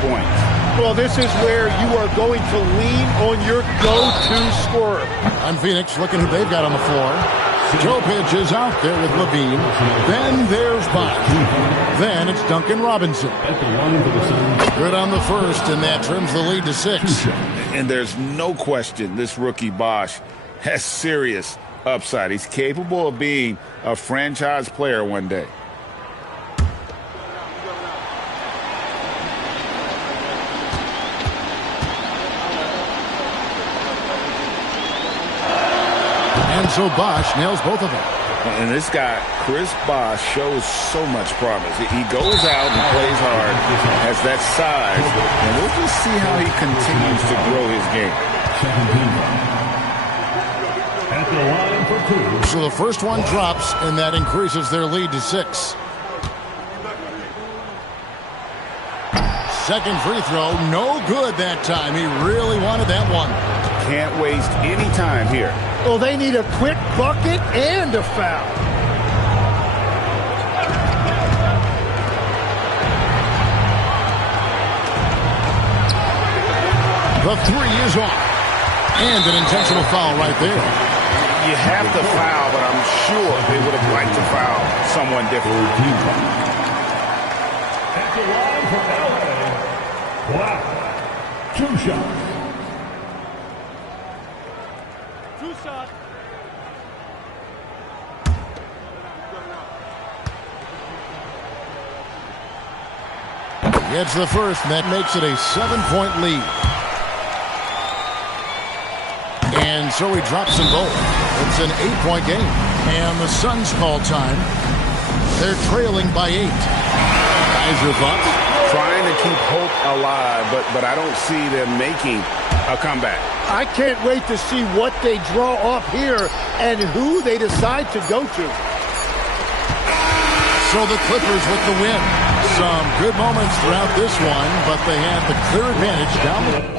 points. Well, this is where you are going to lean on your go-to scorer. On Phoenix, looking who they've got on the floor. Joe pitch is out there with Levine. Then there's Bosch. Then it's Duncan Robinson. Good on the first, and that trims the lead to 6. And there's no question this rookie Bosch has serious upside. He's capable of being a franchise player one day. And so Bosch nails both of them. And this guy, Chris Bosch, shows so much promise. He goes out and plays hard, has that size, and we'll just see how he continues to grow his game. At the line for 2. So the first one drops, and that increases their lead to 6. Second free throw, no good that time. He really wanted that one. Can't waste any time here. Well, they need a quick bucket and a foul. The 3 is off. And an intentional foul right there. You have to foul, but I'm sure they would have liked to foul someone different. At the line for LA. Wow. 2 shots. Gets the first, and that makes it a 7-point lead. And so he drops them both. It's an 8-point game. And the Suns call time. They're trailing by 8. Guys, your thoughts? Trying to keep hope alive, but I don't see them making a comeback. I can't wait to see what they draw up here and who they decide to go to. So the Clippers with the win. Some good moments throughout this one, but they had the clear advantage down the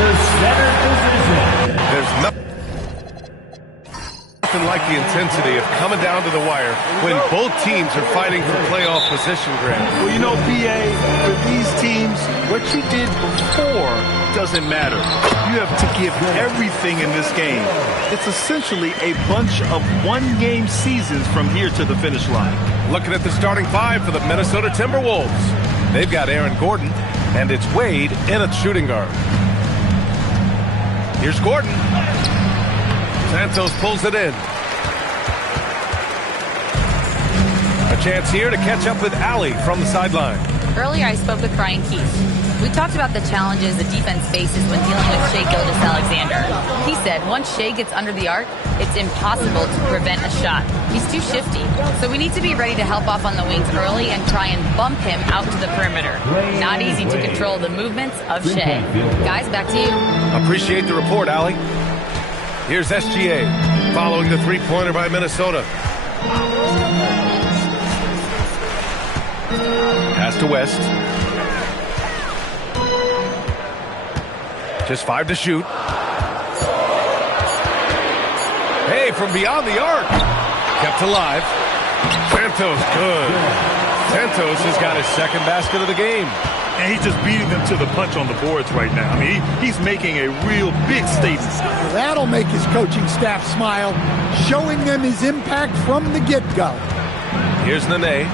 the center position. There's nothing like the intensity of coming down to the wire when both teams are fighting for playoff position, Grant. Well, you know, BA, for these teams, what you did before doesn't matter. You have to give everything in this game. It's essentially a bunch of one-game seasons from here to the finish line. Looking at the starting five for the Minnesota Timberwolves. They've got Aaron Gordon, and it's Wade in at shooting guard. Here's Gordon. Santos pulls it in. A chance here to catch up with Allie from the sideline. Earlier, I spoke with Brian Keith. We talked about the challenges the defense faces when dealing with Shai Gilgeous-Alexander. He said once Shai gets under the arc, it's impossible to prevent a shot. He's too shifty. So we need to be ready to help off on the wings early and try and bump him out to the perimeter. Not easy to control the movements of Shai. Guys, back to you. Appreciate the report, Allie. Here's SGA following the three-pointer by Minnesota. Pass to West. Just 5 to shoot. Hey, from beyond the arc. Kept alive. Santos, good. Santos has got his second basket of the game. And he's just beating them to the punch on the boards right now. I mean, he's making a real big statement. That'll make his coaching staff smile, showing them his impact from the get-go. Here's Nene.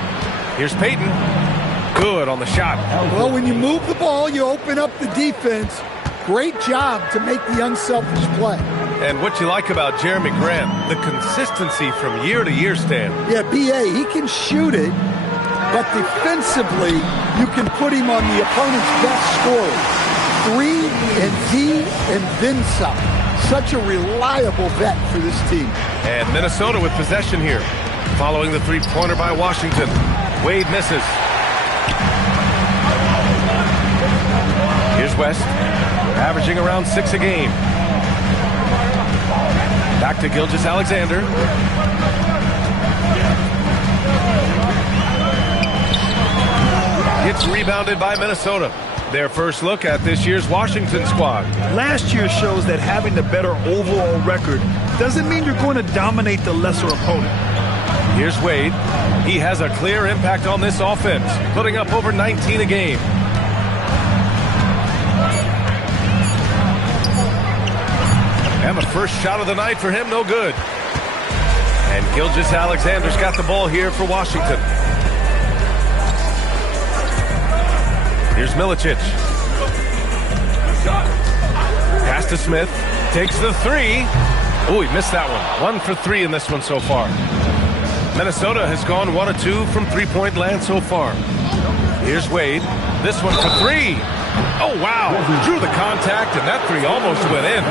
Here's Peyton. Good on the shot. Well, when you move the ball, you open up the defense. Great job to make the unselfish play. And what you like about Jeremy Grant, the consistency from year to year, Stan. Yeah, B.A., he can shoot it, but defensively, you can put him on the opponent's best scorer. 3 and D and then some. Such a reliable vet for this team. And Minnesota with possession here. Following the three-pointer by Washington. Wade misses. Here's West, averaging around 6 a game. Back to Gilgeous-Alexander. It's rebounded by Minnesota. Their first look at this year's Washington squad. Last year shows that having a better overall record doesn't mean you're going to dominate the lesser opponent. Here's Wade. He has a clear impact on this offense, putting up over 19 a game. And the first shot of the night for him, no good. And Gilgeous-Alexander's got the ball here for Washington. Here's Milicic. Pass to Smith. Takes the three. Oh, he missed that one. 1 for 3 in this one so far. Minnesota has gone 1 of 2 from three-point land so far. Here's Wade. This one for 3. Oh, wow. Drew the contact, and that 3 almost went in.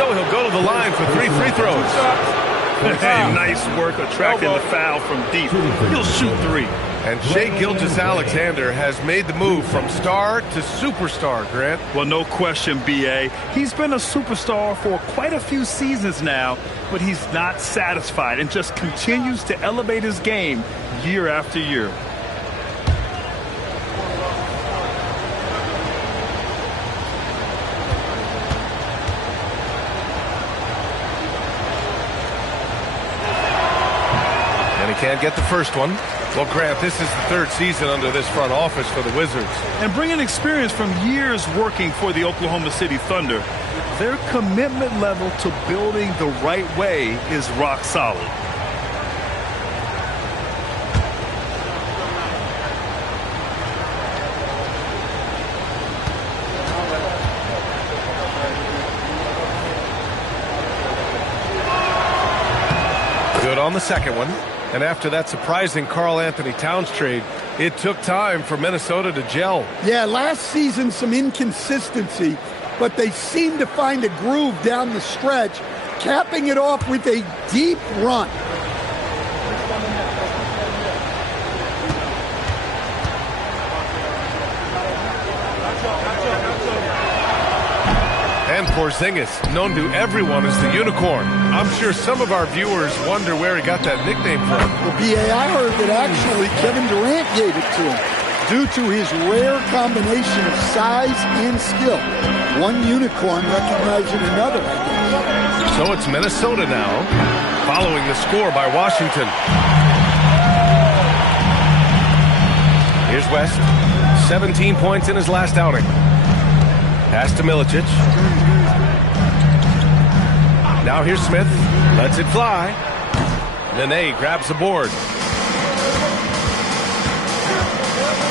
So he'll go to the line for 3 free throws. Hey, nice work attracting the foul from deep. He'll shoot 3. And Shai Gilgeous-Alexander has made the move from star to superstar, Grant. Well, no question, B.A. He's been a superstar for quite a few seasons now, but he's not satisfied and just continues to elevate his game year after year. And he can't get the first one. Well, Grant, this is the 3rd season under this front office for the Wizards. And bringing experience from years working for the Oklahoma City Thunder, their commitment level to building the right way is rock solid. Good on the second one. And after that surprising Karl-Anthony Towns trade, it took time for Minnesota to gel. Yeah, last season some inconsistency, but they seem to find a groove down the stretch, capping it off with a deep run. And Porzingis, known to everyone as the unicorn. I'm sure some of our viewers wonder where he got that nickname from. Well, B.A., I heard that actually Kevin Durant gave it to him. due to his rare combination of size and skill. One unicorn recognizing another, I guess. So it's Minnesota now, following the score by Washington. Here's West, 17 points in his last outing. Pass to Milicic. Now here's Smith, lets it fly. Nene grabs the board.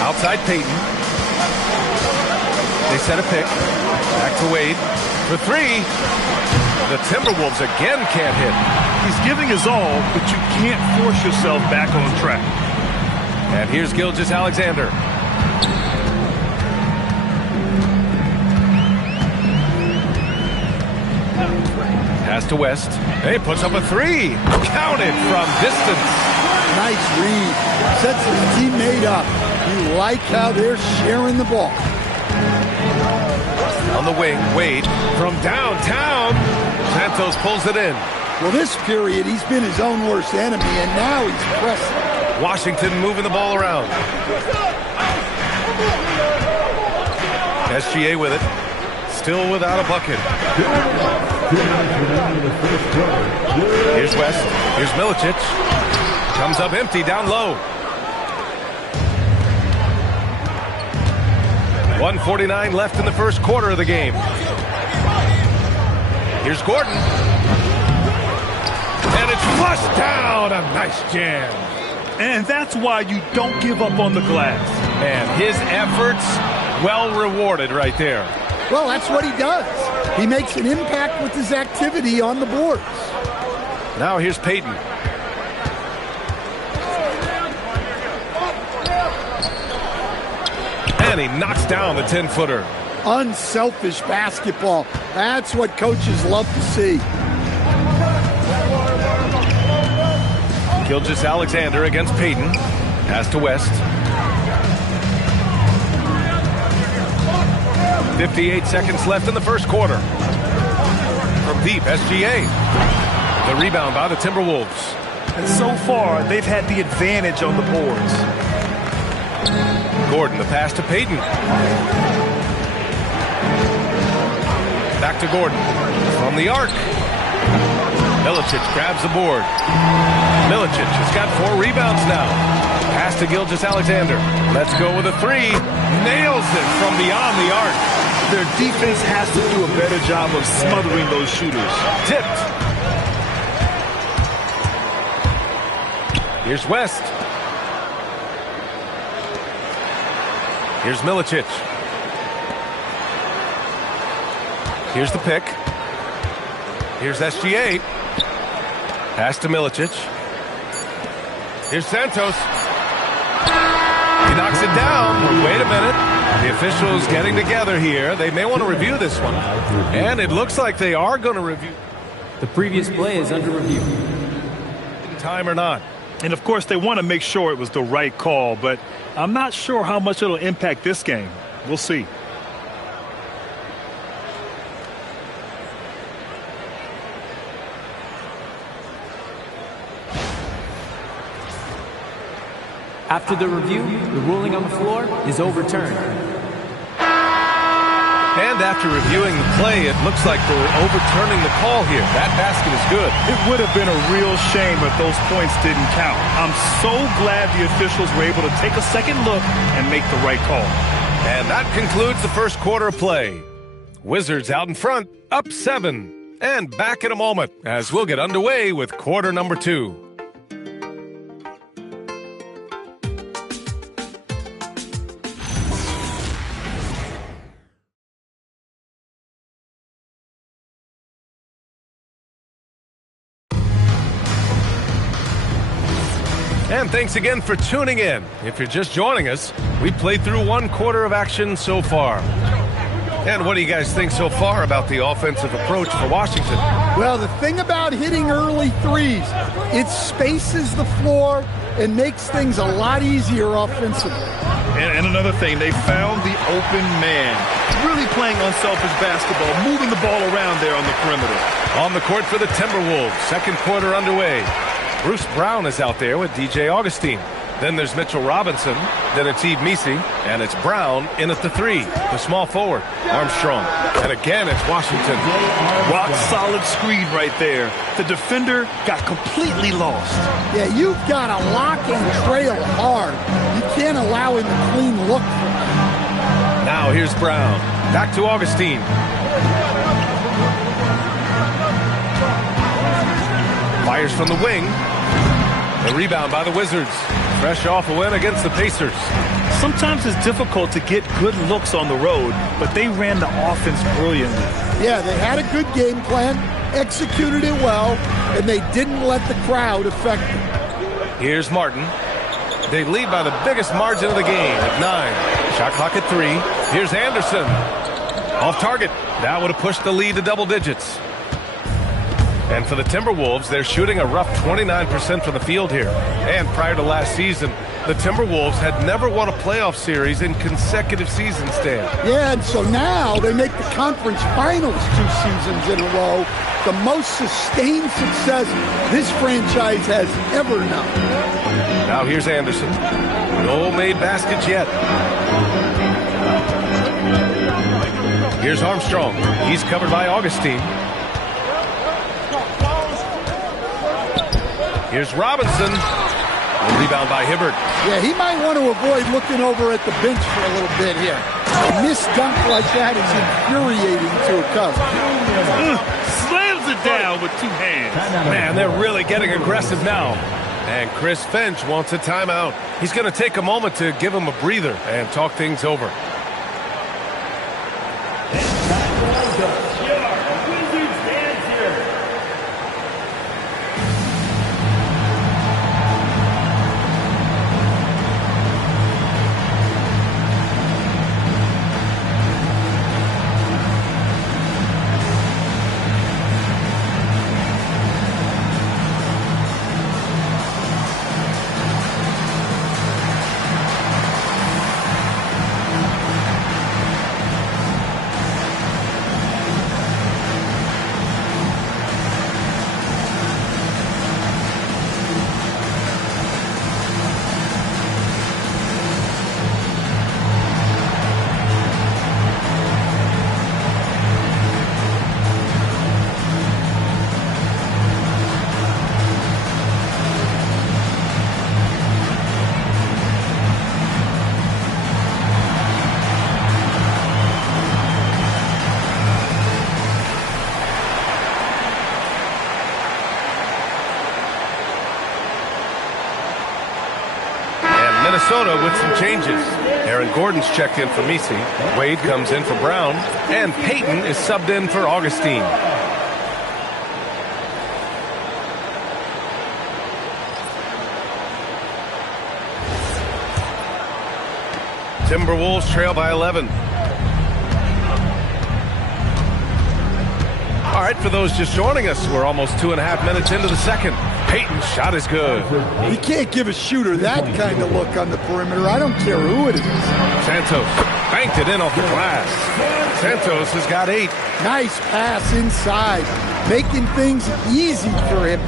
Outside Payton. They set a pick. Back to Wade for three. The Timberwolves again can't hit. He's giving his all, but you can't force yourself back on track. And here's Gilgeous-Alexander. Pass to West. He puts up a three. Counted from distance. Nice read. Sets his teammate up. You like how they're sharing the ball. On the wing, Wade from downtown. Santos pulls it in. Well, this period, he's been his own worst enemy, and now he's pressing. Washington moving the ball around. SGA with it. Still without a bucket. Here's West. Here's Milicic. Comes up empty down low. 1:49 left in the first quarter of the game. Here's Gordon. And it's flushed down. A nice jam. And that's why you don't give up on the glass. And his efforts well rewarded right there. Well, that's what he does. He makes an impact with his activity on the boards. Now here's Payton. And he knocks down the 10-footer. Unselfish basketball. That's what coaches love to see. Gilgeous-Alexander against Payton. Pass to West. 58 seconds left in the first quarter. From deep, SGA. The rebound by the Timberwolves. And so far, they've had the advantage on the boards. Gordon, the pass to Payton. Back to Gordon. From the arc. Milicic grabs the board. Milicic has got 4 rebounds now. Pass to Gilgeous-Alexander. Let's go with a three. Nails it from beyond the arc. Their defense has to do a better job of smothering those shooters. Tipped. Here's West. Here's Milicic. Here's the pick. Here's SGA. Pass to Milicic. Here's Santos. He knocks it down. Wait a minute. The officials getting together here. They may want to review this one. And it looks like they are going to review. The previous play is under review. Time or not. And, of course, they want to make sure it was the right call, but I'm not sure how much it'll impact this game. We'll see. After the review, the ruling on the floor is overturned. And after reviewing the play, it looks like they're overturning the call here. That basket is good. It would have been a real shame if those points didn't count. I'm so glad the officials were able to take a second look and make the right call. And that concludes the first quarter of play. Wizards out in front, up 7. And back in a moment as we'll get underway with quarter number 2. And thanks again for tuning in. If you're just joining us, we played through 1 quarter of action so far. And what do you guys think so far about the offensive approach for Washington? Well, the thing about hitting early threes, it spaces the floor and makes things a lot easier offensively. And another thing, they found the open man. Really playing unselfish basketball, moving the ball around there on the perimeter. On the court for the Timberwolves, second quarter underway. Bruce Brown is out there with DJ Augustine. Then there's Mitchell Robinson. Then it's Yves Missi. And it's Brown in at the 3. The small forward, Armstrong. And again, it's Washington. Rock solid screen right there. The defender got completely lost. Yeah, you've got to lock and trail hard. You can't allow him to clean look. Now here's Brown. Back to Augustine. Fires from the wing. The rebound by the Wizards. Fresh off a win against the Pacers. Sometimes it's difficult to get good looks on the road, but they ran the offense brilliantly. Yeah, they had a good game plan, executed it well, and they didn't let the crowd affect them. Here's Martin. They lead by the biggest margin of the game at 9. Shot clock at 3. Here's Anderson. Off target. That would have pushed the lead to double digits. And for the Timberwolves, they're shooting a rough 29% from the field here. And prior to last season, the Timberwolves had never won a playoff series in consecutive seasons, Dan. Yeah, and so now they make the conference finals 2 seasons in a row. The most sustained success this franchise has ever known. Now here's Anderson. No made baskets yet. Here's Armstrong. He's covered by Augustine. Here's Robinson. A rebound by Hibbert. Yeah, he might want to avoid looking over at the bench for a little bit here. A missed dunk like that is infuriating to a coach. Slams it down with 2 hands. Man, they're really getting aggressive now. And Chris Finch wants a timeout. He's going to take a moment to give him a breather and talk things over. Minnesota with some changes. Aaron Gordon's checked in for Missi. Wade comes in for Brown. And Payton is subbed in for Augustine. Timberwolves trail by 11. All right, for those just joining us, we're almost 2.5 minutes into the second. Payton's shot is good. You can't give a shooter that kind of look on the perimeter. I don't care who it is. Santos banked it in off the glass. Santos has got 8. Nice pass inside, making things easy for him.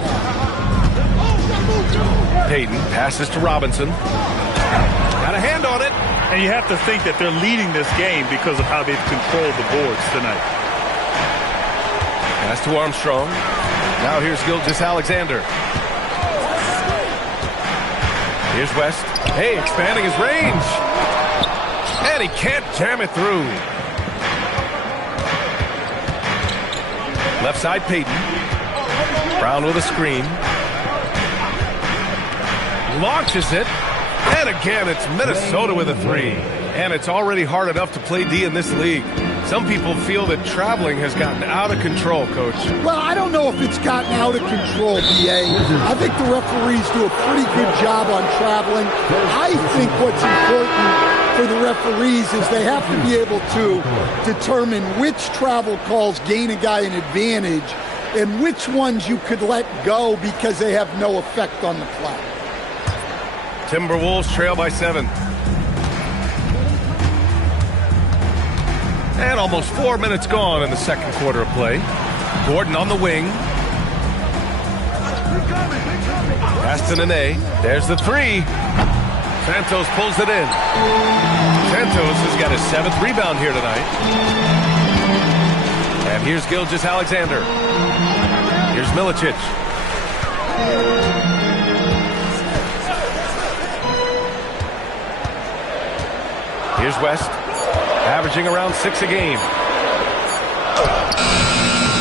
Payton passes to Robinson. Got a hand on it. And you have to think that they're leading this game because of how they've controlled the boards tonight. Pass to Armstrong. Now here's Gilgeous-Alexander. Here's West. Hey, expanding his range. And he can't jam it through. Left side, Payton. Brown with a screen. Launches it. And again, it's Minnesota with a 3. And it's already hard enough to play D in this league. Some people feel that traveling has gotten out of control, Coach. Well, I don't know if it's gotten out of control, B.A. I think the referees do a pretty good job on traveling. I think what's important for the referees is they have to be able to determine which travel calls gain a guy an advantage and which ones you could let go because they have no effect on the play. Timberwolves trail by 7. And almost 4 minutes gone in the second quarter of play. Gordon on the wing. Pass to Nene. There's the three. Santos pulls it in. Santos has got his 7th rebound here tonight. And here's Gilgeous-Alexander. Here's Milicic. Here's West, averaging around 6 a game.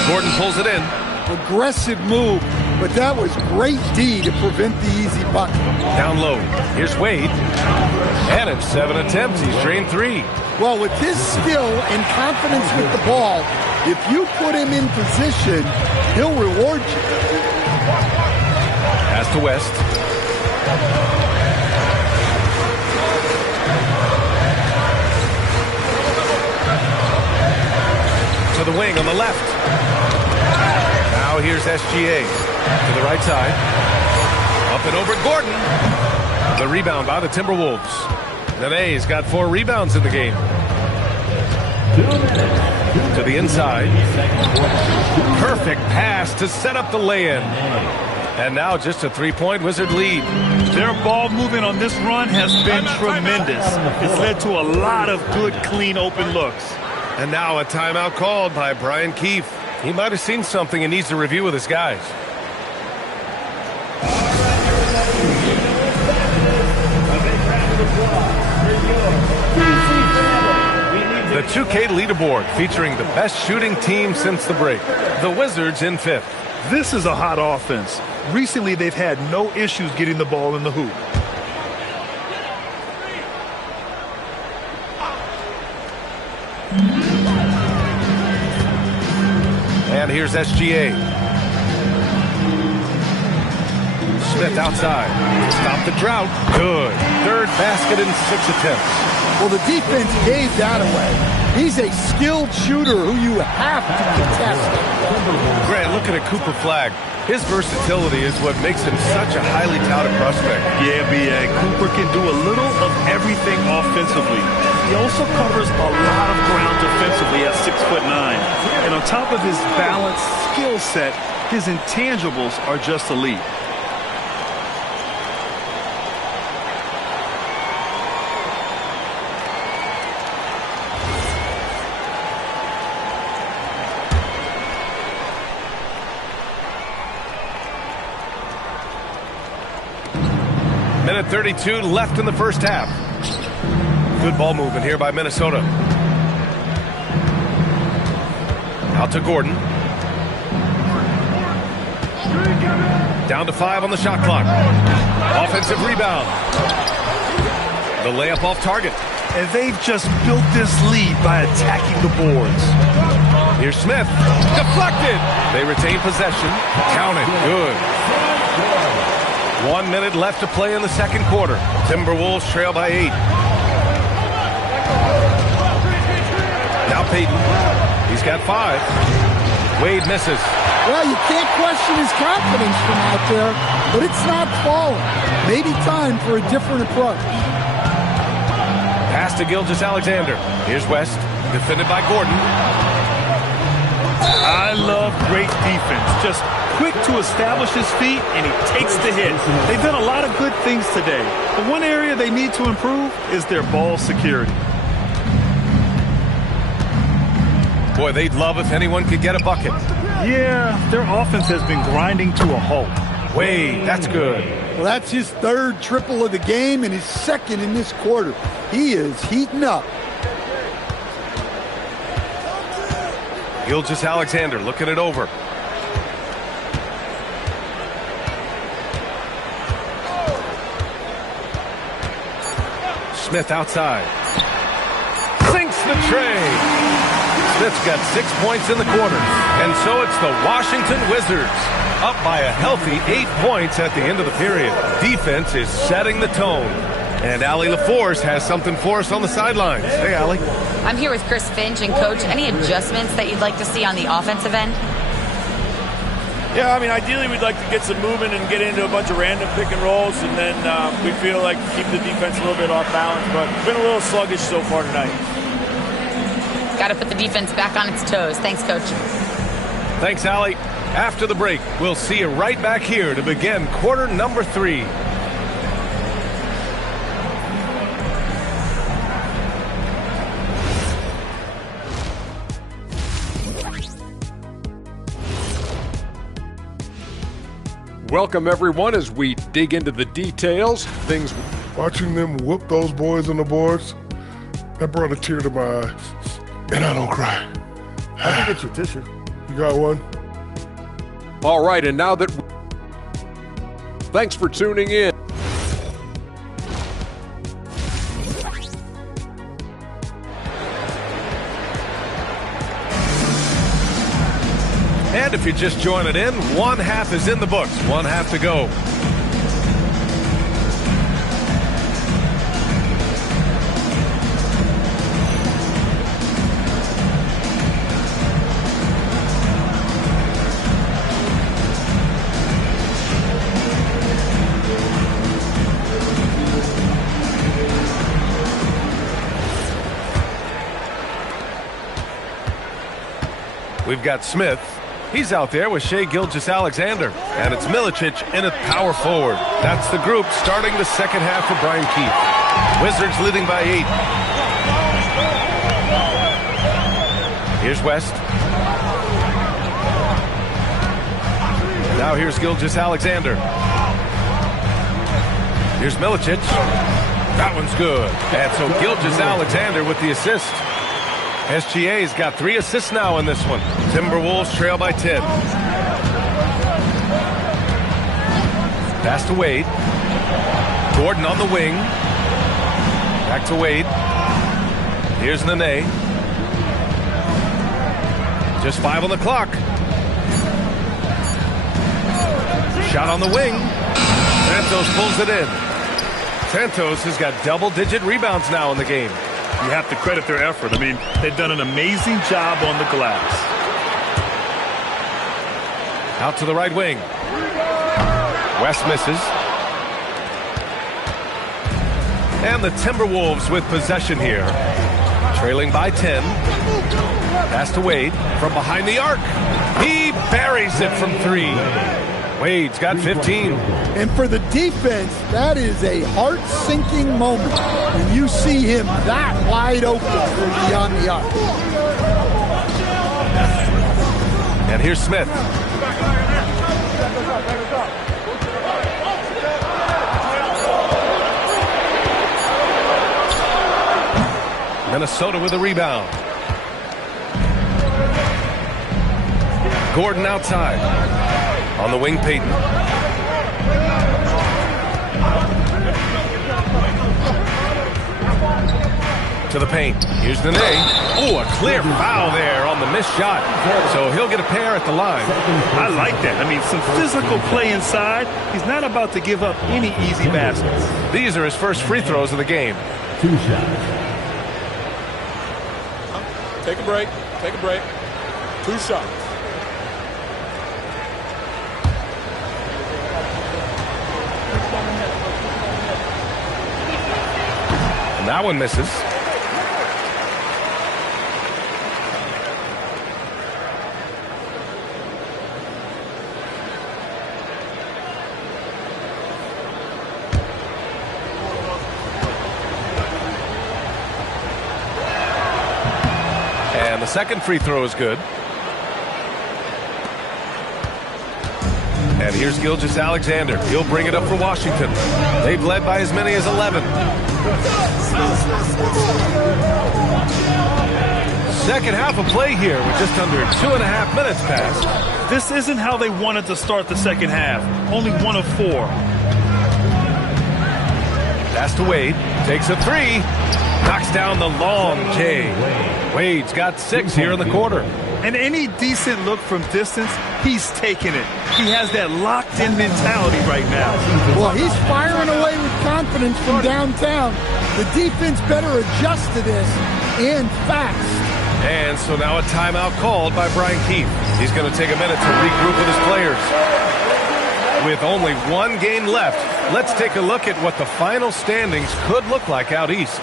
Gordon pulls it in. Aggressive move, but that was great D to prevent the easy bucket. Down low. Here's Wade. And in 7 attempts, he's drained 3. Well, with his skill and confidence with the ball, if you put him in position, he'll reward you. Pass to West. To the wing on the left. Now here's SGA to the right side. Up and over Gordon. The rebound by the Timberwolves. Nene's got 4 rebounds in the game. To the inside. Perfect pass to set up the lay-in. And now just a 3-point Wizard lead. Their ball movement on this run has been tremendous. It's led to a lot of good, clean, open looks. And now a timeout called by Brian Keefe. He might have seen something and needs to review with his guys. The 2K leaderboard featuring the best shooting team since the break. The Wizards in 5th. This is a hot offense. Recently, they've had no issues getting the ball in the hoop. And here's SGA. Smith outside. Stop the drought. Good. 3rd basket in 6 attempts. Well, the defense gave that away. He's a skilled shooter who you have to contest. Grant, looking at Cooper Flagg. His versatility is what makes him such a highly touted prospect. Yeah, B.A. Cooper can do a little of everything offensively. He also covers a lot of ground defensively at 6'9". And on top of his balanced skill set, his intangibles are just elite. Minute 32 left in the first half. Good ball movement here by Minnesota. Out to Gordon. Down to 5 on the shot clock. Offensive rebound. The layup off target. And they've just built this lead by attacking the boards. Here's Smith. Deflected. They retain possession. Count it. Good. 1 minute left to play in the second quarter. Timberwolves trail by 8. Now Payton. He's got 5. Wade misses. Well, you can't question his confidence from out there, but it's not falling. Maybe time for a different approach. Pass to Gilgeous-Alexander. Here's West. Defended by Gordon. I love great defense. Just quick to establish his feet, and he takes the hit. They've done a lot of good things today, but one area they need to improve is their ball security. Boy, they'd love if anyone could get a bucket. Yeah, their offense has been grinding to a halt. Wade, that's good. Well, that's his 3rd triple of the game and his 2nd in this quarter. He is heating up. Gilgeous-Alexander looking it over. Smith outside. Sinks the tray. Smith's got 6 points in the quarter. And so it's the Washington Wizards up by a healthy 8 points at the end of the period. Defense is setting the tone. And Allie LaForce has something for us on the sidelines. Hey, Allie. I'm here with Chris Finch. And, Coach, any adjustments that you'd like to see on the offensive end? Yeah, I mean, ideally we'd like to get some movement and get into a bunch of random pick and rolls, and then we feel like keep the defense a little bit off balance, but it's been a little sluggish so far tonight. Got to put the defense back on its toes. Thanks, Coach. Thanks, Allie. After the break, we'll see you right back here to begin quarter number 3. Welcome, everyone, as we dig into the details. Watching them whoop those boys on the boards, that brought a tear to my eye. And I don't cry. I can get you a tissue. You got one? All right, and now that... Thanks for tuning in. And if you just join it in, one half is in the books, one half to go. We've got Smith. He's out there with Shai Gilgeous-Alexander. And it's Milicic in at power forward. That's the group starting the second half for Brian Keefe. Wizards leading by 8. Here's West. Now here's Gilgeous-Alexander. Here's Milicic. That one's good. And so Gilgeous-Alexander with the assist. SGA's got 3 assists now in this one. Timberwolves trail by 10. Pass to Wade. Gordon on the wing. Back to Wade. Here's Nene. Just 5 on the clock. Shot on the wing. Santos pulls it in. Santos has got double-digit rebounds now in the game. You have to credit their effort. I mean, they've done an amazing job on the glass. Out to the right wing. West misses. And the Timberwolves with possession here. Trailing by 10. Pass to Wade from behind the arc. He buries it from 3. Wade's got 15. And for the defense, that is a heart-sinking moment when you see him that wide open from beyond the arc. And here's Smith. Minnesota with a rebound. Gordon outside. On the wing, Payton. To the paint. Here's Nene. Oh, a clear foul there on the missed shot. So he'll get a pair at the line. I like that. I mean, some physical play inside. He's not about to give up any easy baskets. These are his first free throws of the game. 2 shots. Take a break. Take a break. 2 shots. And that one misses. And the second free throw is good. And here's Gilgeous-Alexander. He'll bring it up for Washington. They've led by as many as 11. Second half of play here with just under 2.5 minutes passed. This isn't how they wanted to start the second half. Only 1 of 4. Pass to Wade. Takes a 3. Knocks down the long J. Wade's got 6 here in the quarter. And any decent look from distance, he's taking it. He has that locked-in mentality right now. Well, he's firing away with confidence from downtown. The defense better adjust to this, and fast. And so now a timeout called by Brian Keefe. He's going to take a minute to regroup with his players. With only 1 game left, let's take a look at what the final standings could look like out east.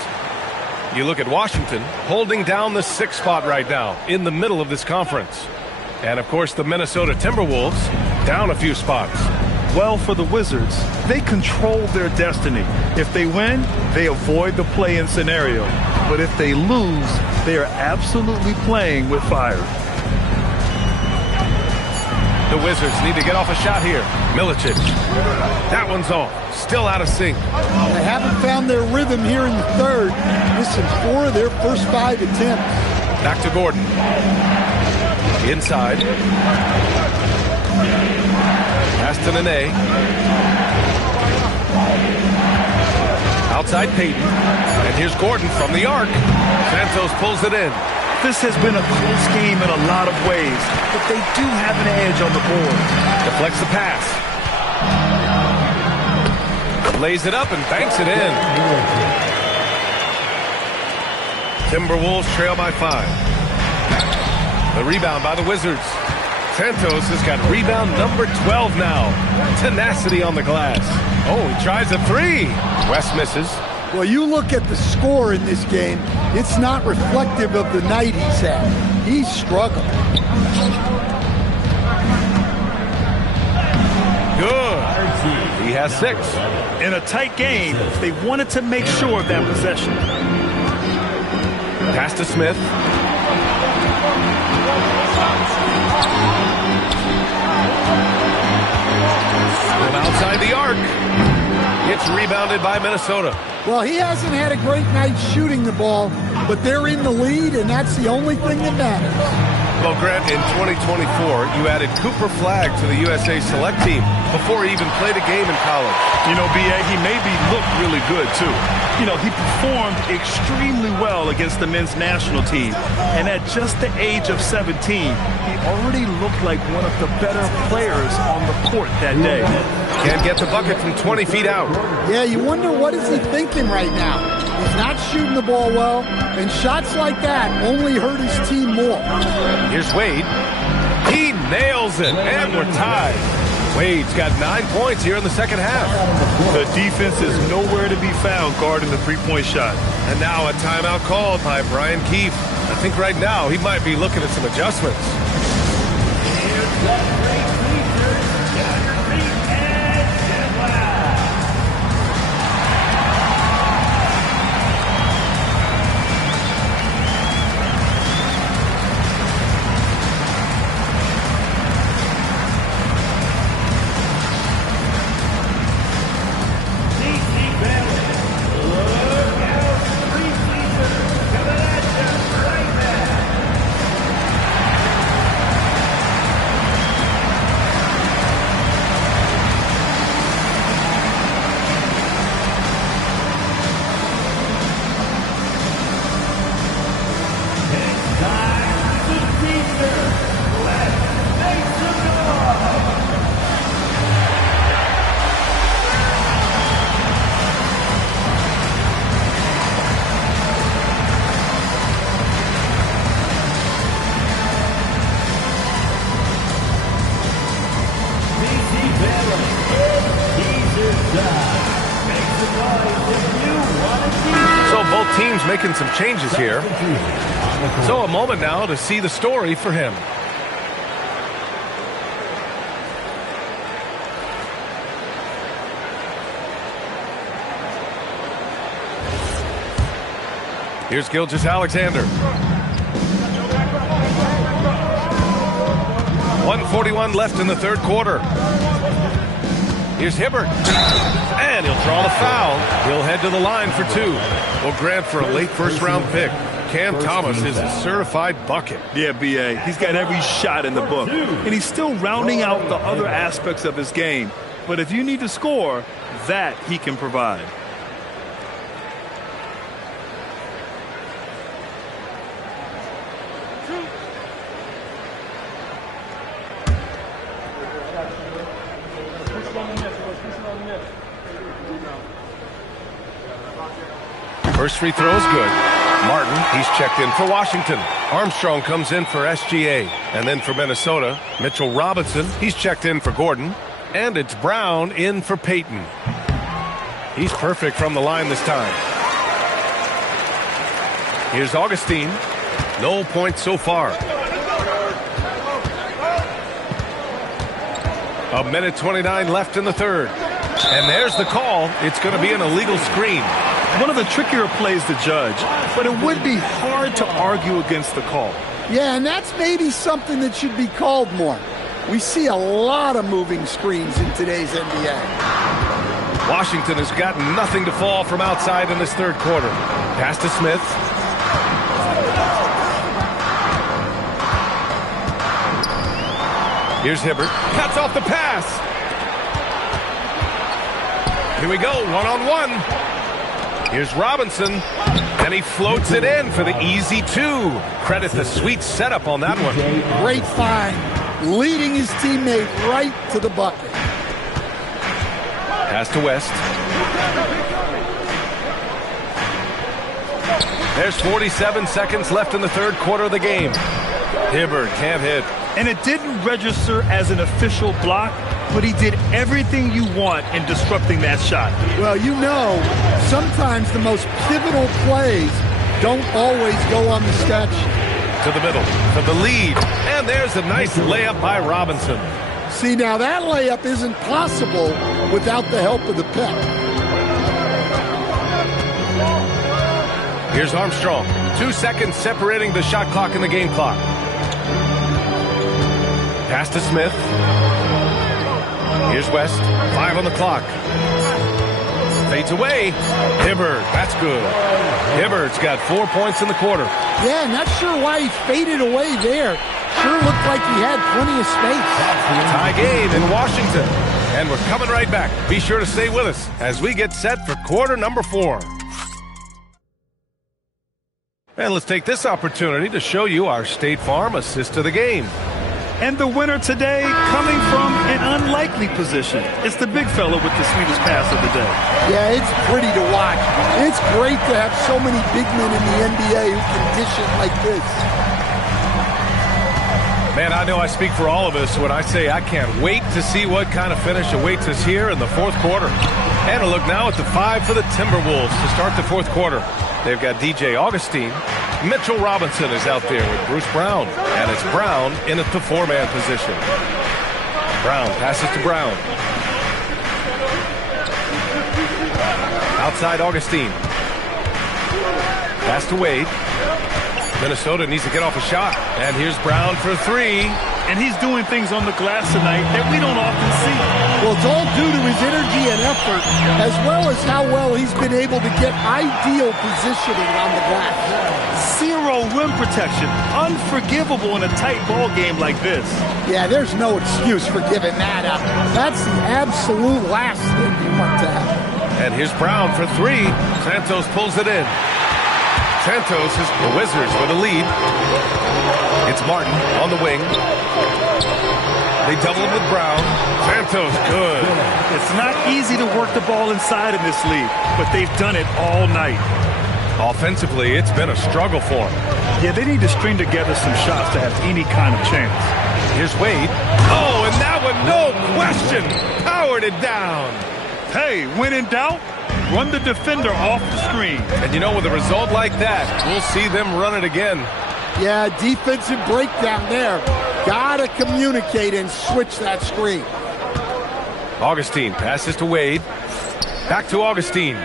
You look at Washington holding down the 6th spot right now in the middle of this conference. And, of course, the Minnesota Timberwolves down a few spots. Well, for the Wizards, they control their destiny. If they win, they avoid the play-in scenario. But if they lose, they are absolutely playing with fire. The Wizards need to get off a shot here. Milicic. That one's off. Still out of sync. They haven't found their rhythm here in the third. Missing 4 of their first 5 attempts. Back to Gordon. Inside. Pass to Nene. Outside Payton. And here's Gordon from the arc. Santos pulls it in. This has been a close game in a lot of ways, but they do have an edge on the board. Deflects the pass. Lays it up and banks it in. Timberwolves trail by 5. The rebound by the Wizards. Santos has got rebound number 12 now. Tenacity on the glass. Oh, he tries a 3. West misses. Well, you look at the score in this game, it's not reflective of the night he's had. He's struggled. Good. He has 6. In a tight game, they wanted to make sure of that possession. Pass to Smith. From outside the arc. It's rebounded by Minnesota. Well, he hasn't had a great night shooting the ball, but they're in the lead, and that's the only thing that matters. Well, Grant, in 2024, you added Cooper Flagg to the USA Select team before he even played a game in college. You know, B.A., he maybe looked really good, too. You know, he performed extremely well against the men's national team. And at just the age of 17, he already looked like one of the better players on the court that day. Can't get the bucket from 20 feet out. Yeah, you wonder what is he thinking right now. He's not shooting the ball well, and shots like that only hurt his team more. Here's Wade. He nails it, and we're tied. Wade's got 9 points here in the second half. The defense is nowhere to be found guarding the three-point shot. And now a timeout called by Brian Keefe. I think right now he might be looking at some adjustments. Teams making some changes here. So a moment now to see the story for him. Here's Gilgeous-Alexander. 1:41 left in the third quarter. Here's Hibbert. And he'll draw the foul. He'll head to the line for 2. Well, Grant, for a late first-round pick, Cam Thomas is a certified bucket. Yeah, B.A., he's got every shot in the book. And he's still rounding out the other aspects of his game. But if you need to score, that he can provide. First free throw is good. Martin, he's checked in for Washington. Armstrong comes in for SGA. And then for Minnesota, Mitchell Robinson, he's checked in for Gordon. And it's Brown in for Payton. He's perfect from the line this time. Here's Augustine. No points so far. A minute 29 left in the third. And there's the call. It's going to be an illegal screen. One of the trickier plays to judge, but it would be hard to argue against the call. Yeah, and that's maybe something that should be called more. We see a lot of moving screens in today's NBA. Washington has got nothing to fall from outside in this third quarter. Pass to Smith. Here's Hibbert. Cuts off the pass. Here we go, one-on-one. Here's Robinson. And he floats it in for the easy two. Credit the sweet setup on that one. Great find. Leading his teammate right to the bucket. Pass to West. There's 47 seconds left in the third quarter of the game. Hibbert can't hit. And it didn't register as an official block, but he did everything you want in disrupting that shot. Well, you know, sometimes the most pivotal plays don't always go on the stat sheet. To the middle, to the lead. And there's a nice layup by Robinson. See, now that layup isn't possible without the help of the pick. Here's Armstrong. 2 seconds separating the shot clock and the game clock. Pass to Smith. Here's West. 5 on the clock. Fades away. Hibbert. That's good. Hibbert's got 4 points in the quarter. Yeah, not sure why he faded away there. Sure looked like he had plenty of space. Tie game in Washington. And we're coming right back. Be sure to stay with us as we get set for quarter number 4. And let's take this opportunity to show you our State Farm assist to the game. And the winner today coming from an unlikely position. It's the big fella with the sweetest pass of the day. Yeah, it's pretty to watch. It's great to have so many big men in the NBA who can dish it like this. Man, I know I speak for all of us when I say I can't wait to see what kind of finish awaits us here in the fourth quarter. And a look now at the 5 for the Timberwolves to start the fourth quarter. They've got DJ Augustine. Mitchell Robinson is out there with Bruce Brown. And it's Brown in at the 4-man position. Brown passes to Brown. Outside Augustine. Pass to Wade. Minnesota needs to get off a shot. And here's Brown for 3. And he's doing things on the glass tonight that we don't often see. Well, it's all due to his energy and effort, as well as how well he's been able to get ideal positioning on the glass. 0 rim protection. Unforgivable in a tight ball game like this. Yeah, there's no excuse for giving that up. That's the absolute last thing you want to have. And here's Brown for 3. Santos pulls it in. Santos is the Wizards with a lead. It's Martin on the wing. They double him with Brown. Santos, good. It's not easy to work the ball inside in this league, but they've done it all night. Offensively, it's been a struggle for them. Yeah, they need to string together some shots to have any kind of chance. Here's Wade. Oh, and that one, no question, powered it down. Hey, when in doubt, run the defender off the screen. And you know, with a result like that, we'll see them run it again. Yeah, defensive breakdown there. Gotta communicate and switch that screen. Augustine passes to Wade. Back to Augustine.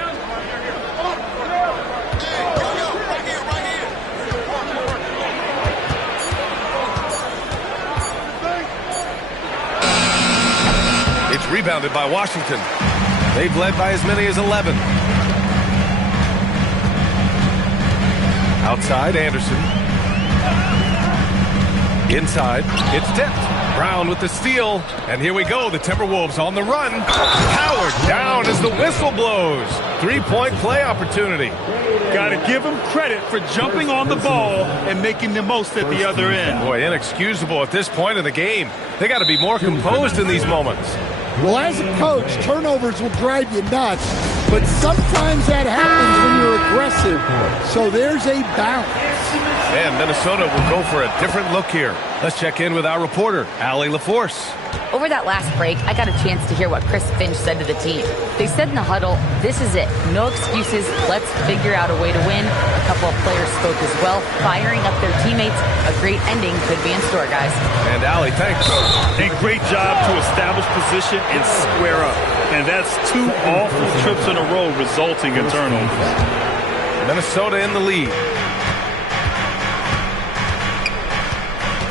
It's rebounded by Washington. They've led by as many as 11. Outside, Anderson. Inside, it's tipped. Brown with the steal. And here we go, the Timberwolves on the run. Powered down as the whistle blows. 3-point play opportunity. Got to give them credit for jumping on the ball and making the most at the other end. Boy, inexcusable at this point in the game. They got to be more composed in these moments. Well, as a coach, turnovers will drive you nuts, but sometimes that happens when you're aggressive. So there's a balance. And Minnesota will go for a different look here. Let's check in with our reporter, Allie LaForce. Over that last break, I got a chance to hear what Chris Finch said to the team. They said in the huddle, this is it. No excuses. Let's figure out a way to win. A couple of players spoke as well, firing up their teammates. A great ending could be in store, guys. And Allie, thanks. A great job to establish position and square up. And that's 2 awful trips in a row resulting in turnovers. Minnesota in the lead.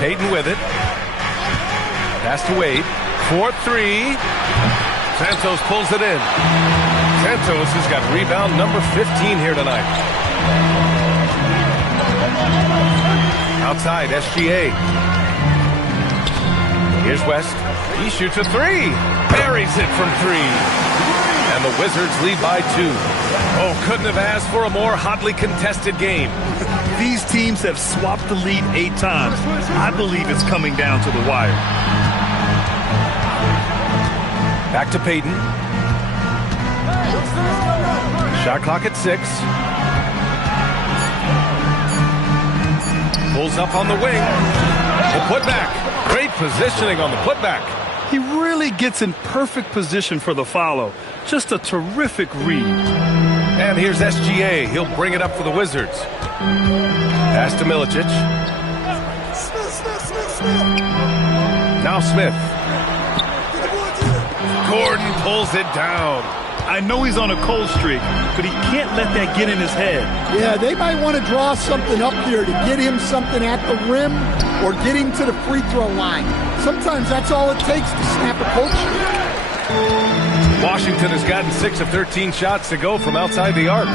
Payton with it. Pass to Wade. 4-3. Santos pulls it in. Santos has got rebound number 15 here tonight. Outside, SGA. Here's West. He shoots a 3. Buries it from 3. And the Wizards lead by 2. Oh, couldn't have asked for a more hotly contested game. These teams have swapped the lead 8 times. I believe it's coming down to the wire. Back to Payton. Shot clock at 6. Pulls up on the wing. The putback. Great positioning on the putback. He really gets in perfect position for the follow. Just a terrific read. And here's SGA. He'll bring it up for the Wizards. Pass to Milicic. Now Smith. Gordon pulls it down. I know he's on a cold streak, but he can't let that get in his head. Yeah, they might want to draw something up here to get him something at the rim or get him to the free throw line. Sometimes that's all it takes to snap a cold streak. Washington has gotten 6 of 13 shots to go from outside the arc.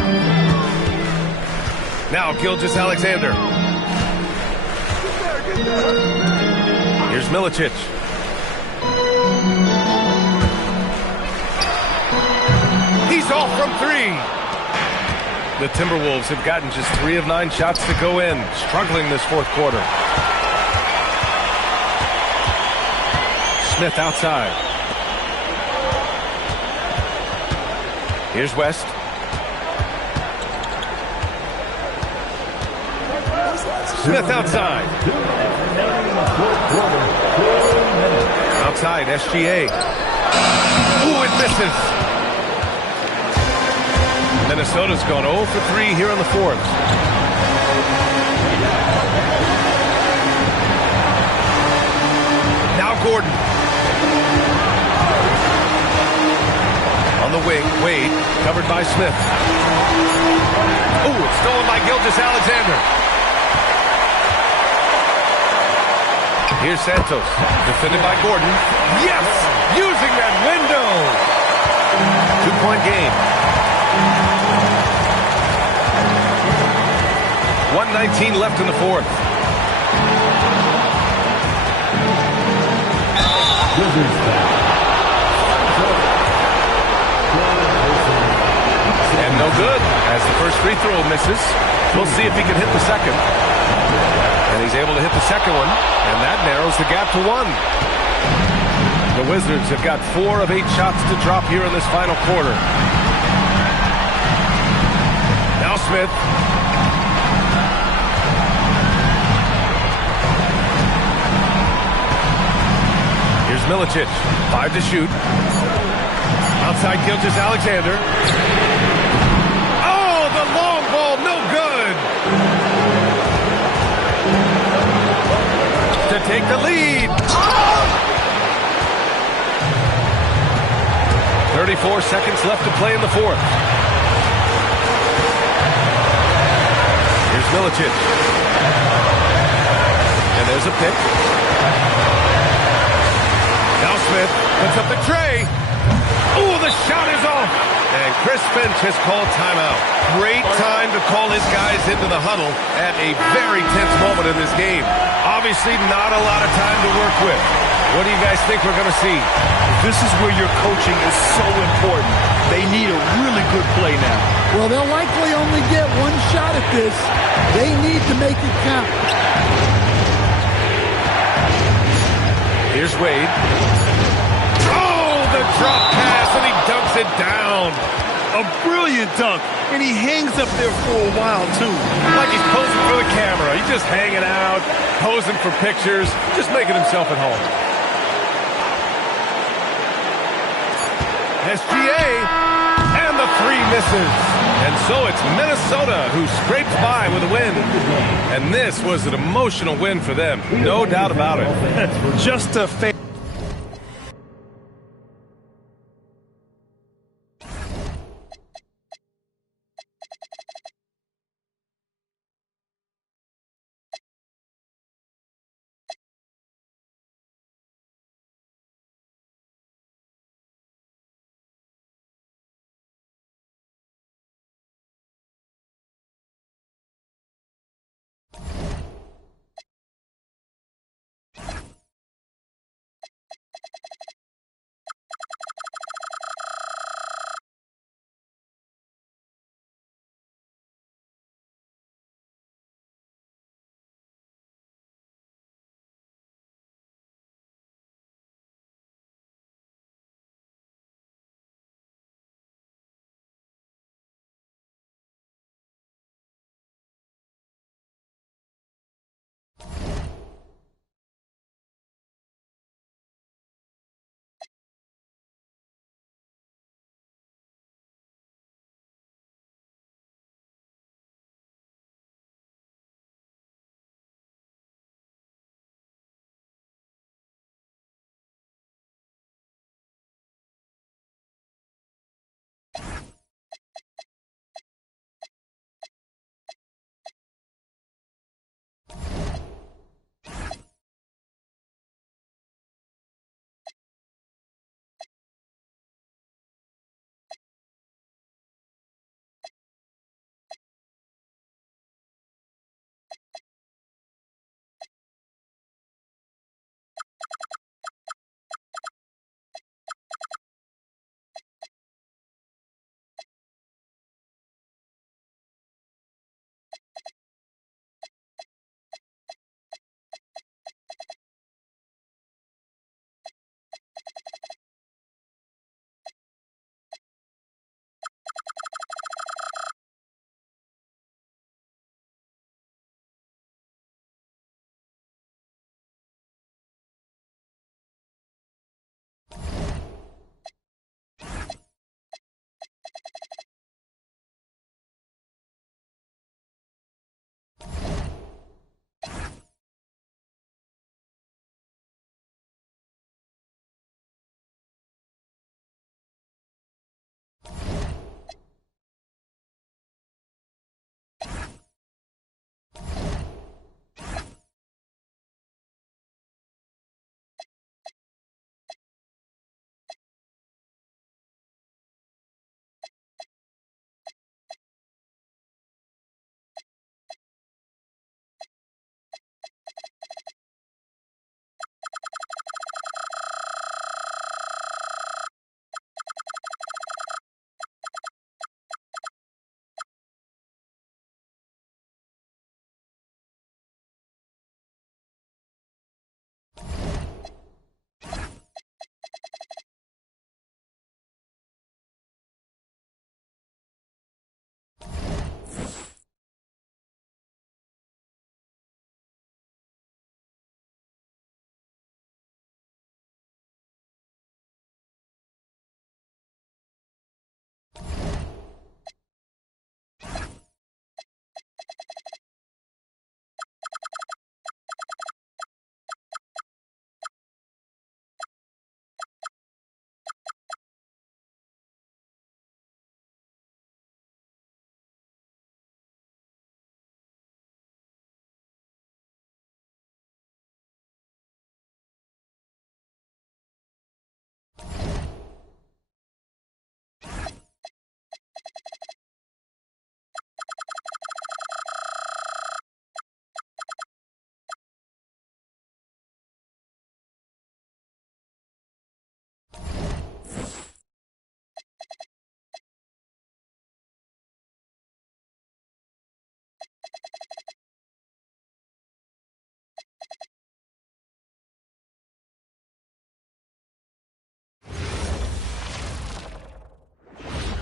Now Gilgeous-Alexander. Here's Milicic. He's off from 3. The Timberwolves have gotten just 3 of 9 shots to go in, struggling this fourth quarter. Smith outside. Here's West. Smith outside. Outside, SGA. Ooh, it misses. Minnesota's gone 0 for 3 here in the fourth. Now Gordon. On the wing, Wade, covered by Smith. Ooh, it's stolen by Gilgeous-Alexander. Here's Santos, defended by Gordon. Yes! Using that window! 2-point game. 1:19 left in the fourth. And no good, as the first free throw misses. We'll see if he can hit the second. And he's able to hit the second one, and that narrows the gap to 1. The Wizards have got 4 of 8 shots to drop here in this final quarter. Now Smith. Here's Milicic, 5 to shoot. Outside Gilgeous-Alexander. Oh, the long ball, no good. To take the lead. 34 seconds left to play in the fourth. Here's Milicic. And there's a pick. Now Smith puts up the tray. Ooh, the shot is off. And Chris Finch has called timeout. Great time to call his guys into the huddle at a very tense moment in this game. Obviously not a lot of time to work with. What do you guys think we're going to see? This is where your coaching is so important. They need a really good play now. Well, they'll likely only get 1 shot at this. They need to make it count. Here's Wade. Oh, the drop pass, and he dunks it down. A brilliant dunk, and he hangs up there for a while, too. Like he's posing for the camera. He's just hanging out, posing for pictures, just making himself at home. SGA, and the three misses. And so it's Minnesota who scrapes by with a win. And this was an emotional win for them, no doubt about it. Just a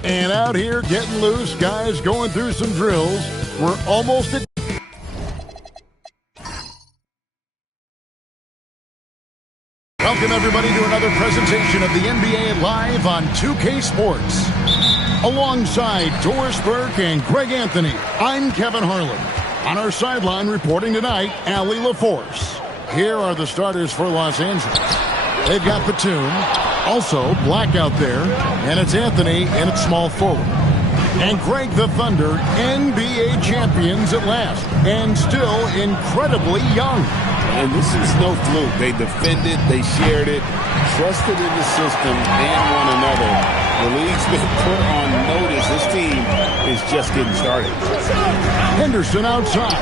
And out here getting loose, guys going through some drills. We're almost at Welcome, everybody, to another presentation of the NBA Live on 2K Sports. Alongside Doris Burke and Greg Anthony, I'm Kevin Harlan. On our sideline reporting tonight, Allie LaForce. Here are the starters for Los Angeles. They've got Batum, also Black out there, and it's Anthony in its small forward. And Greg the Thunder, NBA champions at last, and still incredibly young. And this is no fluke. They defended, they shared it, trusted in the system and one another. The league's been put on notice. This team is just getting started. Henderson outside.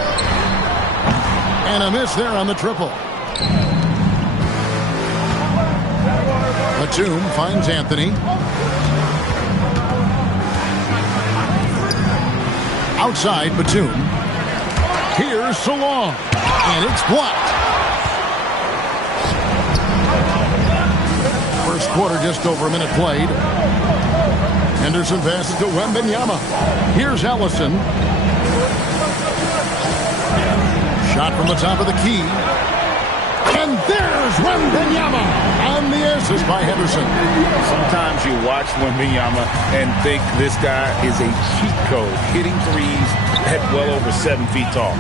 And a miss there on the triple. Batum finds Anthony. Outside Batum. Here's Salong. And it's blocked. First quarter, just over a minute played. Henderson passes to Wembanyama. Here's Ellison. Shot from the top of the key. And there's Wembanyama on the assist by Henderson. Sometimes you watch Wembanyama and think this guy is a cheat code, hitting threes at well over 7 feet tall.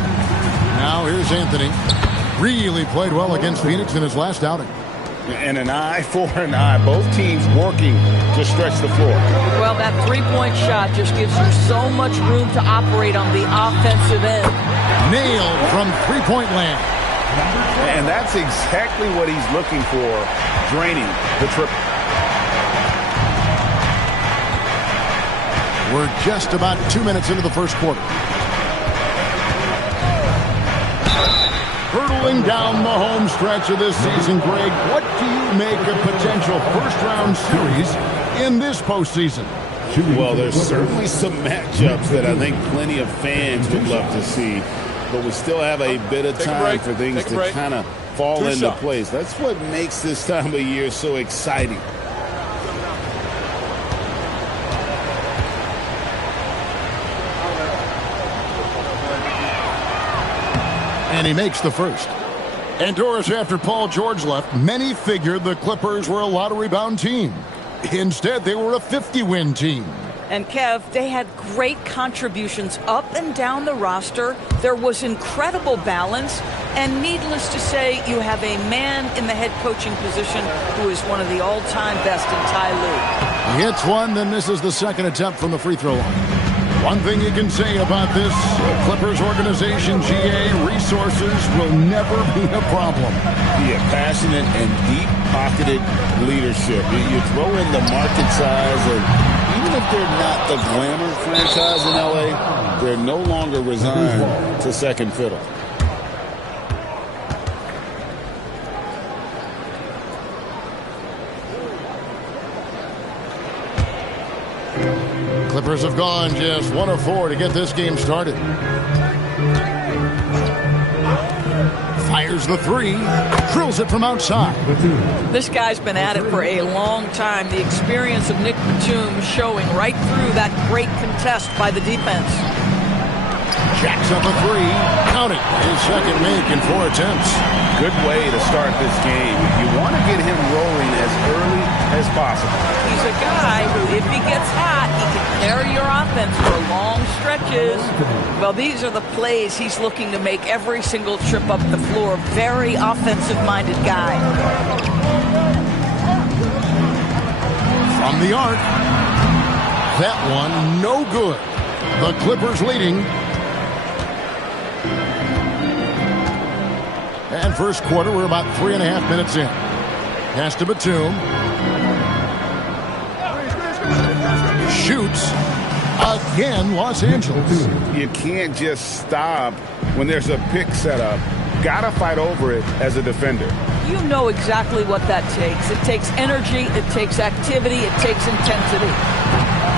Now here's Anthony. Really played well against Phoenix in his last outing. And an eye for an eye. Both teams working to stretch the floor. Well, that three-point shot just gives you so much room to operate on the offensive end. Nailed from three-point land. And that's exactly what he's looking for, draining the triple. We're just about 2 minutes into the first quarter. Hurtling down the home stretch of this season, Greg, what do you make of potential first-round series in this postseason? Well, there's certainly some matchups that I think plenty of fans would love to see, but we still have a bit of time for things to kind of fall into place. That's what makes this time of year so exciting. And he makes the first. And Doris, after Paul George left, many figured the Clippers were a lottery bound team. Instead, they were a 50-win team. And Kev, they had great contributions up and down the roster. There was incredible balance. And needless to say, you have a man in the head coaching position who is one of the all-time best in Ty Lue. He hits one, then misses the second attempt from the free throw line. One thing you can say about this Clippers organization, GA, resources will never be a problem. Yeah, passionate and deep-pocketed leadership. You throw in the market size, and even if they're not the glamour franchise in LA, they're no longer resigned to second fiddle. Clippers have gone just 1 of 4 to get this game started. Fires the three, drills it from outside. This guy's been at it for a long time. The experience of Nick Batum showing right through that great contest by the defense. Jacks up a three, count it. His second make in 4 attempts. Good way to start this game. You want to get him rolling as early as possible. He's a guy who, if he gets hot, he can carry your offense for long stretches. Well, these are the plays he's looking to make every single trip up the floor. Very offensive-minded guy. From the arc. That one, no good. The Clippers leading. And first quarter, we're about 3.5 minutes in. Pass to Batum. Shoots. Again, Los Angeles. You can't just stop when there's a pick set up. Gotta fight over it as a defender. You know exactly what that takes. It takes energy, it takes activity, it takes intensity.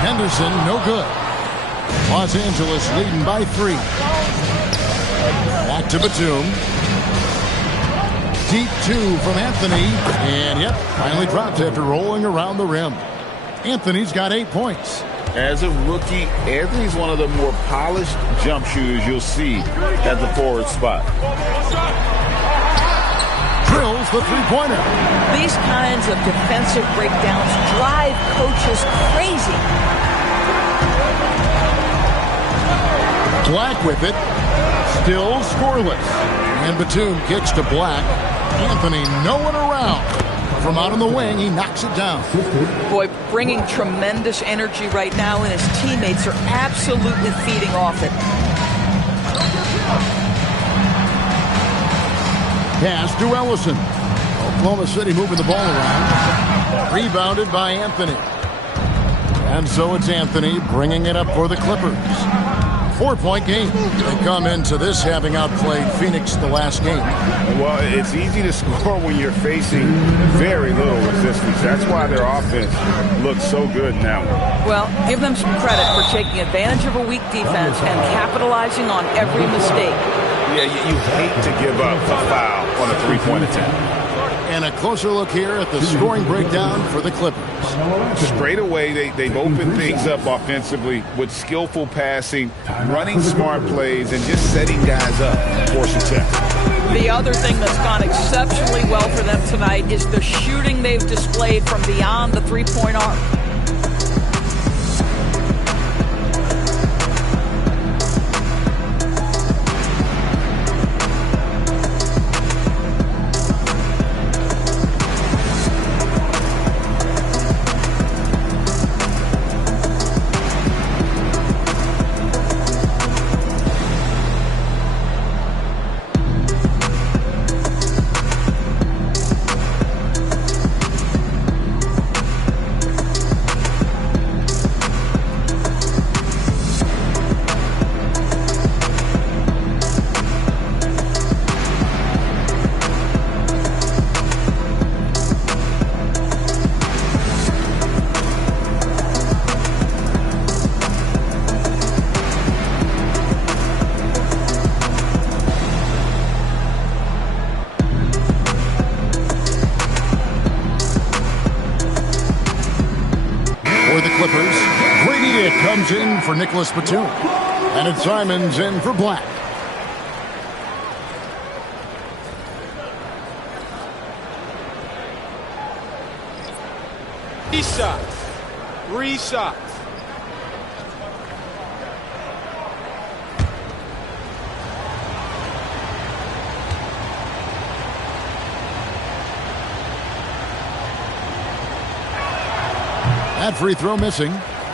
Henderson, no good. Los Angeles leading by 3. Back to Batum. Deep 2 from Anthony. And, yep, finally dropped after rolling around the rim. Anthony's got 8 points. As a rookie, Anthony's one of the more polished jump shooters you'll see at the forward spot. Drills the three-pointer. These kinds of defensive breakdowns drive coaches crazy. Black with it. Still scoreless. And Batum kicks to Black. Anthony nowhere around. From out on the wing, he knocks it down. Boy, bringing tremendous energy right now, and his teammates are absolutely feeding off it. Pass to Ellison. Oklahoma City moving the ball around. Rebounded by Anthony. And so it's Anthony bringing it up for the Clippers. 4-point game. They come into this having outplayed Phoenix the last game. Well, it's easy to score when you're facing very little resistance. That's why their offense looks so good now. Well, give them some credit for taking advantage of a weak defense and capitalizing on every mistake. Yeah, you hate to give up a foul on a three-point attempt. And a closer look here at the scoring breakdown for the Clippers. Straight away, they've opened things up offensively with skillful passing, running smart plays, and just setting guys up for success. The other thing that's gone exceptionally well for them tonight is the shooting they've displayed from beyond the three-point arc. In for Nicholas Batum. And it's Simons in for Black. Three shots. That free throw missing.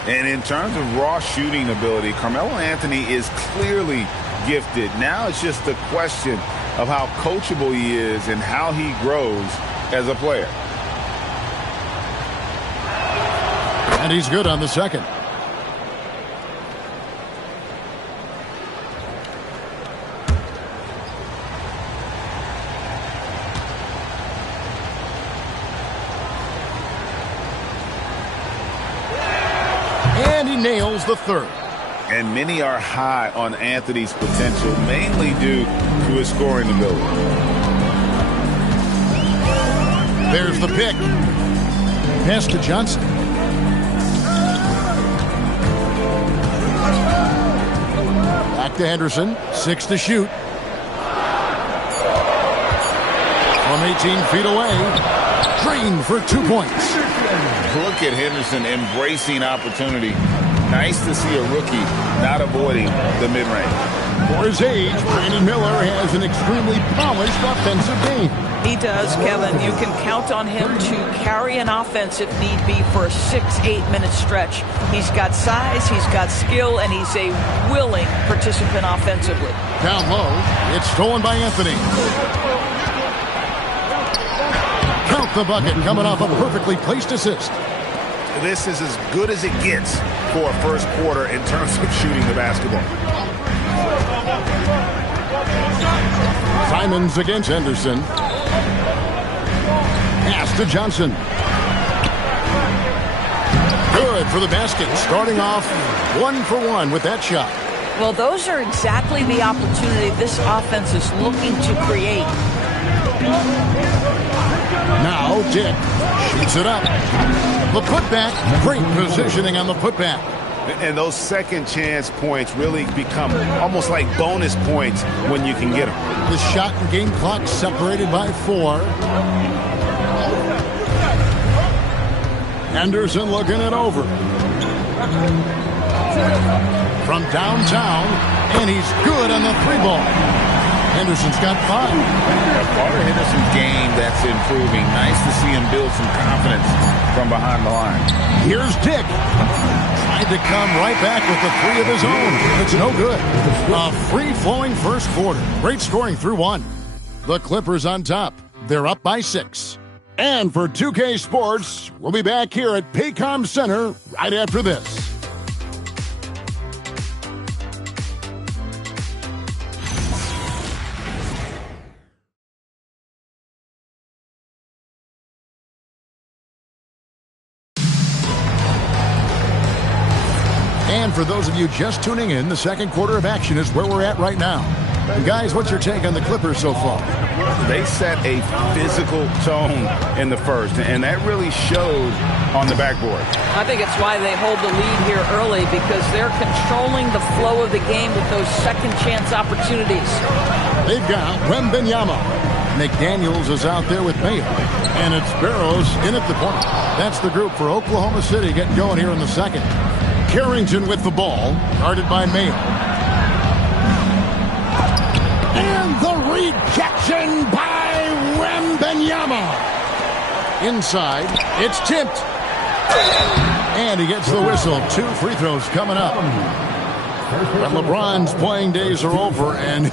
And in terms of raw shooting ability, Carmelo Anthony is clearly gifted. Now it's just a question of how coachable he is and how he grows as a player. And he's good on the second. Nails the third. And many are high on Anthony's potential, mainly due to his scoring ability. There's the pick. Pass to Johnson. Back to Henderson. 6 to shoot. From 18 feet away. Green for 2 points. Look at Henderson embracing opportunity. Nice to see a rookie not avoiding the mid-range. For his age, Brandon Miller has an extremely polished offensive game. He does, Kevin. You can count on him to carry an offense if need be for a 6-8 minute stretch. He's got size, he's got skill, and he's a willing participant offensively. Down low, it's stolen by Anthony. Count the bucket coming off a perfectly placed assist. This is as good as it gets for a first quarter in terms of shooting the basketball. Simons against Henderson. Pass to Johnson. Good for the basket. Starting off 1 for 1 with that shot. Well, those are exactly the opportunity this offense is looking to create. Now Dick shoots it up. The putback, great positioning on the putback. And those second chance points really become almost like bonus points when you can get them. The shot and game clock separated by 4. Henderson looking it over. From downtown, and he's good on the 3-ball. Henderson's got 5. Part of Henderson's game that's improving. Nice to see him build some confidence from behind the line. Here's Dick. Tried to come right back with the 3 of his own. It's no good. A free-flowing first quarter. Great scoring through 1. The Clippers on top. They're up by 6. And for 2K Sports, we'll be back here at Paycom Center right after this. And for those of you just tuning in, the second quarter of action is where we're at right now. And guys, what's your take on the Clippers so far? They set a physical tone in the first, and that really showed on the backboard. I think it's why they hold the lead here early, because they're controlling the flow of the game with those second chance opportunities. They've got Wembanyama. McDaniels is out there with Mayo. And it's Barrows in at the point. That's the group for Oklahoma City getting going here in the second. Carrington with the ball, guarded by Mayo. And the rejection by Wembanyama. Inside, it's tipped. And he gets the whistle. 2 free throws coming up. But LeBron's playing days are over, and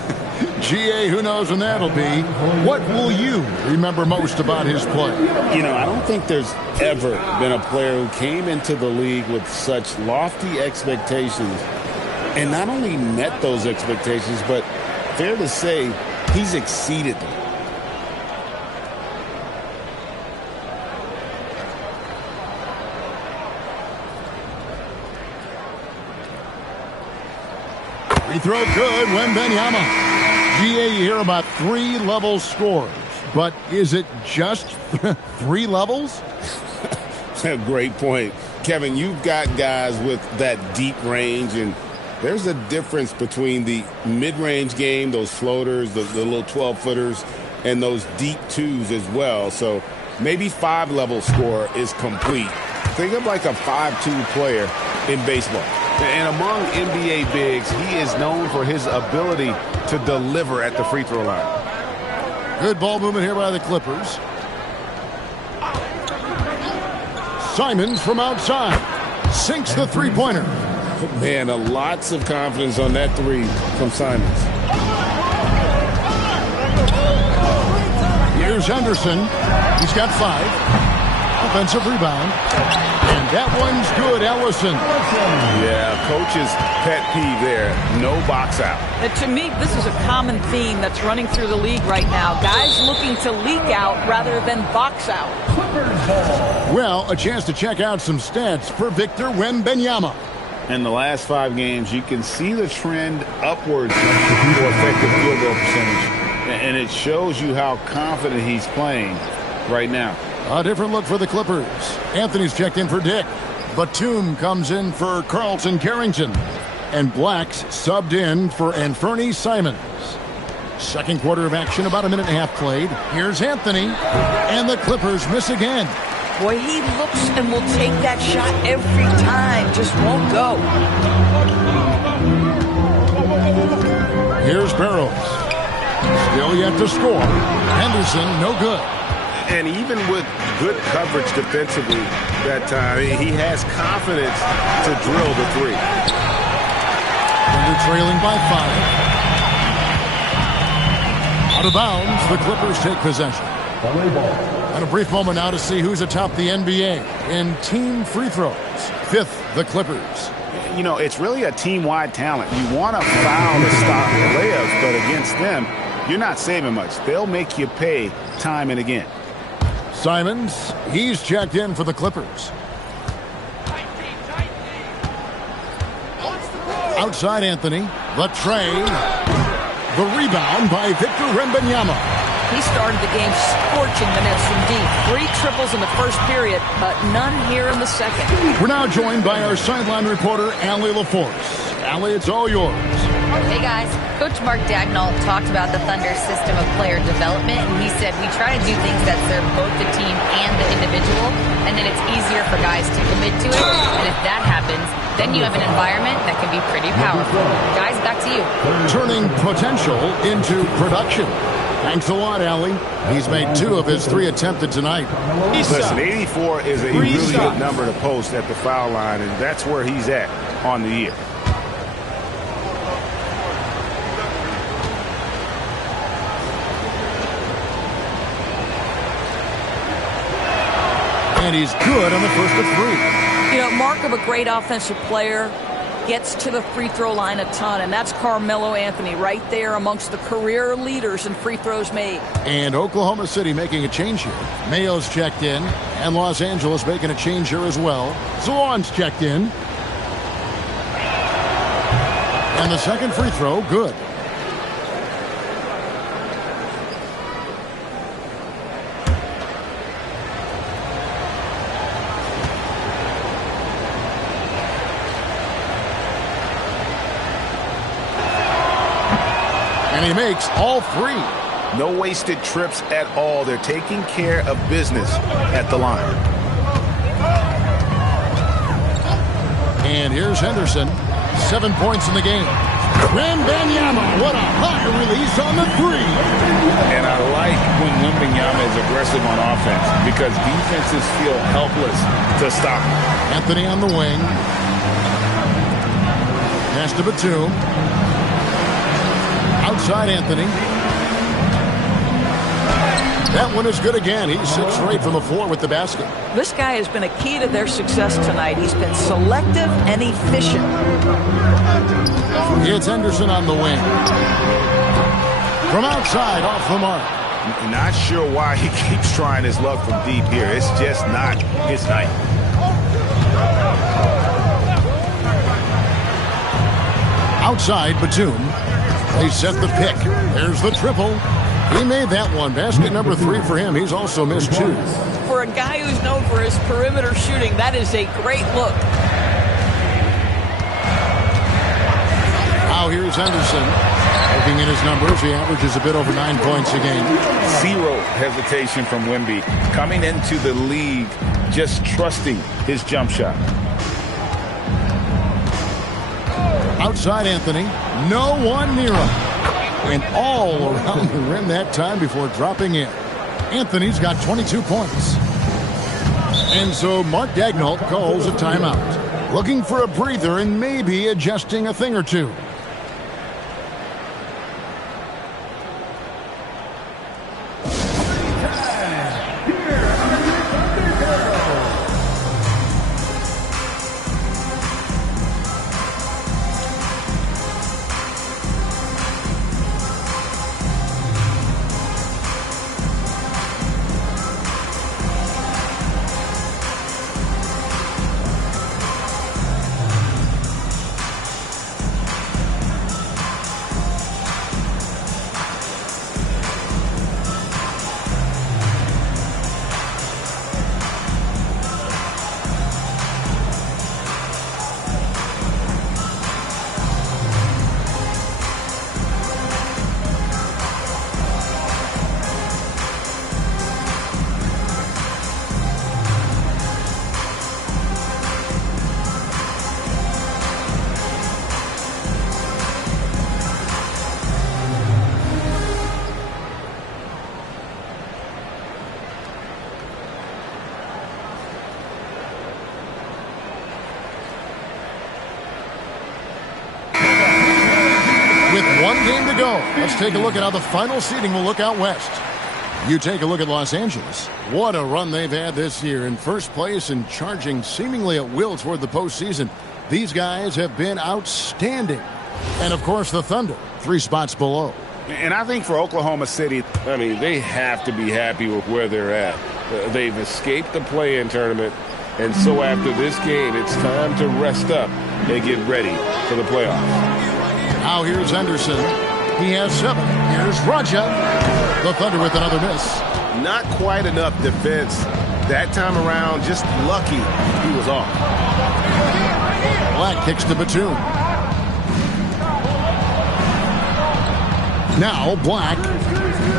GA, who knows when that'll be. What will you remember most about his play? You know, I don't think there's ever been a player who came into the league with such lofty expectations and not only met those expectations, but fair to say, he's exceeded them. Free throw good, Wembanyama. GA, you hear about 3-level scores, but is it just 3 levels? Great point. Kevin, you've got guys with that deep range, and there's a difference between the mid-range game, those floaters, the little 12-footers, and those deep 2s as well. So maybe 5-level score is complete. Think of like a 5'2" player in baseball. And among NBA bigs, he is known for his ability to deliver at the free throw line. Good ball movement here by the Clippers. Simons from outside sinks the 3-pointer. Man, lots of confidence on that 3 from Simons. Here's Henderson. He's got 5. Offensive rebound. And that one's good, Ellison. Yeah, coach's pet peeve there. No box out. And to me, this is a common theme that's running through the league right now. Guys looking to leak out rather than box out. Well, a chance to check out some stats for Victor Wembanyama. In the last 5 games, you can see the trend upwards for effective field goal percentage. And it shows you how confident he's playing right now. A different look for the Clippers. Anthony's checked in for Dick. Batum comes in for Carlton Carrington. And Black's subbed in for Anthony Simons. Second quarter of action, about a minute and a half played. Here's Anthony. And the Clippers miss again. Boy, he looks and will take that shot every time. Just won't go. Here's Barrows. Still yet to score. Henderson, no good. And even with good coverage defensively that time, he has confidence to drill the 3. Thunder trailing by 5. Out of bounds, the Clippers take possession. And a brief moment now to see who's atop the NBA in team free throws. 5th, the Clippers. You know, it's really a team-wide talent. You want to foul to stop the layups, but against them, you're not saving much. They'll make you pay time and again. Simons, he's checked in for the Clippers. Outside Anthony, the trade, the rebound by Victor Wembanyama. He started the game scorching the nets from deep. 3 triples in the first period, but none here in the second. We're now joined by our sideline reporter, Allie LaForce. Allie, it's all yours. Hey guys, Coach Mark Daigneault talked about the Thunder's system of player development, and he said we try to do things that serve both the team and the individual, and then it's easier for guys to commit to it, and if that happens, then you have an environment that can be pretty powerful. Guys, back to you. Turning potential into production. Thanks a lot, Allie. He's made 2 of his 3 attempted tonight. Listen, 84 is a really good number to post at the foul line, and that's where he's at on the year. And he's good on the first of 3. You know, mark of a great offensive player, gets to the free throw line a ton, and that's Carmelo Anthony right there amongst the career leaders in free throws made. And Oklahoma City making a change here. Mayo's checked in, and Los Angeles making a change here as well. Zawan's checked in. And the second free throw, good. And he makes all 3. No wasted trips at all. They're taking care of business at the line. And here's Henderson. 7 points in the game. Wembanyama, what a high release on the 3. And I like when Wembanyama is aggressive on offense because defenses feel helpless to stop him. Anthony on the wing. Pass to Batum. Outside Anthony. That one is good again. He's 6 straight from the floor with the basket. This guy has been a key to their success tonight. He's been selective and efficient. It's Henderson on the wing. From outside, off the mark. Not sure why he keeps trying his luck from deep here. It's just not his night. Outside, Batum. They set the pick. There's the triple. He made that one. Basket number 3 for him. He's also missed 2. For a guy who's known for his perimeter shooting, that is a great look. Now here's Henderson. Looking at his numbers, he averages a bit over 9 points a game. 0 hesitation from Wemby. Coming into the league, just trusting his jump shot. Outside Anthony. No one near him. And all around the rim that time before dropping in. Anthony's got 22 points. And so Mark Daigneault calls a timeout. Looking for a breather and maybe adjusting a thing or 2. Let's take a look at how the final seeding will look out west. You take a look at Los Angeles. What a run they've had this year. In first place and charging seemingly at will toward the postseason. These guys have been outstanding. And, of course, the Thunder, 3 spots below. And I think for Oklahoma City, I mean, they have to be happy with where they're at. They've escaped the play-in tournament. And so after this game, it's time to rest up and get ready for the playoffs. Now here's Henderson. He has 7. Here's Raja. The Thunder with another miss. Not quite enough defense that time around. Just lucky he was off. Black kicks to Batum. Now Black,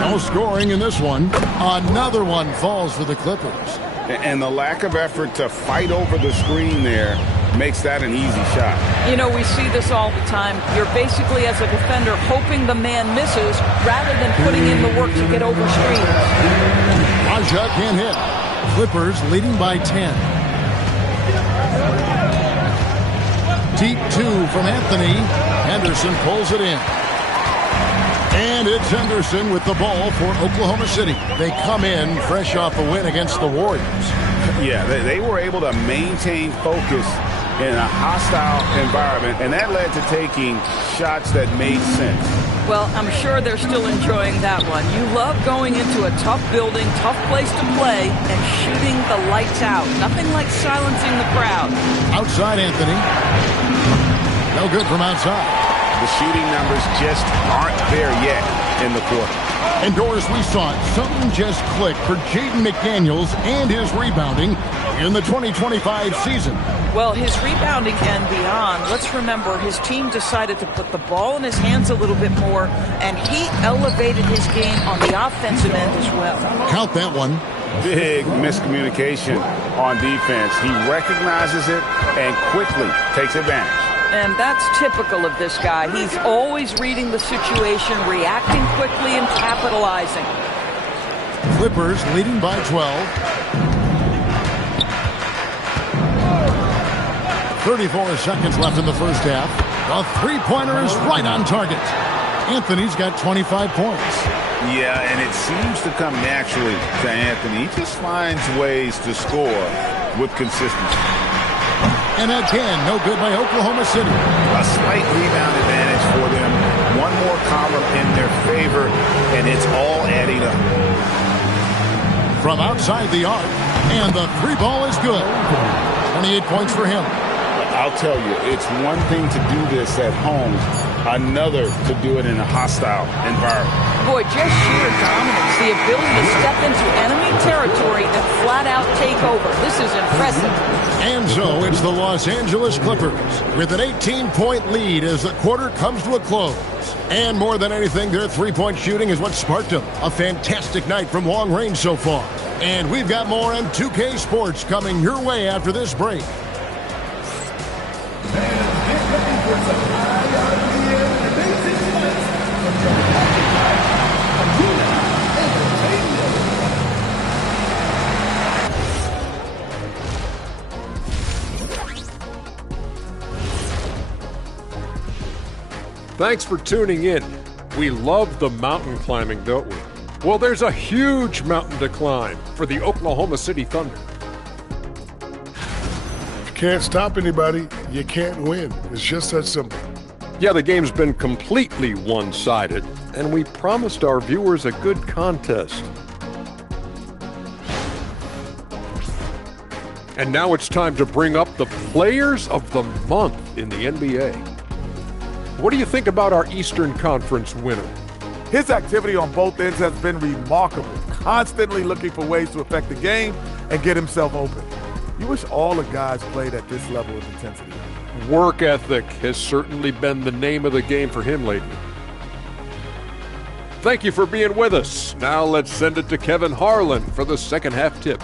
no scoring in this one. Another one falls for the Clippers. And the lack of effort to fight over the screen there makes that an easy shot. You know, we see this all the time. You're basically, as a defender, hoping the man misses rather than putting in the work to get over screens. Raja can't hit. Clippers leading by 10. Deep 2 from Anthony. Henderson pulls it in. And it's Henderson with the ball for Oklahoma City. They come in fresh off a win against the Warriors. Yeah, they were able to maintain focus in a hostile environment, and that led to taking shots that made sense. Well, I'm sure they're still enjoying that one. You love going into a tough building, tough place to play, and shooting the lights out. Nothing like silencing the crowd. Outside Anthony. No good from outside. The shooting numbers just aren't there yet in the quarter. And Doris, we saw it. Something just clicked for Jaden McDaniels and his rebounding in the 2025 season. Well, his rebounding and beyond, let's remember his team decided to put the ball in his hands a little bit more, and he elevated his game on the offensive end as well. Count that one. Big miscommunication on defense. He recognizes it and quickly takes advantage. And that's typical of this guy. He's always reading the situation, reacting quickly, and capitalizing. Clippers leading by 12. 34 seconds left in the first half. The three-pointer is right on target. Anthony's got 25 points. Yeah, and it seems to come naturally to Anthony. He just finds ways to score with consistency. And again, no good by Oklahoma City. A slight rebound advantage for them. One more column in their favor, and it's all adding up. From outside the arc, and the three ball is good. 28 points for him. I'll tell you, it's one thing to do this at home, another to do it in a hostile environment. Boy, just sheer dominance, the ability to step into enemy territory and flat out take over. This is impressive. And so it's the Los Angeles Clippers with an 18-point lead as the quarter comes to a close. And more than anything, their three-point shooting is what sparked them. A fantastic night from long range so far. And we've got more on 2K Sports coming your way after this break. Thanks for tuning in. We love the mountain climbing, don't we? Well, there's a huge mountain to climb for the Oklahoma City Thunder. If you can't stop anybody, you can't win. It's just that simple. Yeah, the game's been completely one-sided, and we promised our viewers a good contest. And now it's time to bring up the Players of the Month in the NBA. What do you think about our Eastern Conference winner? His activity on both ends has been remarkable, constantly looking for ways to affect the game and get himself open. You wish all the guys played at this level of intensity. Work ethic has certainly been the name of the game for him lately. Thank you for being with us. Now let's send it to Kevin Harlan for the second half tip.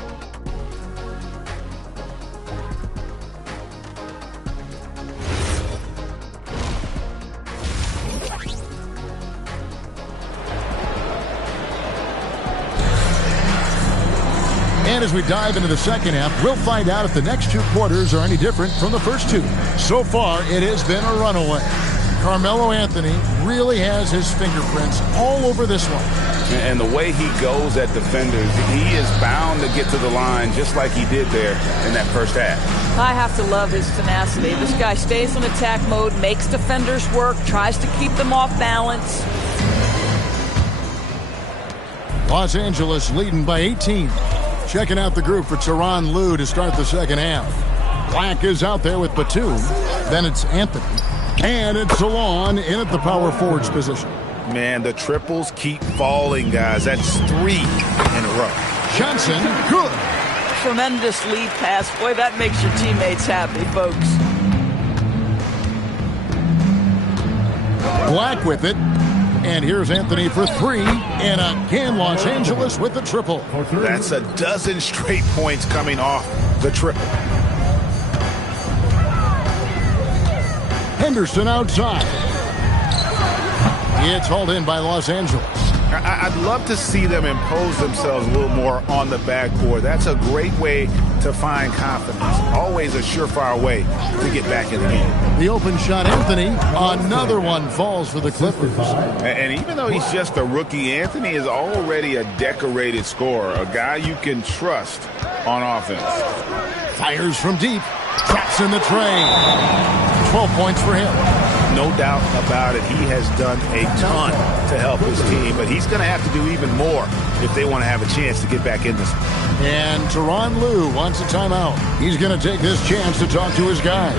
And as we dive into the second half, we'll find out if the next two quarters are any different from the first two. So far, it has been a runaway. Carmelo Anthony really has his fingerprints all over this one. And the way he goes at defenders, he is bound to get to the line just like he did there in that first half. I have to love his tenacity. This guy stays in attack mode, makes defenders work, tries to keep them off balance. Los Angeles leading by 18. Checking out the group for Tyronn Lue to start the second half. Black is out there with Batum. Then it's Anthony. And it's Salon in at the power forwards position. Man, the triples keep falling, guys. That's 3 in a row. Johnson, good. Tremendous lead pass. Boy, that makes your teammates happy, folks. Black with it. And here's Anthony for 3. And again, Los Angeles with the triple. That's a dozen straight points coming off the triple. Henderson outside. It's hauled in by Los Angeles. I'd love to see them impose themselves a little more on the backcourt. That's a great way to find confidence. Always a surefire way to get back in the game. The open shot, Anthony. Another one falls for the Clippers. And even though he's just a rookie, Anthony is already a decorated scorer, a guy you can trust on offense. Fires from deep. Traps in the tray. 12 points for him. No doubt about it. He has done a ton to help his team, but he's going to have to do even more if they want to have a chance to get back in this. And Tyronn Lue wants a timeout. He's going to take this chance to talk to his guy.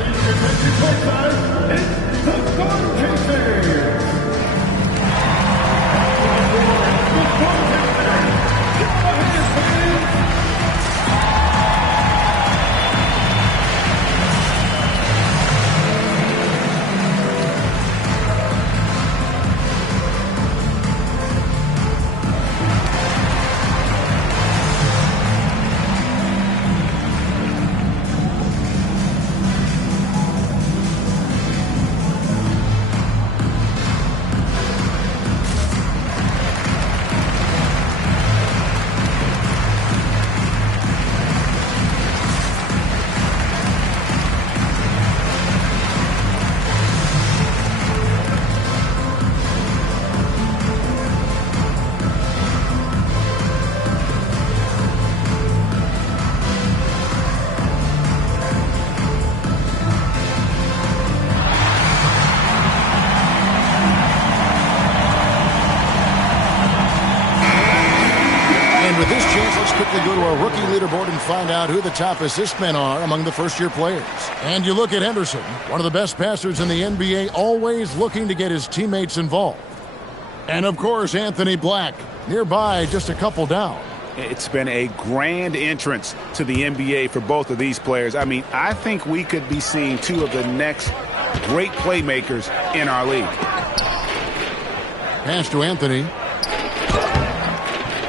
Go to our rookie leaderboard and find out who the top assist men are among the first-year players. And you look at Henderson, one of the best passers in the NBA, always looking to get his teammates involved. And, of course, Anthony Black, nearby, just a couple down. It's been a grand entrance to the NBA for both of these players. I mean, I think we could be seeing 2 of the next great playmakers in our league. Pass to Anthony.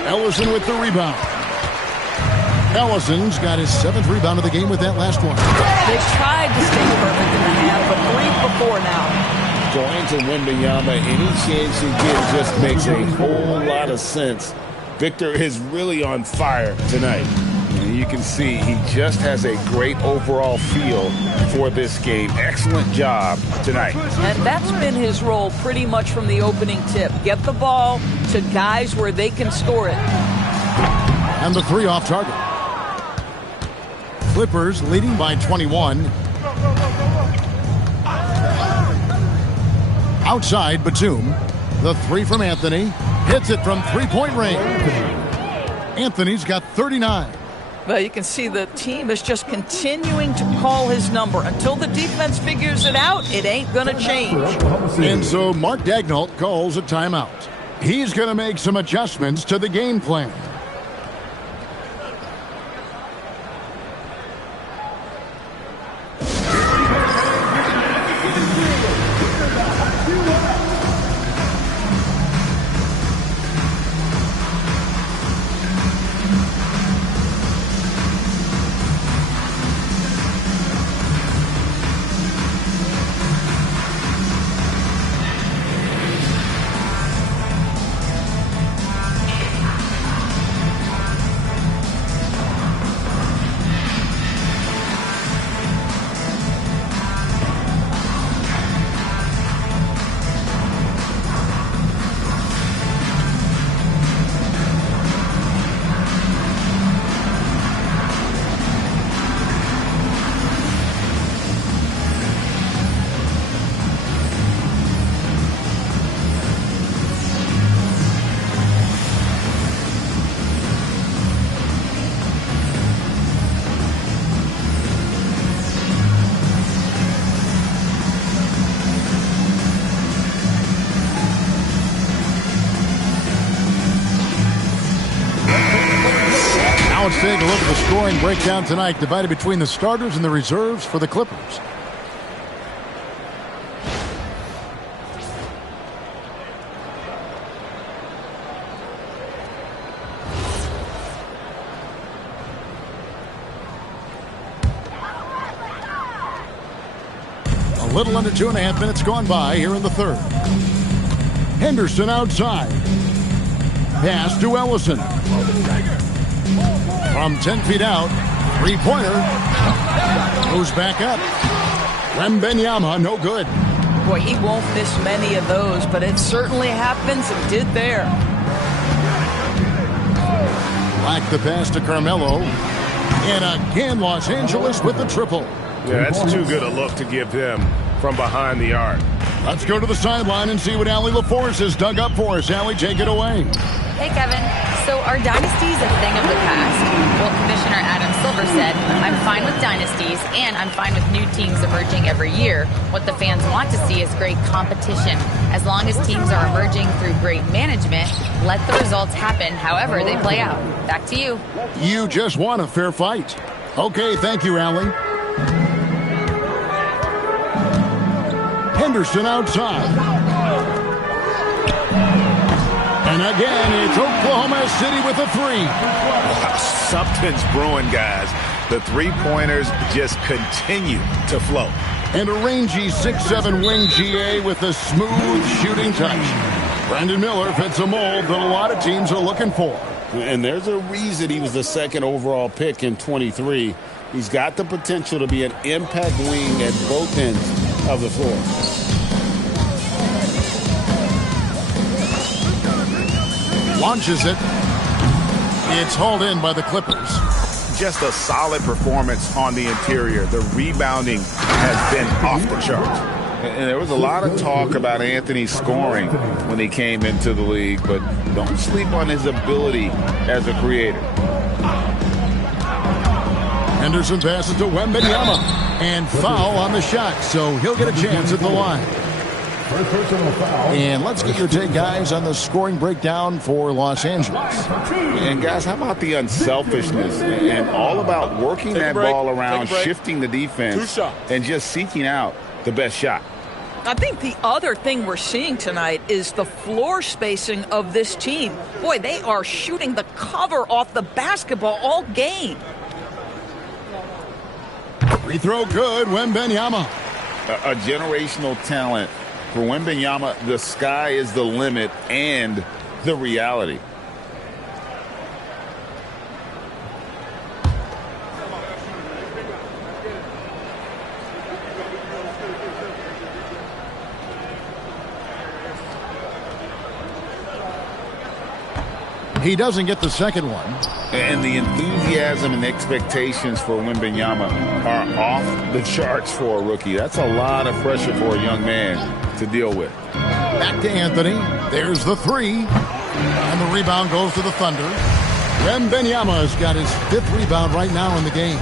Ellison with the rebound. Ellison's got his 7th rebound of the game with that last one. They tried to stay perfect in the half, but 3 before now. Going to Wembanyama, any chance you get just makes a whole lot of sense. Victor is really on fire tonight. And you can see he just has a great overall feel for this game. Excellent job tonight. And that's been his role pretty much from the opening tip. Get the ball to guys where they can score it. And the 3 off target. Clippers leading by 21. Outside, Batum. The 3 from Anthony. Hits it from three-point range. Anthony's got 39. Well, you can see the team is just continuing to call his number. Until the defense figures it out, it ain't going to change. And so Mark Daigneault calls a timeout. He's going to make some adjustments to the game plan. to the scoring breakdown tonight, divided between the starters and the reserves for the Clippers. A little under 2.5 minutes gone by here in the third. Henderson outside. Pass to Ellison. From 10 feet out, three-pointer. Goes back up. Wembanyama, no good. Boy, he won't miss many of those, but it certainly happens and did there. Black the pass to Carmelo. And again, Los Angeles with the triple. Yeah, that's too good a look to give him from behind the arc. Let's go to the sideline and see what Allie LaForce has dug up for us. Allie, take it away. Hey, Kevin. So are dynasties a thing of the past? Well, Commissioner Adam Silver said, I'm fine with dynasties, and I'm fine with new teams emerging every year. What the fans want to see is great competition. As long as teams are emerging through great management, let the results happen however they play out. Back to you. You just want a fair fight. Okay, thank you, Allie. Henderson outside. And again, it's Oklahoma City with a three. Something's brewing, guys. The three-pointers just continue to flow. And a rangy 6'7" wing GA with a smooth shooting touch. Brandon Miller fits a mold that a lot of teams are looking for. And there's a reason he was the second overall pick in 23. He's got the potential to be an impact wing at both ends of the floor. Launches it. It's hauled in by the Clippers. Just a solid performance on the interior. The rebounding has been off the charts. And there was a lot of talk about Anthony scoring when he came into the league, but don't sleep on his ability as a creator. Henderson passes to Wembanyama. And foul on the shot, so he'll get a chance at the line. And let's get your take, guys, on the scoring breakdown for Los Angeles. And, guys, how about the unselfishness and all about working that ball around, shifting the defense, and just seeking out the best shot? I think the other thing we're seeing tonight is the floor spacing of this team. Boy, they are shooting the cover off the basketball all game. Free throw good, Wembanyama. A generational talent. For Wembanyama, the sky is the limit and the reality. He doesn't get the second one. And the enthusiasm and expectations for Wembanyama are off the charts for a rookie. That's a lot of pressure for a young man to deal with. Back to Anthony. There's the three. And the rebound goes to the Thunder. Wembanyama has got his 5th rebound right now in the game.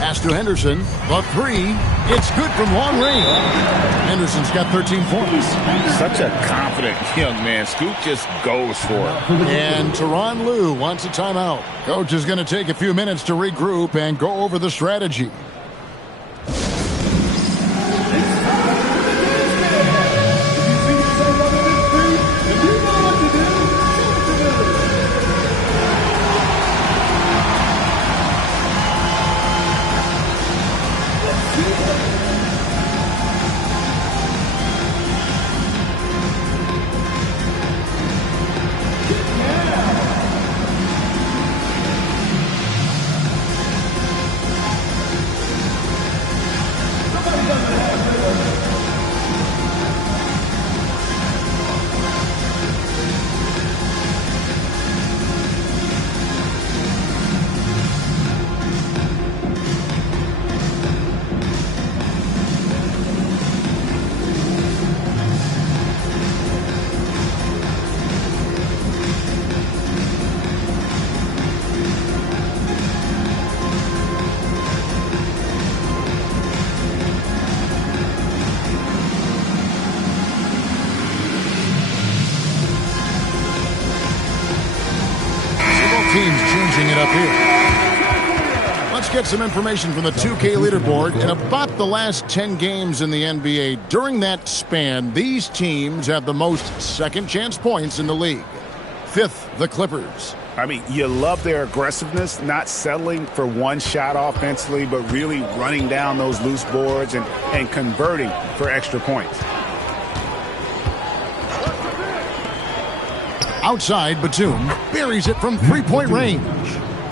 Pass to Henderson. The three. It's good from long range. Henderson's got 13 points. Such a confident young man. Scoot just goes for it. And Tyronn Lue wants a timeout. Coach is going to take a few minutes to regroup and go over the strategy. teams changing it up here. Let's get some information from the 2K leaderboard. In about the last 10 games in the NBA, during that span, these teams have the most second chance points in the league. Fifth, the Clippers. I mean, you love their aggressiveness, not settling for one shot offensively, but really running down those loose boards and converting for extra points. Outside, Batum buries it from three-point range.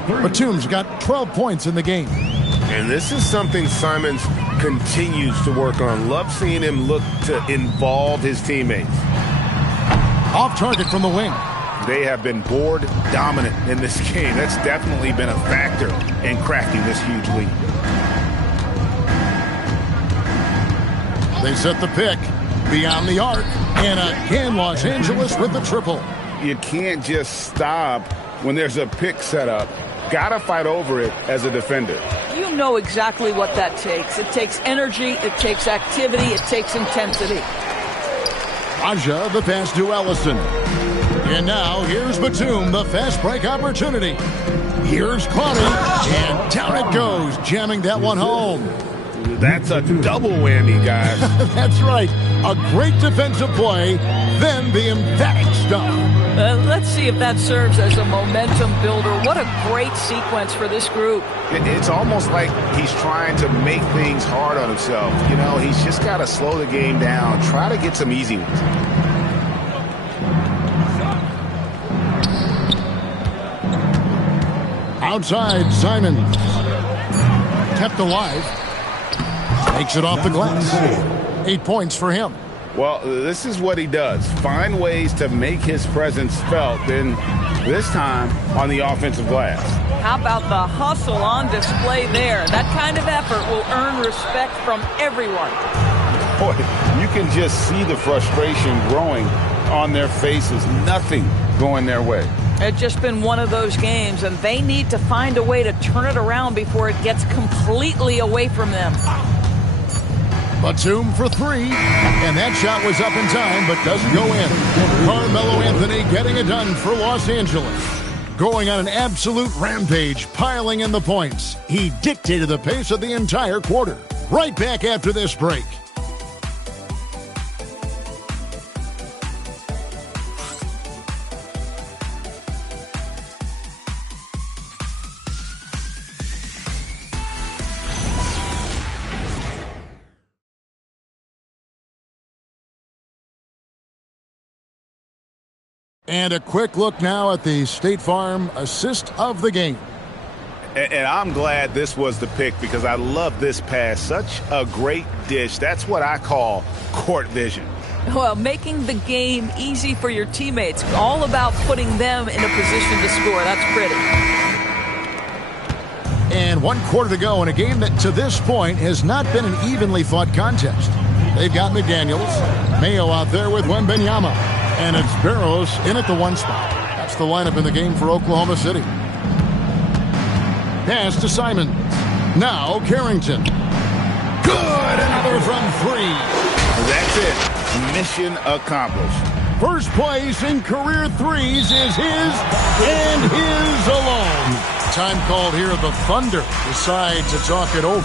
Batum's got 12 points in the game. And this is something Simons continues to work on. Love seeing him look to involve his teammates. Off target from the wing. They have been board dominant in this game. That's definitely been a factor in cracking this huge lead. They set the pick beyond the arc. And again, Los Angeles with the triple. You can't just stop when there's a pick set up. Gotta fight over it as a defender. You know exactly what that takes. It takes energy, it takes activity, it takes intensity. Raja, the pass to Ellison. And now here's Batum, the fast break opportunity. Here's Claudio, and down it goes, jamming that one home. That's a double whammy, guys. That's right. A great defensive play, then the emphatic stuff. Let's see if that serves as a momentum builder. What a great sequence for this group. It's almost like he's trying to make things hard on himself. You know, he's just got to slow the game down, try to get some easy ones. Outside, Simon. Kept alive. Takes it off the glass. 8 points for him. Well, this is what he does. Find ways to make his presence felt, then this time on the offensive glass. How about the hustle on display there? That kind of effort will earn respect from everyone. Boy, you can just see the frustration growing on their faces. Nothing going their way. It's just been one of those games, and they need to find a way to turn it around before it gets completely away from them. Batum for three, and that shot was up in time, but doesn't go in. Carmelo Anthony getting it done for Los Angeles. Going on an absolute rampage, piling in the points. He dictated the pace of the entire quarter. Right back after this break. And a quick look now at the State Farm assist of the game. And I'm glad this was the pick because I love this pass. Such a great dish. That's what I call court vision. Well, making the game easy for your teammates. All about putting them in a position to score. That's pretty. And 1 quarter to go in a game that to this point has not been an evenly fought contest. They've got McDaniels, Mayo out there with Wembanyama. And it's Barrows in at the 1 spot. That's the lineup in the game for Oklahoma City. Pass to Simons. Now Carrington. Good! Another from 3. That's it. Mission accomplished. First place in career threes is his and his alone. Time called here. The Thunder decide to talk it over.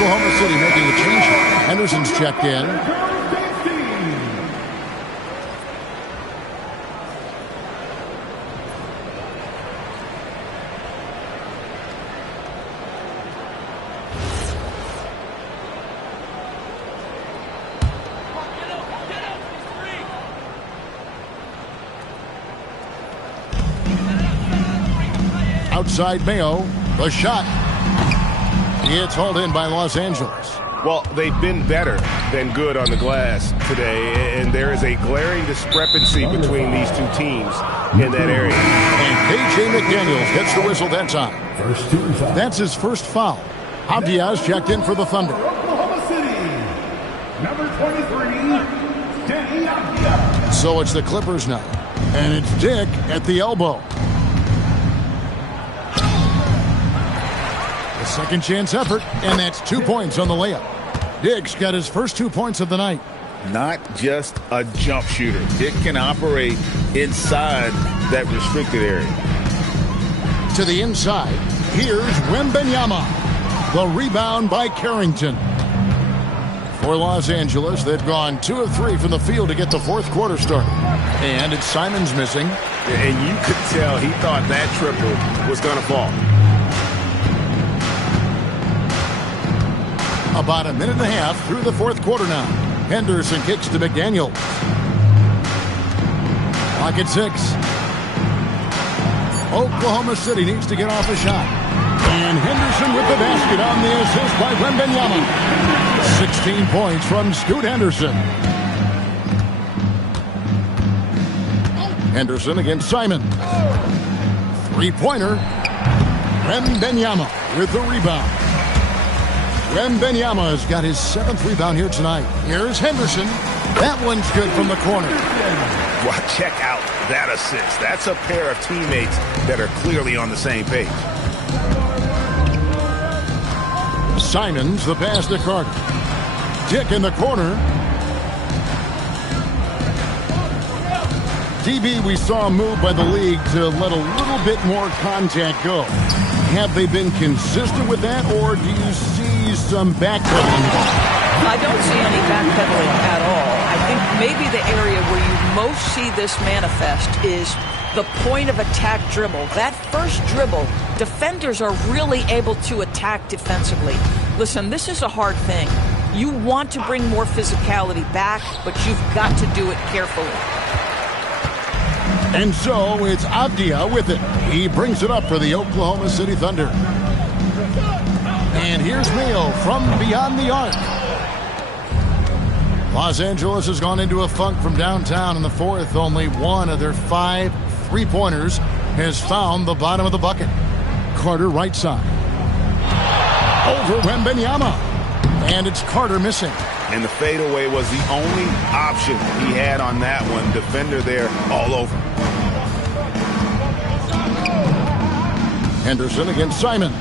Oklahoma City making a change. Henderson's checked in. Outside Mayo, the shot. It's hauled in by Los Angeles. Well, they've been better than good on the glass today, and there is a glaring discrepancy between these two teams in that area. And KJ McDaniels gets the whistle that time. That's his first foul. Abdiaz checked in for the Thunder. Oklahoma City, number 23, Danny Abdiaz. So it's the Clippers now. And it's Dick at the elbow. A second chance effort, and that's 2 points on the layup. Dick's got his first 2 points of the night. Not just a jump shooter. Dick can operate inside that restricted area. To the inside, here's Wembanyama. The rebound by Carrington. For Los Angeles, they've gone 2 of 3 from the field to get the fourth quarter started. And it's Simons missing. And you could tell he thought that triple was going to fall. About a minute and a half through the fourth quarter now. Henderson kicks to McDaniels. Clock at 6. Oklahoma City needs to get off a shot. And Henderson with the basket on the assist by Wembanyama. 16 points from Scoot Henderson. Henderson against Simon. Three-pointer. Wembanyama with the rebound. Wembanyama has got his 7th rebound here tonight. Here's Henderson. That one's good from the corner. Well, check out that assist. That's a pair of teammates that are clearly on the same page. Simons, the pass to Carter. Dick in the corner. DB, we saw a move by the league to let a little bit more contact go. Have they been consistent with that, or do you see some backpedaling? I don't see any backpedaling at all. I think maybe the area where you most see this manifest is the point of attack dribble. That first dribble, defenders are really able to attack defensively. Listen, this is a hard thing. You want to bring more physicality back, but you've got to do it carefully. And so it's Abdia with it. He brings it up for the Oklahoma City Thunder. And here's Mayo from beyond the arc. Los Angeles has gone into a funk from downtown in the fourth. Only one of their 5 three-pointers has found the bottom of the bucket. Carter right side. Over Wembanyama. And it's Carter missing. And the fadeaway was the only option he had on that one. Defender there all over. Henderson against Simon.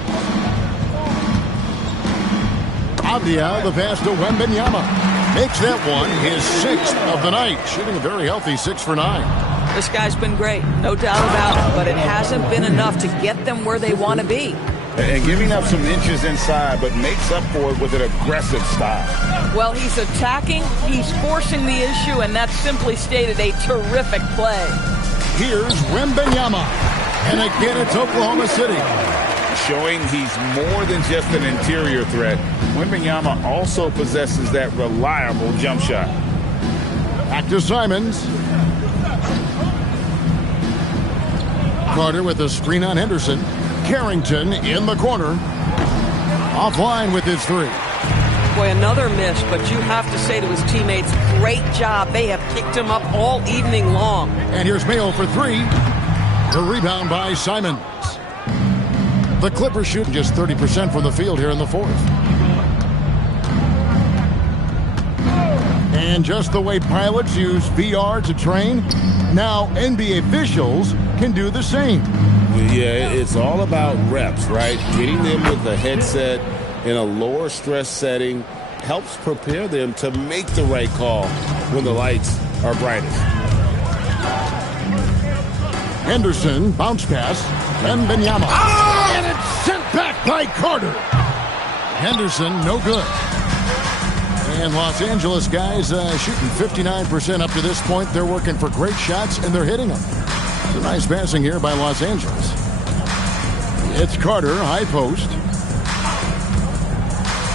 Abdia, the pass to Wembanyama. Makes that one his 6th of the night. Shooting a very healthy 6 for 9. This guy's been great, no doubt about it, but it hasn't been enough to get them where they want to be. And giving up some inches inside, but makes up for it with an aggressive style. Well, he's attacking, he's forcing the issue, and that's simply stated a terrific play. Here's Wembanyama. And again, it's Oklahoma City. Showing he's more than just an interior threat. Wembanyama also possesses that reliable jump shot. Back to Simons. Carter with a screen on Henderson. Carrington in the corner. Offline with his 3. Boy, another miss, but you have to say to his teammates, great job. They have kicked him up all evening long. And here's Mayo for 3. The rebound by Simons. The Clippers shooting just 30% from the field here in the fourth. And just the way pilots use VR to train, now NBA officials can do the same. Yeah, it's all about reps, right? Getting them with a headset in a lower stress setting helps prepare them to make the right call when the lights are brightest. Henderson, bounce pass, and Wembanyama. And it's sent back by Carter. Henderson, no good. And Los Angeles guys shooting 59% up to this point. They're working for great shots, and they're hitting them. It's a nice passing here by Los Angeles. It's Carter, high post.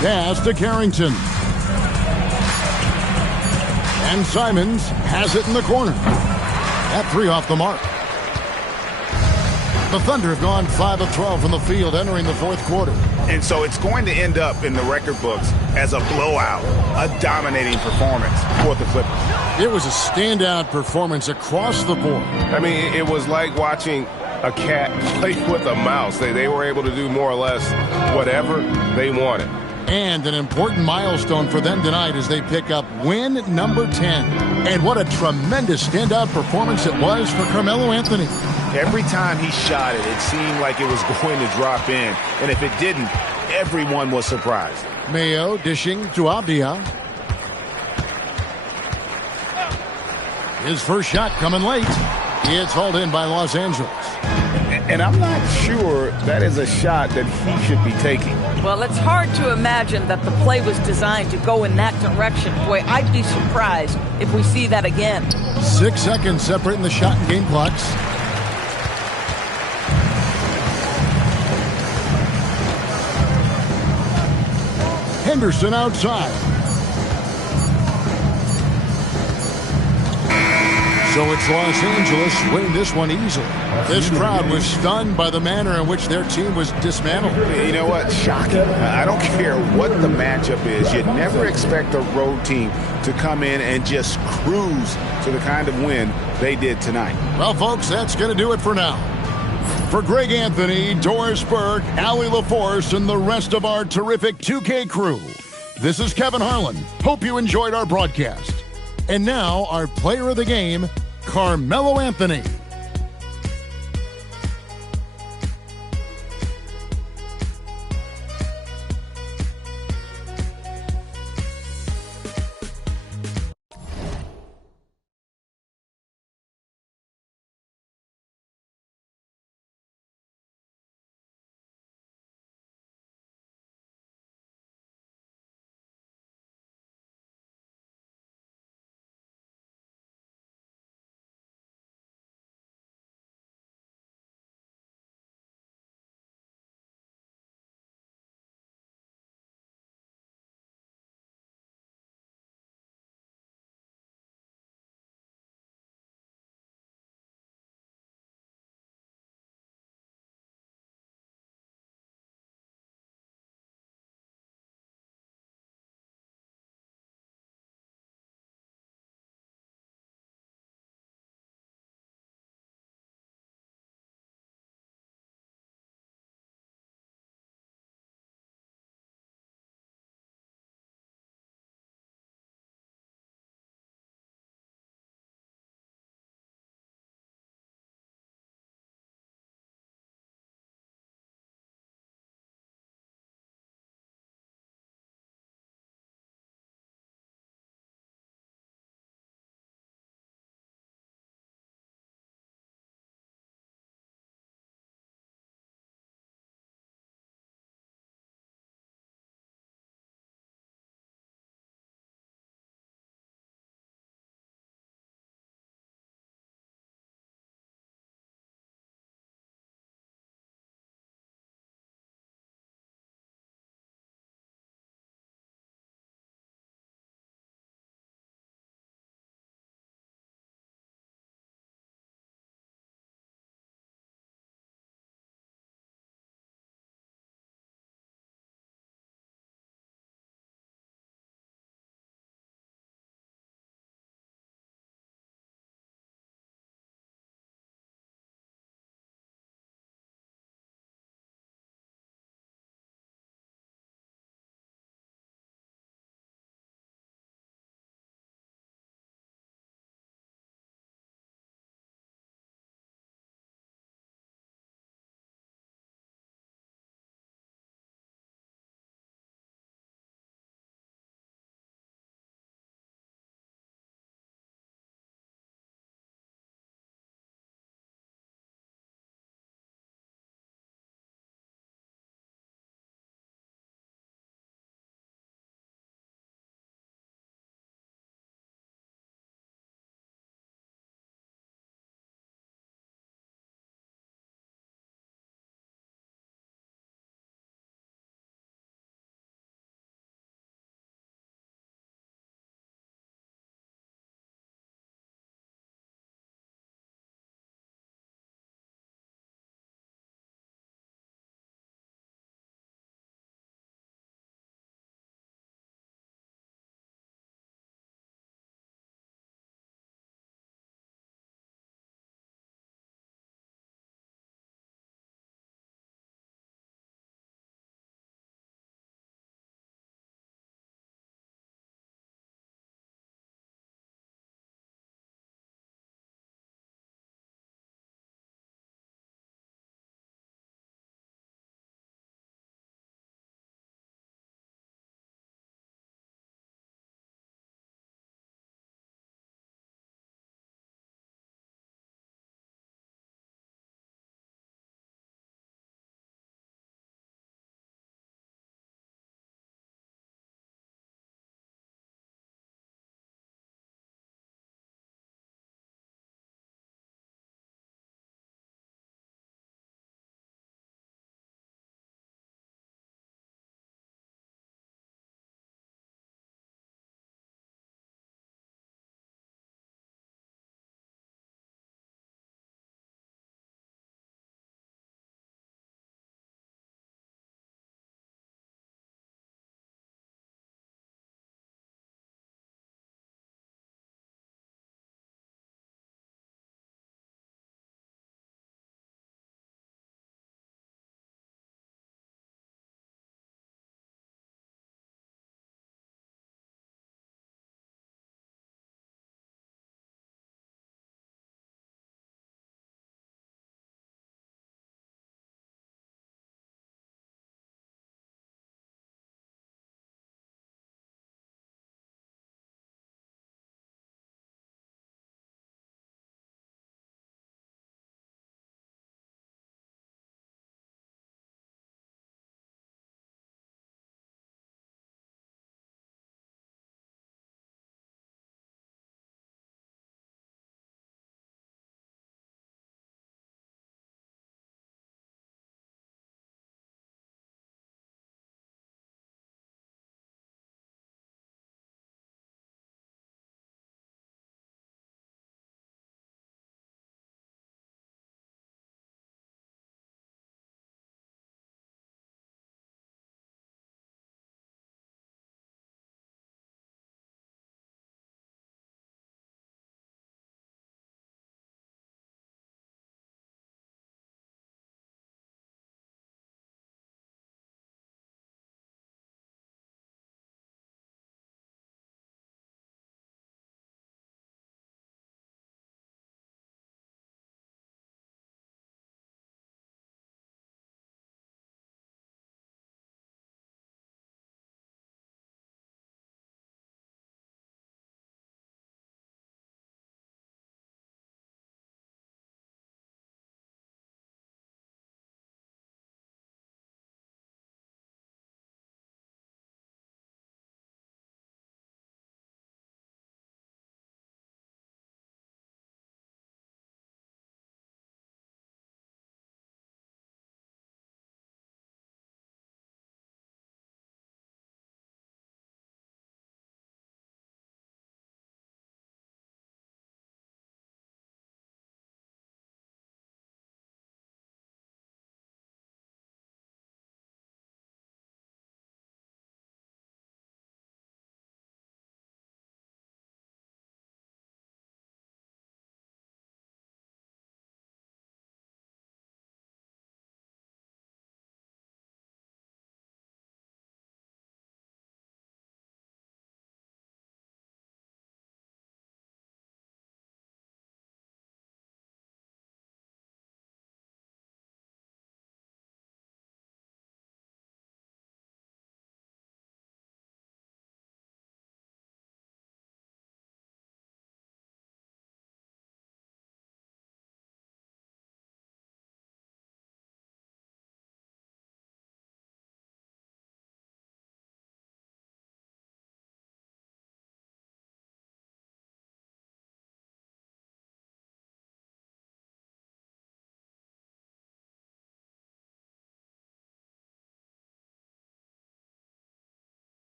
Pass to Carrington. And Simons has it in the corner. That three off the mark. The Thunder have gone 5 of 12 from the field entering the fourth quarter. And so it's going to end up in the record books as a blowout, a dominating performance for the Clippers. It was a standout performance across the board. I mean, it was like watching a cat play with a mouse. They were able to do more or less whatever they wanted. And an important milestone for them tonight as they pick up win number 10. And what a tremendous standout performance it was for Carmelo Anthony. Every time he shot it, it seemed like it was going to drop in. And if it didn't, everyone was surprised. Mayo dishing to Abdia. His first shot coming late. It's hauled in by Los Angeles. And I'm not sure that is a shot that he should be taking. Well, it's hard to imagine that the play was designed to go in that direction. Boy, I'd be surprised if we see that again. 6 seconds separating the shot and game clocks. Henderson outside. So it's Los Angeles winning this one easily. This crowd was stunned by the manner in which their team was dismantled. You know what? Shocking. I don't care what the matchup is. You never expect a road team to come in and just cruise to the kind of win they did tonight. Well, folks, that's going to do it for now. For Greg Anthony, Doris Burke, Allie LaForce, and the rest of our terrific 2K crew, this is Kevin Harlan. Hope you enjoyed our broadcast. And now, our player of the game, Carmelo Anthony.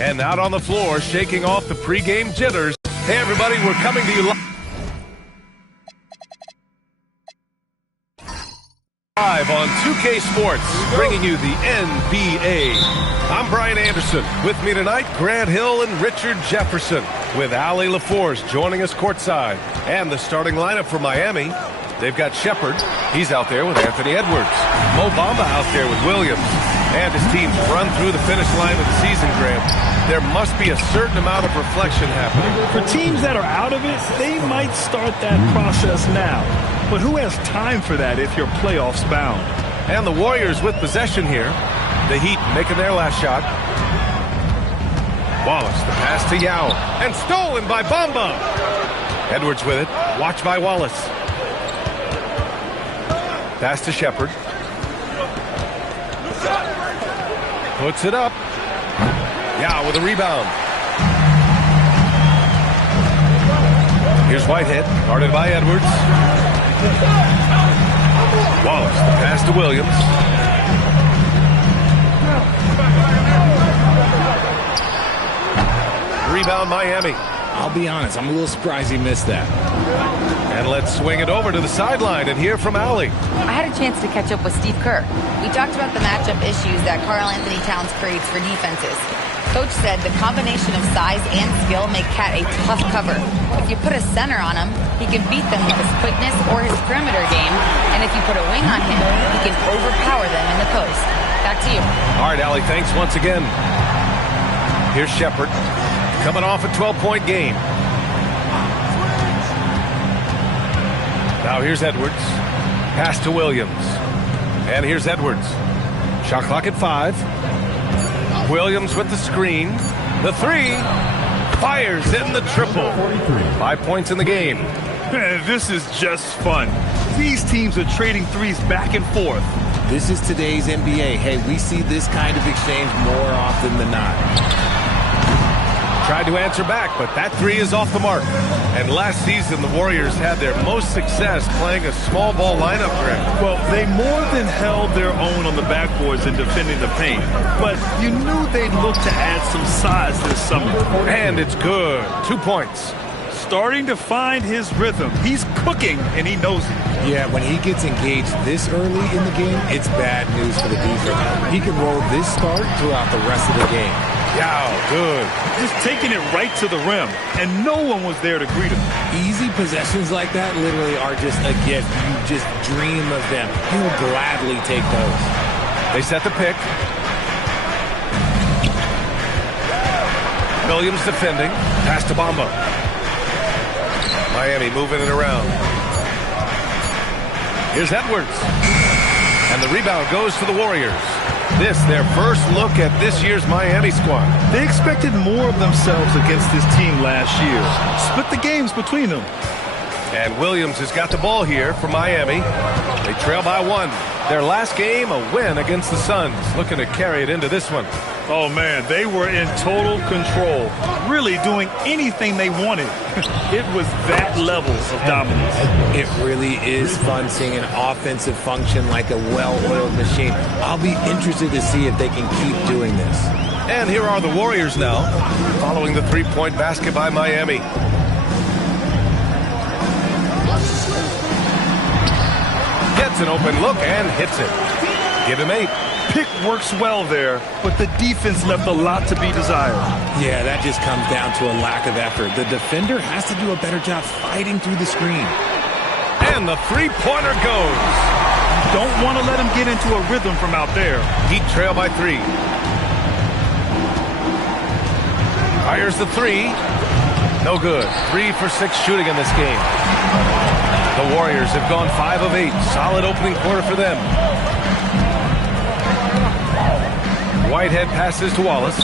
And out on the floor, shaking off the pregame jitters. Hey, everybody, we're coming to you live on 2K Sports, bringing you the NBA. I'm Brian Anderson. With me tonight, Grant Hill and Richard Jefferson, with Allie LaForce joining us courtside. And the starting lineup for Miami, they've got Shepard. He's out there with Anthony Edwards. Mo Bamba out there with Williams. And his team's run through the finish line of the season, Grant. There must be a certain amount of reflection happening. For teams that are out of it, they might start that process now. But who has time for that if you're playoffs bound? And the Warriors with possession here. The Heat making their last shot. Wallace, the pass to Yao. And stolen by Bamba. Edwards with it. Watched by Wallace. Pass to Shepard. Puts it up. Yao with a rebound. Here's Whitehead, guarded by Edwards. Wallace, the pass to Williams. Rebound Miami. I'll be honest, I'm a little surprised he missed that. And let's swing it over to the sideline and hear from Allie. I had a chance to catch up with Steve Kerr. We talked about the matchup issues that Karl Anthony Towns creates for defenses. Coach said the combination of size and skill make Cat a tough cover. If you put a center on him, he can beat them with his quickness or his perimeter game. And if you put a wing on him, he can overpower them in the post. Back to you. All right, Allie, thanks once again. Here's Shepard, coming off a 12-point game. Now here's Edwards. Pass to Williams. And here's Edwards. Shot clock at 5. Williams with the screen. The three. Fires in the triple. 5 points in the game. Man, this is just fun. These teams are trading threes back and forth. This is today's NBA. Hey, we see this kind of exchange more often than not. Tried to answer back, but that three is off the mark. And last season, the Warriors had their most success playing a small ball lineup, Greg. Well, they more than held their own on the backboards and defending the paint. But you knew they'd look to add some size this summer. And it's good. 2 points. Starting to find his rhythm. He's cooking, and he knows it. Yeah, when he gets engaged this early in the game, it's bad news for the defense. He can roll this start throughout the rest of the game. Yeah, good. Just taking it right to the rim, and no one was there to greet him. Easy possessions like that literally are just a gift. You just dream of them. He'll gladly take those. They set the pick. Williams defending. Pass to Bamba. Miami moving it around. Here's Edwards. And the rebound goes to the Warriors. This, their first look at this year's Miami squad. They expected more of themselves against this team last year. Split the games between them. And Williams has got the ball here for Miami. They trail by 1. Their last game, a win against the Suns. Looking to carry it into this one. Oh, man, they were in total control. Really doing anything they wanted. It was that level of dominance. It really is fun seeing an offensive function like a well-oiled machine. I'll be interested to see if they can keep doing this. And here are the Warriors now, following the three-point basket by Miami. Gets an open look and hits it. Give him 8. Pick works well there, but the defense left a lot to be desired. Yeah, that just comes down to a lack of effort. The defender has to do a better job fighting through the screen. And the three-pointer goes. You don't want to let him get into a rhythm from out there. Heat trail by 3. Fires the 3. No good. 3 for 6 shooting in this game. The Warriors have gone 5 of 8. Solid opening quarter for them. Whitehead passes to Wallace.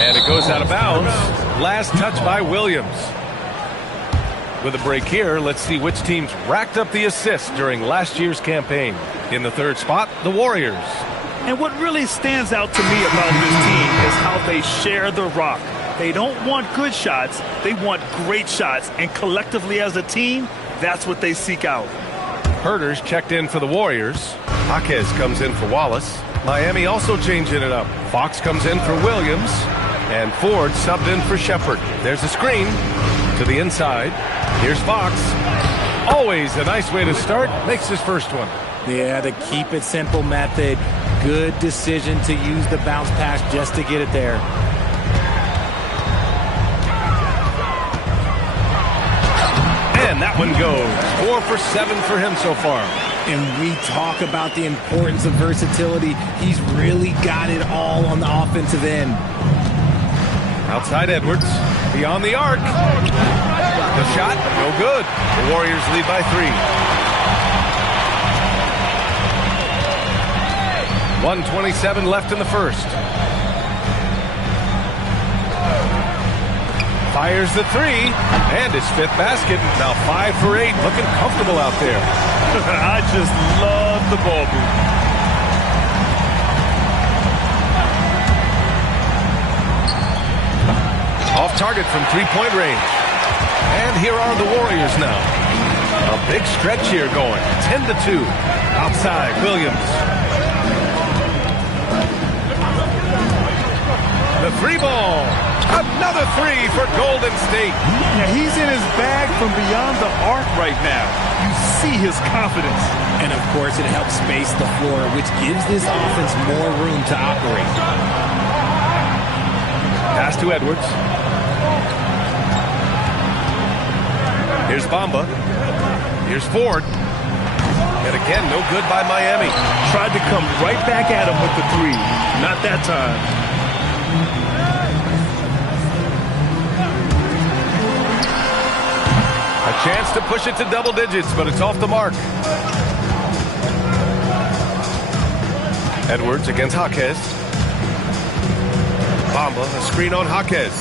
And it goes out of bounds. Last touch by Williams. With a break here, let's see which teams racked up the assists during last year's campaign. In the third spot, the Warriors. And what really stands out to me about this team is how they share the rock. They don't want good shots, they want great shots. And collectively as a team, that's what they seek out. Herter's checked in for the Warriors. Jaquez comes in for Wallace. Miami also changing it up. Fox comes in for Williams, and Ford subbed in for Shepard. There's a screen to the inside. Here's Fox. Always a nice way to start. Makes his first one. Yeah, the keep it simple method. Good decision to use the bounce pass just to get it there. And that one goes. 4 for 7 for him so far. And we talk about the importance of versatility. He's really got it all on the offensive end. Outside Edwards. Beyond the arc. The shot, no good. The Warriors lead by 3. 1:27 left in the first. Fires the 3, and his 5th basket. Now 5 for 8, looking comfortable out there. I just love the ball movement. Off target from 3-point range. And here are the Warriors now. A big stretch here going. 10-2. Outside, Williams. The 3 ball. Another 3 for Golden State. Yeah, he's in his bag from beyond the arc right now. You see his confidence. And of course, it helps space the floor, which gives this offense more room to operate. Pass to Edwards. Here's Bamba. Here's Ford. And again, no good by Miami. Tried to come right back at him with the 3. Not that time. A chance to push it to double digits, but it's off the mark. Edwards against Jaquez. Bamba, a screen on Jaquez.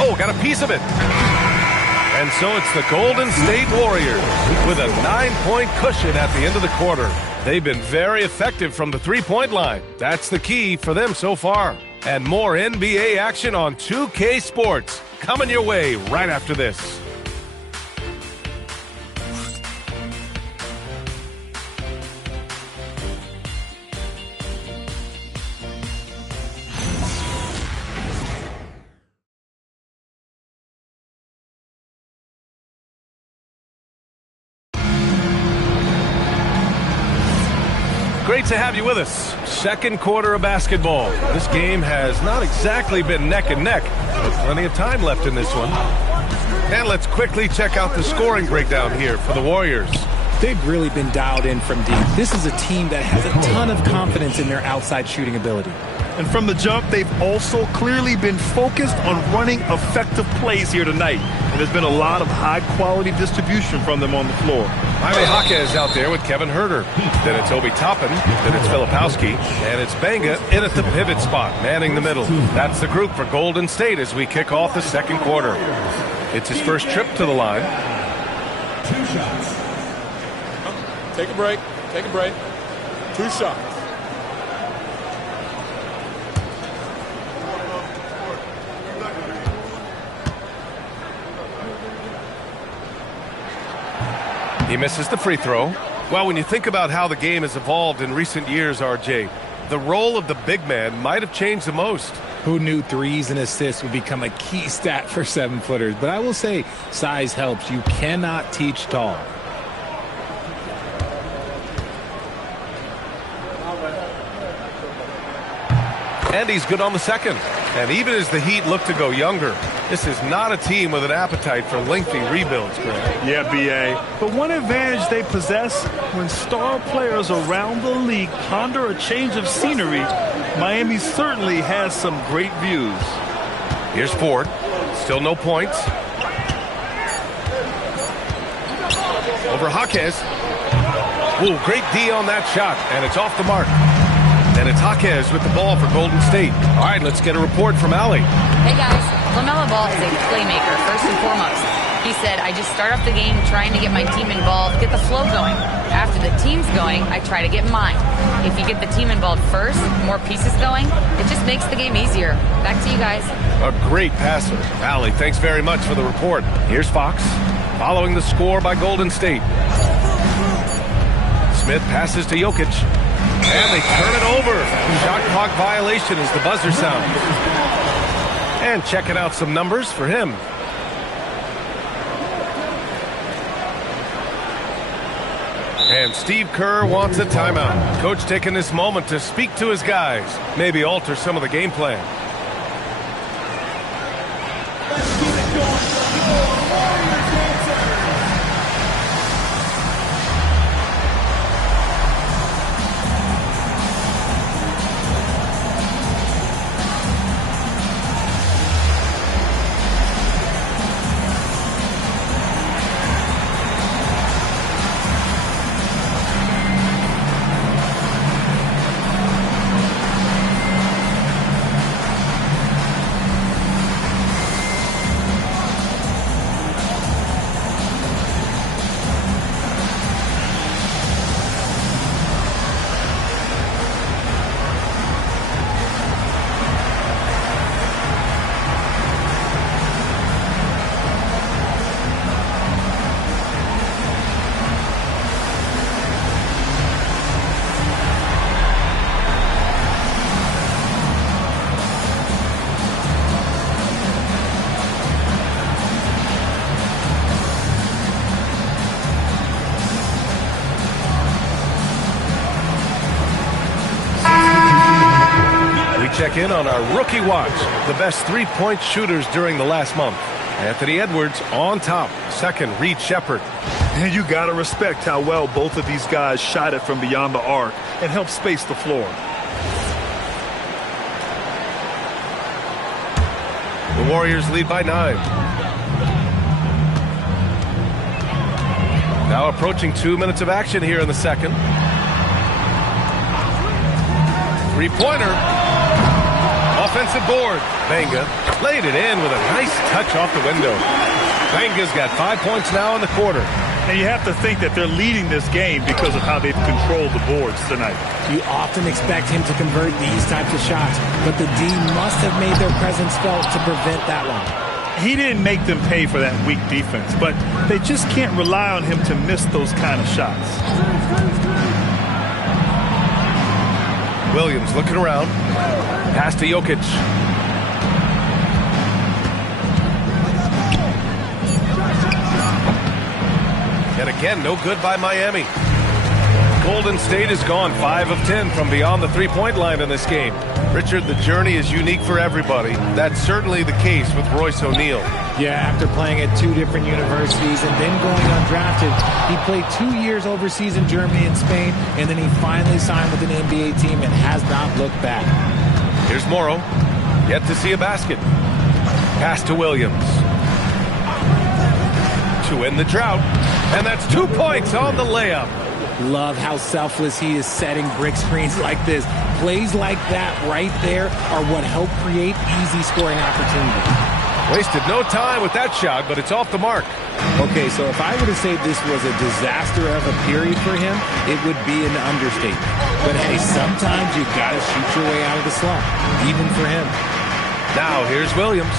Oh, got a piece of it. And so it's the Golden State Warriors with a 9-point cushion at the end of the quarter. They've been very effective from the 3-point line. That's the key for them so far. And more NBA action on 2K Sports coming your way right after this. Great to have you with us. Second quarter of basketball. This game has not exactly been neck and neck, but plenty of time left in this one. And let's quickly check out the scoring breakdown here for the Warriors. They've really been dialed in from deep. This is a team that has a ton of confidence in their outside shooting ability. And from the jump, they've also clearly been focused on running effective plays here tonight. And there's been a lot of high-quality distribution from them on the floor. Jaime Jaquez out there with Kevin Huerter. Then it's Obi Toppin. Then it's Filipowski. And it's Banga in at the pivot spot, manning the middle. That's the group for Golden State as we kick off the second quarter. It's his first trip to the line. 2 shots. Take a break. Take a break. 2 shots. He misses the free throw. Well, when you think about how the game has evolved in recent years, RJ, the role of the big man might have changed the most. Who knew threes and assists would become a key stat for 7-footers? But I will say size helps. You cannot teach tall. And he's good on the second. And even as the Heat look to go younger, this is not a team with an appetite for lengthy rebuilds, Greg. Yeah, B.A. But one advantage they possess when star players around the league ponder a change of scenery, Miami certainly has some great views. Here's Ford. Still no points. Over Jaquez. Ooh, great D on that shot, and it's off the mark. And it's Jaquez with the ball for Golden State. All right, let's get a report from Allie. Hey, guys. LaMelo Ball is a playmaker, first and foremost. He said, I just start off the game trying to get my team involved, get the flow going. After the team's going, I try to get mine. If you get the team involved first, more pieces going, it just makes the game easier. Back to you guys. A great passer. Allie, thanks very much for the report. Here's Fox, following the score by Golden State. Smith passes to Jokic. And they turn it over. Shot clock violation as the buzzer sounds. And checking out some numbers for him. And Steve Kerr wants a timeout. Coach taking this moment to speak to his guys. Maybe alter some of the game plan. Check in on our rookie watch, the best three-point shooters during the last month. Anthony Edwards on top. Second, Reed Shepherd. And you got to respect how well both of these guys shot it from beyond the arc and helped space the floor. The Warriors lead by 9. Now approaching 2 minutes of action here in the second. Three-pointer. Offensive board. Banga laid it in with a nice touch off the window. Banga's got 5 points now in the quarter. And you have to think that they're leading this game because of how they've controlled the boards tonight. You often expect him to convert these types of shots, but the D must have made their presence felt to prevent that one. He didn't make them pay for that weak defense, but they just can't rely on him to miss those kind of shots. Williams looking around. Pass to Jokic. And again, no good by Miami. Golden State is gone 5 of 10 from beyond the three-point line in this game. Richard, the journey is unique for everybody. That's certainly the case with Royce O'Neal. Yeah, after playing at 2 different universities and then going undrafted, he played 2 years overseas in Germany and Spain, and then he finally signed with an NBA team and has not looked back. Here's Morrow. Yet to see a basket. Pass to Williams. To end the drought. And that's 2 points on the layup. Love how selfless he is setting brick screens like this. Plays like that right there are what help create easy scoring opportunities. Wasted no time with that shot, but it's off the mark. Okay, so if I were to say this was a disaster of a period for him, it would be an understatement. But hey, sometimes you gotta shoot your way out of the slump, even for him. Now here's Williams.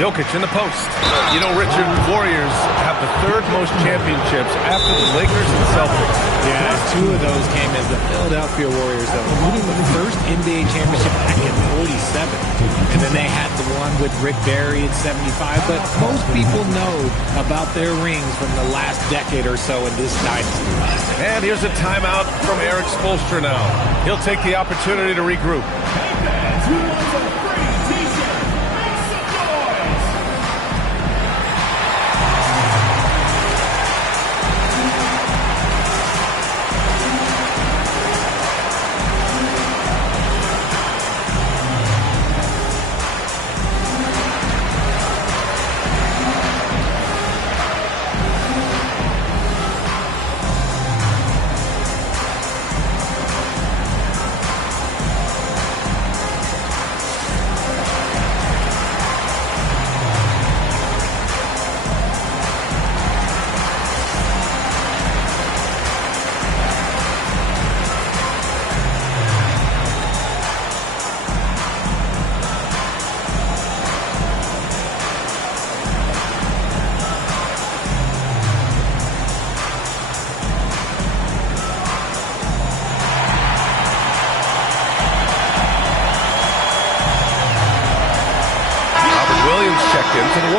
Jokic in the post. You know, Richard, Warriors have the 3rd most championships after the Lakers and Celtics. Yeah, 2 of those came as the Philadelphia Warriors, though, including the first NBA championship back in 47. And then they had the one with Rick Barry in 75. But most people know about their rings from the last decade or so in this dynasty. And here's a timeout from Eric Spoelstra now. He'll take the opportunity to regroup.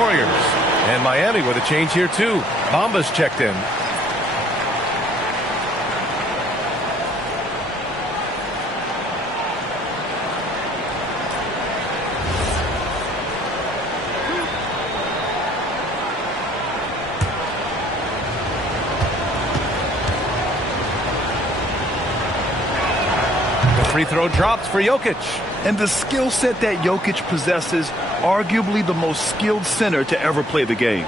Warriors. And Miami with a change here, too. Bamba's checked in. Free throw drops for Jokic. And the skill set that Jokic possesses, arguably the most skilled center to ever play the game.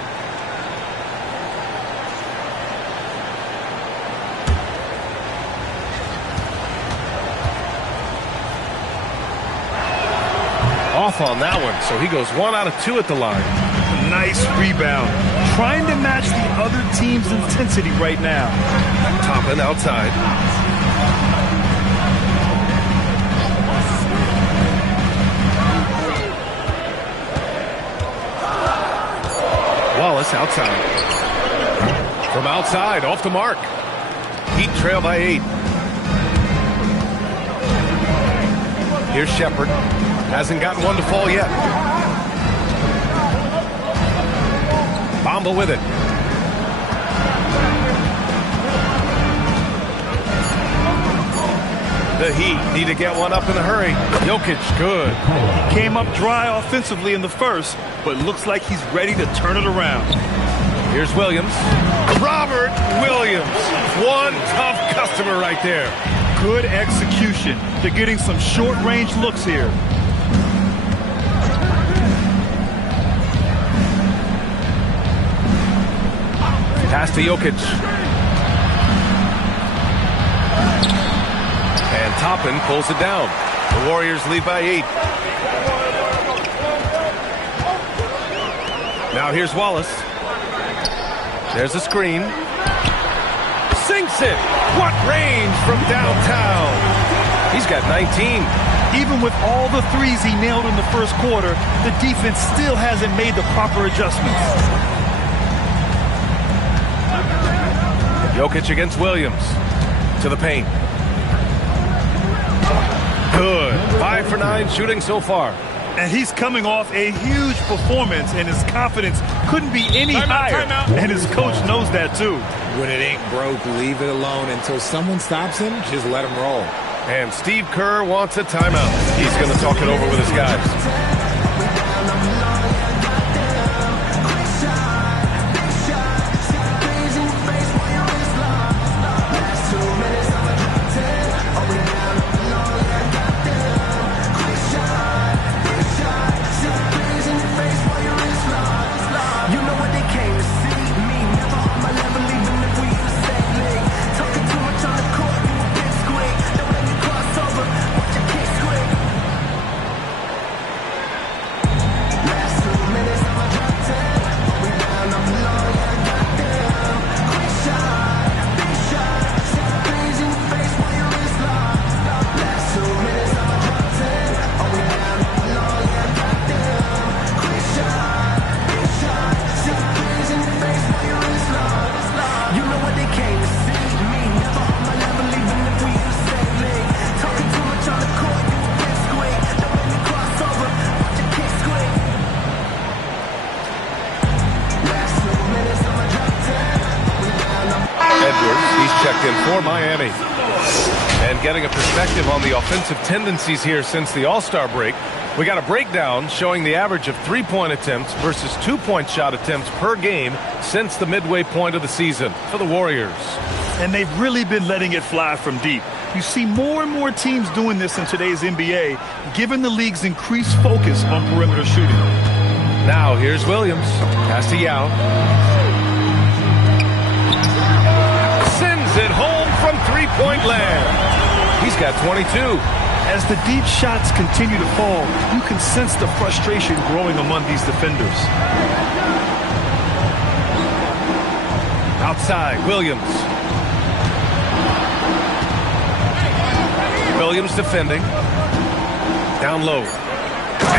Off on that one, so he goes 1 out of 2 at the line. Nice rebound. Trying to match the other team's intensity right now. Toppin outside. Wallace outside. From outside, off the mark. Heat trail by 8. Here's Shepard. Hasn't gotten one to fall yet. Bamba with it. The Heat need to get one up in a hurry. Jokic, good. Came up dry offensively in the first, but looks like he's ready to turn it around. Here's Williams. Robert Williams. One tough customer right there. Good execution. They're getting some short-range looks here. Pass to Jokic. And Toppin pulls it down. The Warriors lead by 8. Now here's Wallace. There's a screen. Sinks it. What range from downtown. He's got 19. Even with all the threes he nailed in the first quarter, the defense still hasn't made the proper adjustments. Jokic against Williams. To the paint. Good. 5 for 9 shooting so far. And he's coming off a huge performance, and his confidence couldn't be any higher. And his coach knows that, too. When it ain't broke, leave it alone until someone stops him. Just let him roll. And Steve Kerr wants a timeout. He's going to talk it over with his guys. Checked in for Miami. And getting a perspective on the offensive tendencies here since the All-Star break, we got a breakdown showing the average of 3-point attempts versus 2-point shot attempts per game since the midway point of the season for the Warriors. And they've really been letting it fly from deep. You see more and more teams doing this in today's NBA, given the league's increased focus on perimeter shooting. Now here's Williams. Pass to Yao. It home from three-point land. He's got 22. As the deep shots continue to fall, you can sense the frustration growing among these defenders. Outside, Williams. Williams defending. Down low.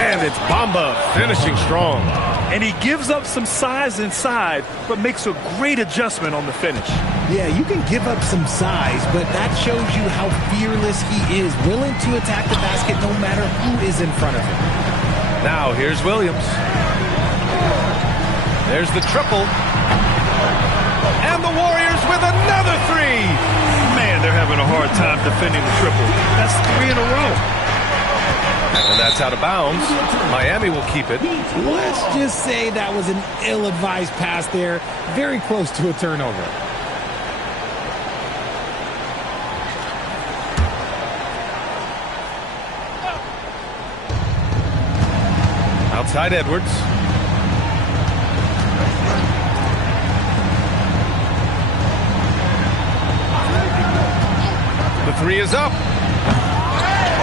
And it's Bamba finishing strong. And he gives up some size inside, but makes a great adjustment on the finish. Yeah, you can give up some size, but that shows you how fearless he is, willing to attack the basket no matter who is in front of him. Now, here's Williams. There's the triple. And the Warriors with another three. Man, they're having a hard time defending the triple. That's 3 in a row. And that's out of bounds. Miami will keep it. Let's just say that was an ill-advised pass there. Very close to a turnover. Outside Edwards. The three is up.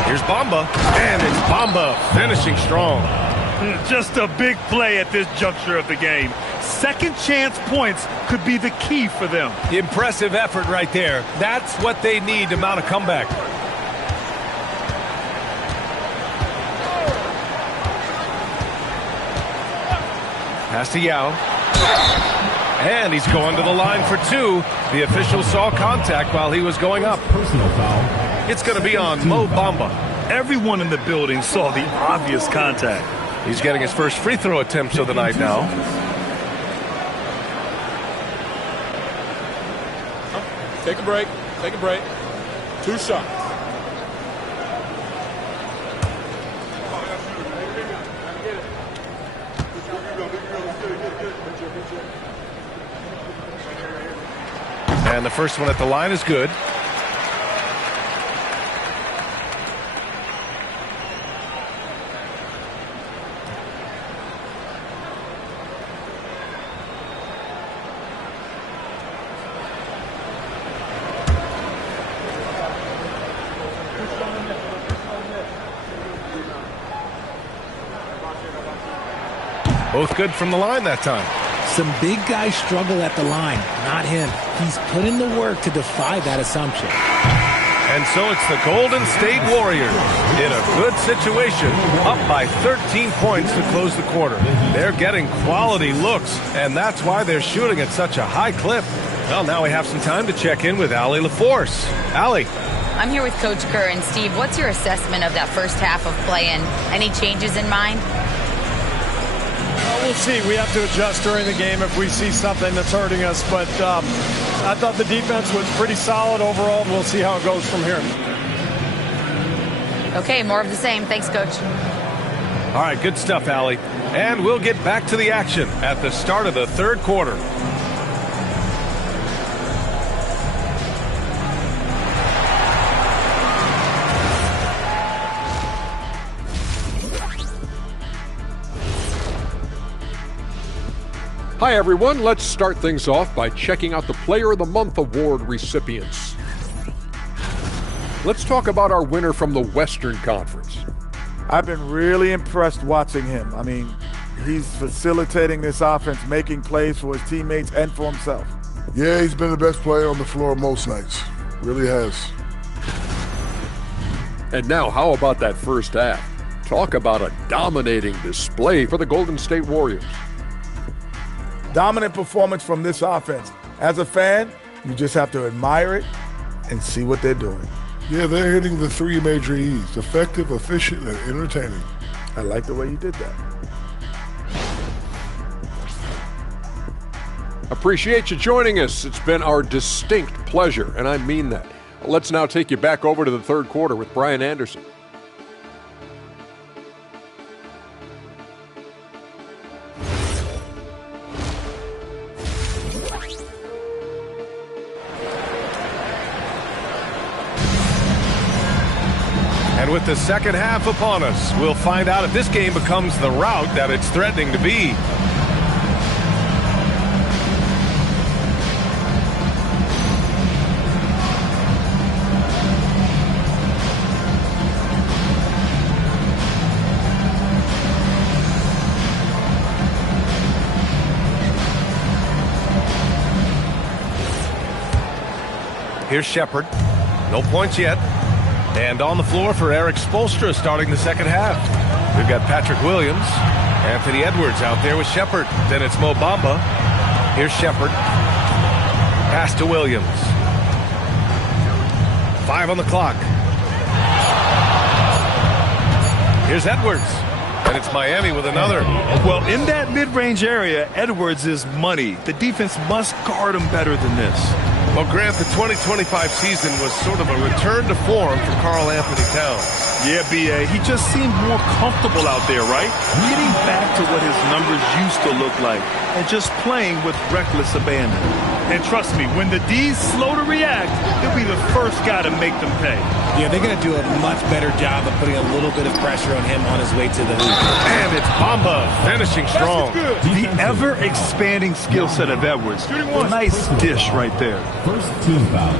Here's Bamba, and it's Bamba finishing strong. Just a big play at this juncture of the game. Second chance points could be the key for them. Impressive effort right there. That's what they need to mount a comeback. Pass to Yao. And he's going to the line for two. The official saw contact while he was going up. Personal foul. It's going to be on Mo Bamba. Everyone in the building saw the obvious contact. He's getting his first free throw attempts of the night now. Take a break. Take a break. 2 shots. And the first one at the line is good. Both good from the line that time. Some big guys struggle at the line, not him. He's put in the work to defy that assumption. And so it's the Golden State Warriors in a good situation, up by 13 points to close the quarter. They're getting quality looks, and that's why they're shooting at such a high clip. Well, now we have some time to check in with Allie LaForce. Allie. I'm here with Coach Kerr. And Steve, what's your assessment of that first half of play, and any changes in mind? We'll see. We have to adjust during the game if we see something that's hurting us. But I thought the defense was pretty solid overall. We'll see how it goes from here. Okay, more of the same. Thanks, Coach. All right, good stuff, Allie. And we'll get back to the action at the start of the third quarter. Hi, everyone. Let's start things off by checking out the Player of the Month award recipients. Let's talk about our winner from the Western Conference. I've been really impressed watching him. I mean, he's facilitating this offense, making plays for his teammates and for himself. Yeah, he's been the best player on the floor most nights. Really has. And now, how about that first half? Talk about a dominating display for the Golden State Warriors. Dominant performance from this offense. As a fan, you just have to admire it and see what they're doing. Yeah, they're hitting the 3 major E's: effective, efficient, and entertaining. I like the way you did that. Appreciate you joining us. It's been our distinct pleasure, and I mean that. Let's now take you back over to the third quarter with Brian Anderson. And with the second half upon us, we'll find out if this game becomes the rout that it's threatening to be. Here's Shepard. No points yet. And on the floor for Eric Spoelstra starting the second half. We've got Patrick Williams, Anthony Edwards out there with Shepard. Then it's Mo Bamba. Here's Shepard. Pass to Williams. 5 on the clock. Here's Edwards. And it's Miami with another. Well, in that mid-range area, Edwards is money. The defense must guard him better than this. Well, Grant, the 2025 season was sort of a return to form for Karl Anthony Towns. Yeah, B.A. He just seemed more comfortable out there, right? Getting back to what his numbers used to look like and just playing with reckless abandon. And trust me, when the D's slow to react, he'll be the first guy to make them pay. Yeah, they're going to do a much better job of putting a little bit of pressure on him on his way to the hoop. And it's Bamba finishing strong. The ever-expanding skill set of Edwards. A nice dish right there. First team foul.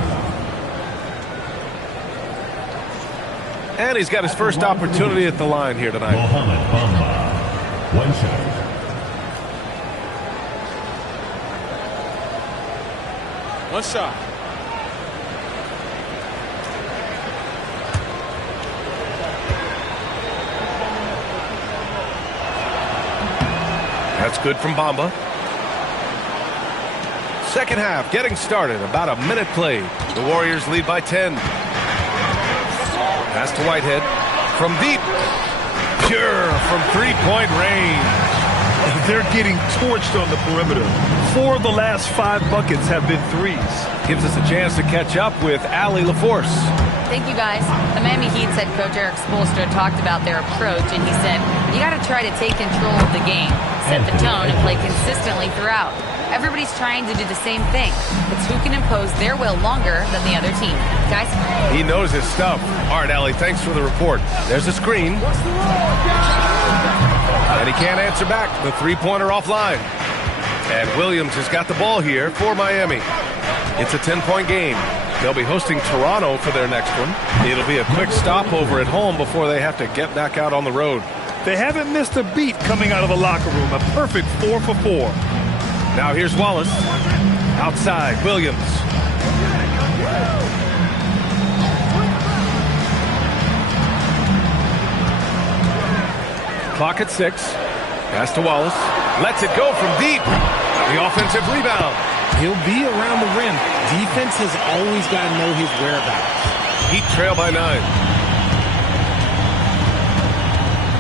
And he's got his first opportunity at the line here tonight. Mohamed Bamba. One shot. One shot. That's good from Bamba. Second half getting started. About a minute played. The Warriors lead by 10. Pass to Whitehead. From deep. Pure from three-point range. They're getting torched on the perimeter. 4 of the last 5 buckets have been threes. Gives us a chance to catch up with Allie LaForce. Thank you, guys. The Miami Heat's head coach Eric Spoelstra talked about their approach, and he said, you got to try to take control of the game, set the tone, and play consistently throughout. Everybody's trying to do the same thing. It's who can impose their will longer than the other team. Guys? He knows his stuff. All right, Allie, thanks for the report. There's a screen. And he can't answer back. The three-pointer offline. And Williams has got the ball here for Miami. It's a 10-point game. They'll be hosting Toronto for their next one. It'll be a quick stopover at home before they have to get back out on the road. They haven't missed a beat coming out of the locker room. A perfect 4 for 4. Now here's Wallace. Outside, Williams. Clock at 6. Pass to Wallace. Lets it go from deep. The offensive rebound. He'll be around the rim. Defense has always got to know his whereabouts. Heat trail by 9.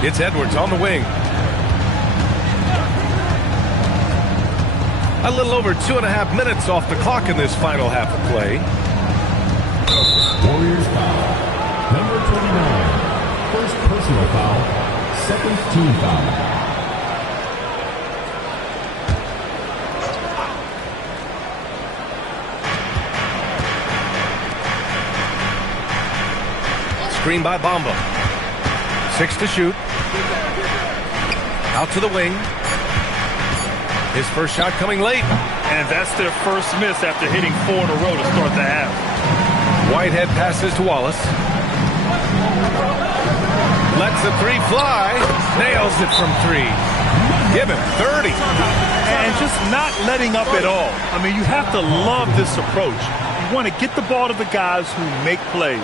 It's Edwards on the wing. A little over 2.5 minutes off the clock in this final half of play. Warriors foul. Number 29. First personal foul. Second team foul. Screen by Bamba. 6 to shoot. Out to the wing. His first shot coming late. And that's their first miss after hitting 4 in a row to start the half. Whitehead passes to Wallace. Lets the three fly. Nails it from 3. Give him 30. And just not letting up at all. I mean, you have to love this approach. You want to get the ball to the guys who make plays.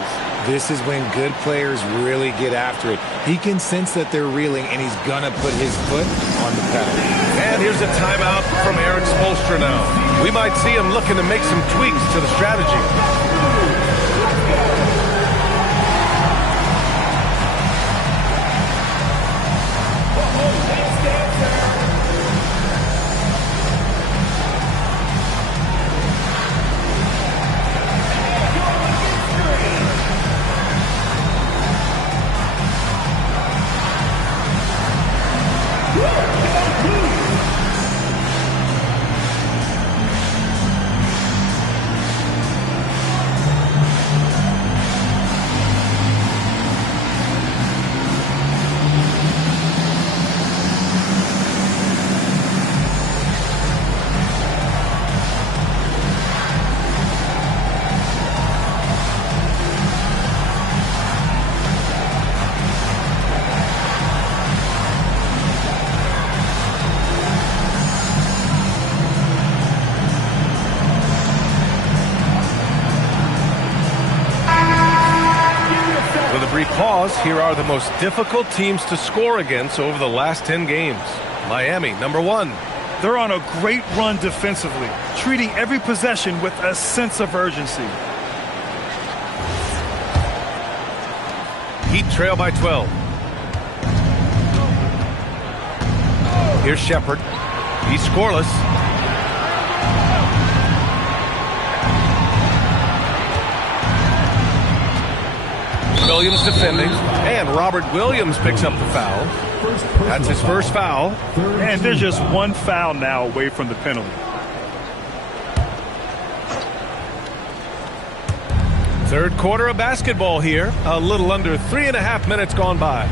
This is when good players really get after it. He can sense that they're reeling, and he's going to put his foot on the pedal. And here's a timeout from Eric Spoelstra now. We might see him looking to make some tweaks to the strategy. Pause. Here are the most difficult teams to score against over the last 10 games. Miami, number 1. They're on a great run defensively, treating every possession with a sense of urgency. Heat trail by 12. Here's Shepard. He's scoreless. Williams defending, and Robert Williams picks up the foul. That's his first foul. And there's just one foul now away from the penalty. Third quarter of basketball here. A little under 3.5 minutes gone by.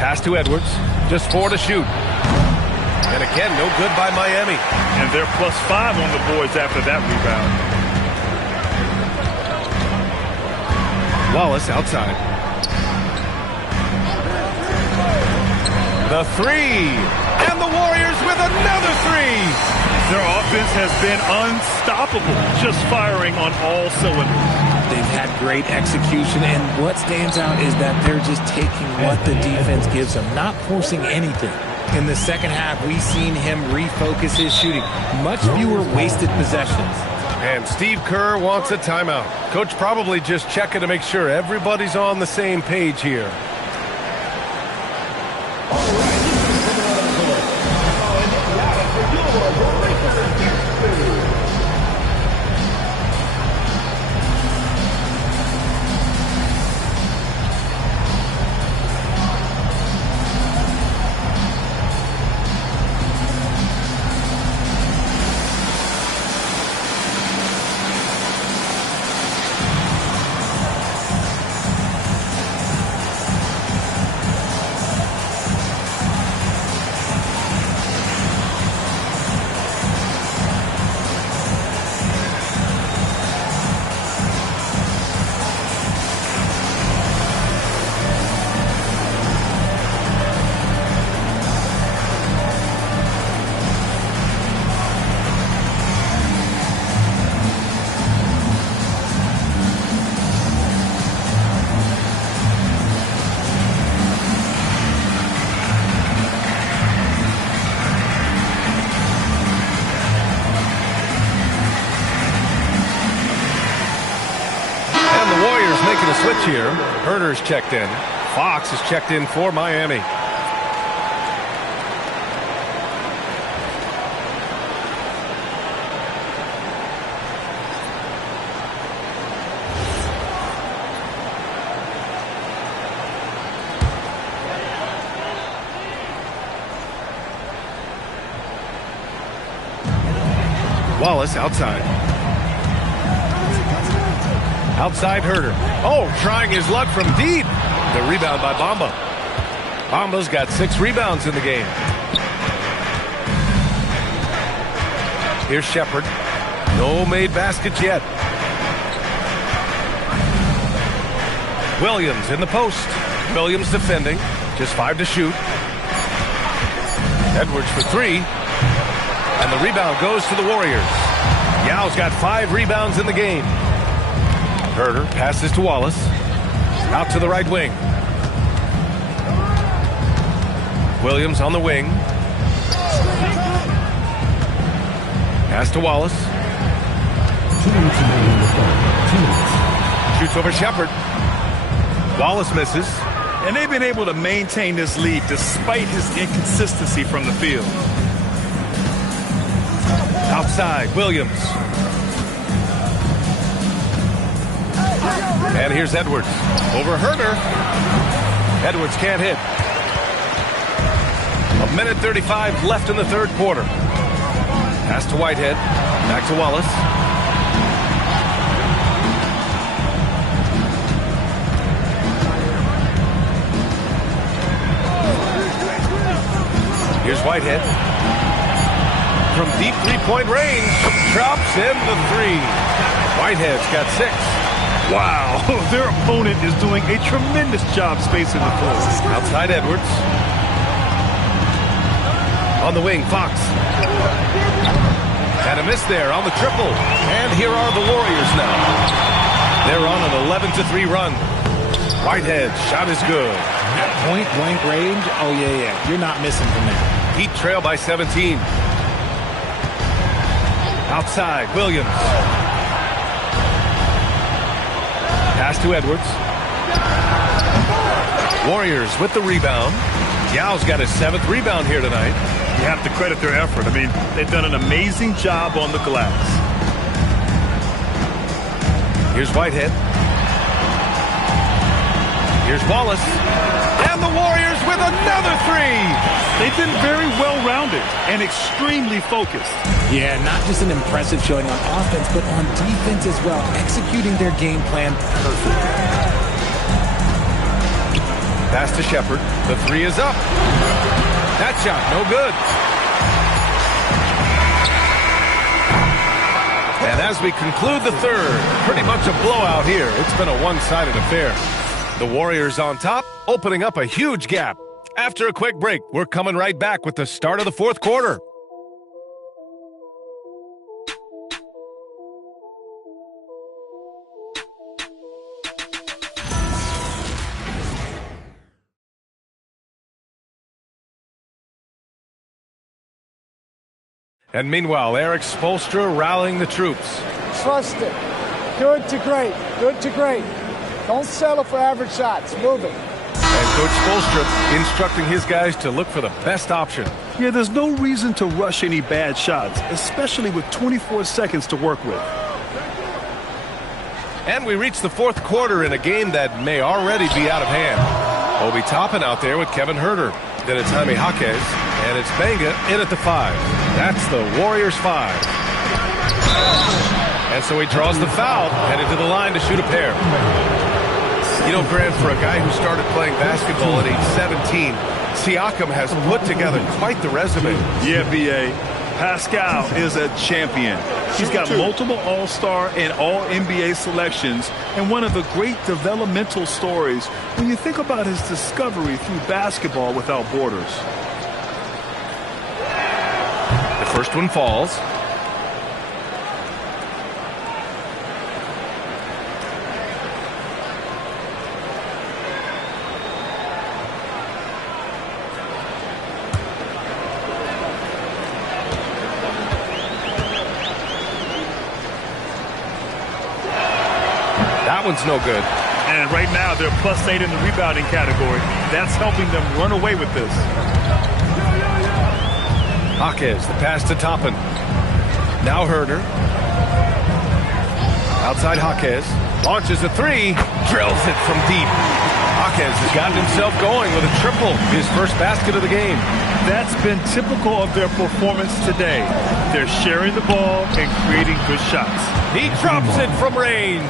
Pass to Edwards. Just 4 to shoot. And again, no good by Miami. And they're +5 on the boards after that rebound. Wallace outside. The three. And the Warriors with another three. Their offense has been unstoppable, just firing on all cylinders. They've had great execution, and what stands out is that they're just taking what the defense gives them, not forcing anything. In the second half, we've seen him refocus his shooting. Much fewer wasted possessions. And Steve Kerr wants a timeout. Coach probably just checking to make sure everybody's on the same page here. Switch here. Herder's checked in. Fox is checked in for Miami. Wallace outside. Outside Herder. Oh, trying his luck from deep. The rebound by Bamba. Bamba's got 6 rebounds in the game. Here's Shepard. No made baskets yet. Williams in the post. Williams defending. Just 5 to shoot. Edwards for 3. And the rebound goes to the Warriors. Yao's got 5 rebounds in the game. Herder passes to Wallace. Out to the right wing. Williams on the wing. Pass to Wallace. 2 minutes remaining in the third. 2 minutes. Shoots over Shepard. Wallace misses. And they've been able to maintain this lead despite his inconsistency from the field. Outside, Williams. And here's Edwards. Over Herder. Edwards can't hit. 1:35 left in the third quarter. Pass to Whitehead. Back to Wallace. Here's Whitehead. From deep three-point range. Drops in the 3. Whitehead's got 6. Wow, their opponent is doing a tremendous job spacing the floor. Outside Edwards. On the wing, Fox. And a miss there on the triple. And here are the Warriors now. They're on an 11-3 run. Whitehead shot is good. At point-blank range, oh yeah, you're not missing from that. Heat trail by 17. Outside, Williams. Pass to Edwards. Warriors with the rebound. Yao's got his 7th rebound here tonight. You have to credit their effort. I mean, they've done an amazing job on the glass. Here's Whitehead. Here's Wallace. And the Warriors with another 3. They've been very well-rounded and extremely focused. Yeah, not just an impressive showing on offense, but on defense as well, executing their game plan perfectly. Pass to Shepard. The 3 is up. That shot, no good. And as we conclude the third, pretty much a blowout here. It's been a one-sided affair. The Warriors on top, opening up a huge gap. After a quick break, we're coming right back with the start of the fourth quarter. And meanwhile, Eric Spoelstra rallying the troops. Trust it. Good to great. Good to great. Don't settle for average shots. Move it. And Coach Spoelstra instructing his guys to look for the best option. Yeah, there's no reason to rush any bad shots, especially with 24 seconds to work with. And we reach the fourth quarter in a game that may already be out of hand. Obi Toppin out there with Kevin Huerter. Then it's Jaime Jaquez, and it's Benga in at the 5. That's the Warriors 5. And so he draws the foul, headed to the line to shoot a pair. You know, Grant, for a guy who started playing basketball at age 17, Siakam has put together quite the resume. Yeah, B.A. Pascal is a champion. He's got multiple All-Star and All-NBA selections, and one of the great developmental stories when you think about his discovery through basketball without borders. The first one falls. That one's no good. And right now, they're +8 in the rebounding category. That's helping them run away with this. Jaquez, the pass to Toppin. Now Huerter. Outside Jaquez. Launches a 3. Drills it from deep. Jaquez has gotten himself going with a triple. His first basket of the game. That's been typical of their performance today. They're sharing the ball and creating good shots. He drops it from range.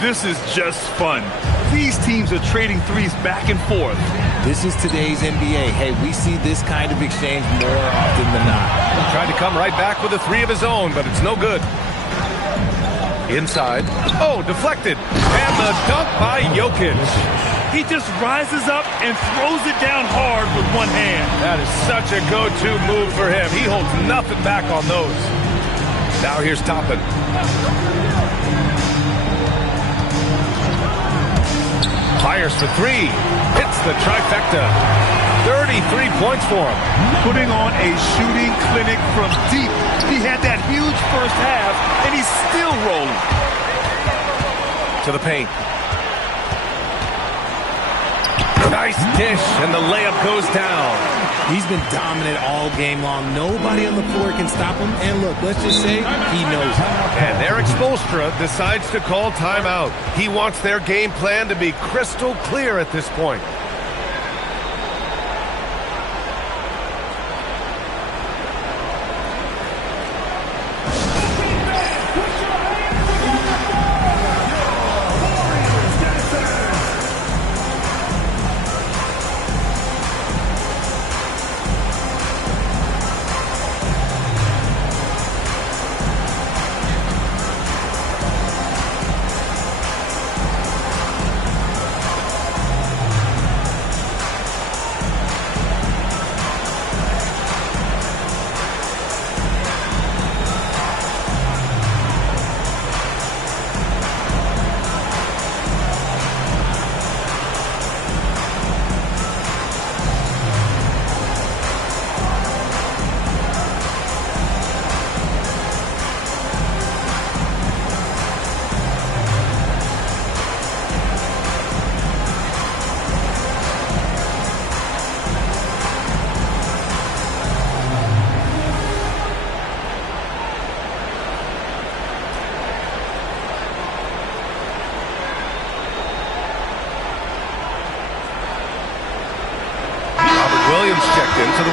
This is just fun. These teams are trading threes back and forth. This is today's NBA. Hey, we see this kind of exchange more often than not. Tried to come right back with a 3 of his own, but it's no good. Inside. Oh, deflected. And the dunk by Jokic. He just rises up and throws it down hard with one hand. That is such a go-to move for him. He holds nothing back on those. Now here's Toppin. Fires for 3. Hits the trifecta. 33 points for him. Putting on a shooting clinic from deep. He had that huge first half, and he's still rolling. To the paint. Nice dish, and the layup goes down. He's been dominant all game long. Nobody on the floor can stop him. And look, let's just say he knows it. And Eric Spoelstra decides to call timeout. He wants their game plan to be crystal clear at this point.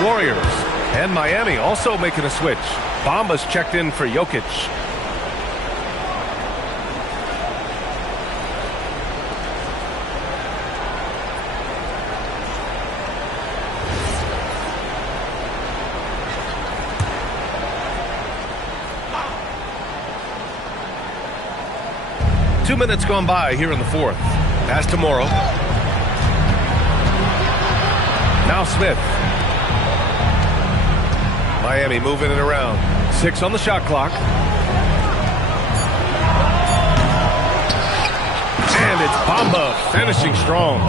Warriors. And Miami also making a switch. Bamba's checked in for Jokic. Two minutes gone by here in the fourth. Pass to Morrow. Now Smith. Miami moving it around. 6 on the shot clock. And it's Bamba finishing strong.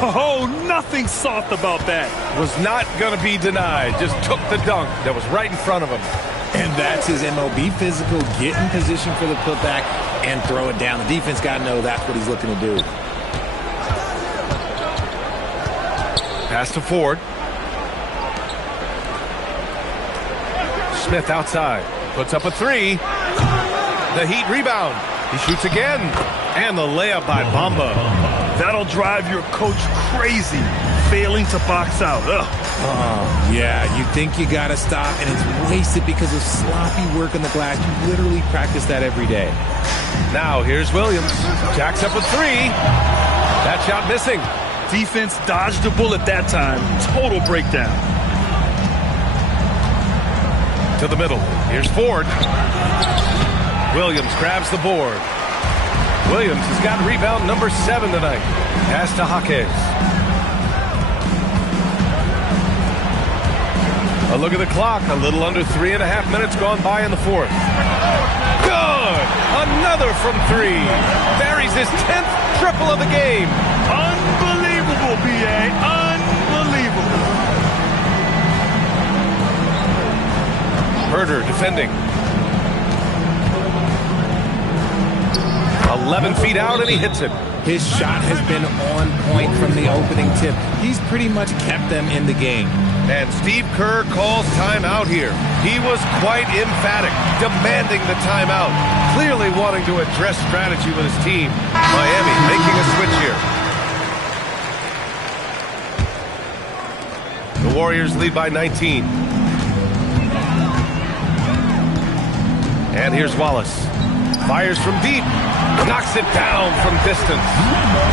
Oh, nothing soft about that. Was not going to be denied. Just took the dunk that was right in front of him. And that's his MO. Be physical, get in position for the putback, and throw it down. The defense got to know that's what he's looking to do. Pass to Ford. Smith outside. Puts up a 3. The Heat rebound. He shoots again. And the layup by Bamba. That'll drive your coach crazy, failing to box out. Yeah, you think you got to stop, and it's wasted because of sloppy work on the glass. You literally practice that every day. Now here's Williams. Jacks up a 3. That shot missing. Defense dodged the bullet that time. Total breakdown. To the middle. Here's Ford. Williams grabs the board. Williams has got rebound number 7 tonight. Pass to Jaquez. A look at the clock. A little under 3.5 minutes gone by in the fourth. Good! Another from 3. Buries his 10th triple of the game. Unbelievable, B.A. Unbelievable. Herder defending. 11 feet out, and he hits it. His shot has been on point from the opening tip. He's pretty much kept them in the game. And Steve Kerr calls timeout here. He was quite emphatic, demanding the timeout, clearly wanting to address strategy with his team. Miami making a switch here. The Warriors lead by 19. And here's Wallace. Fires from deep. Knocks it down from distance.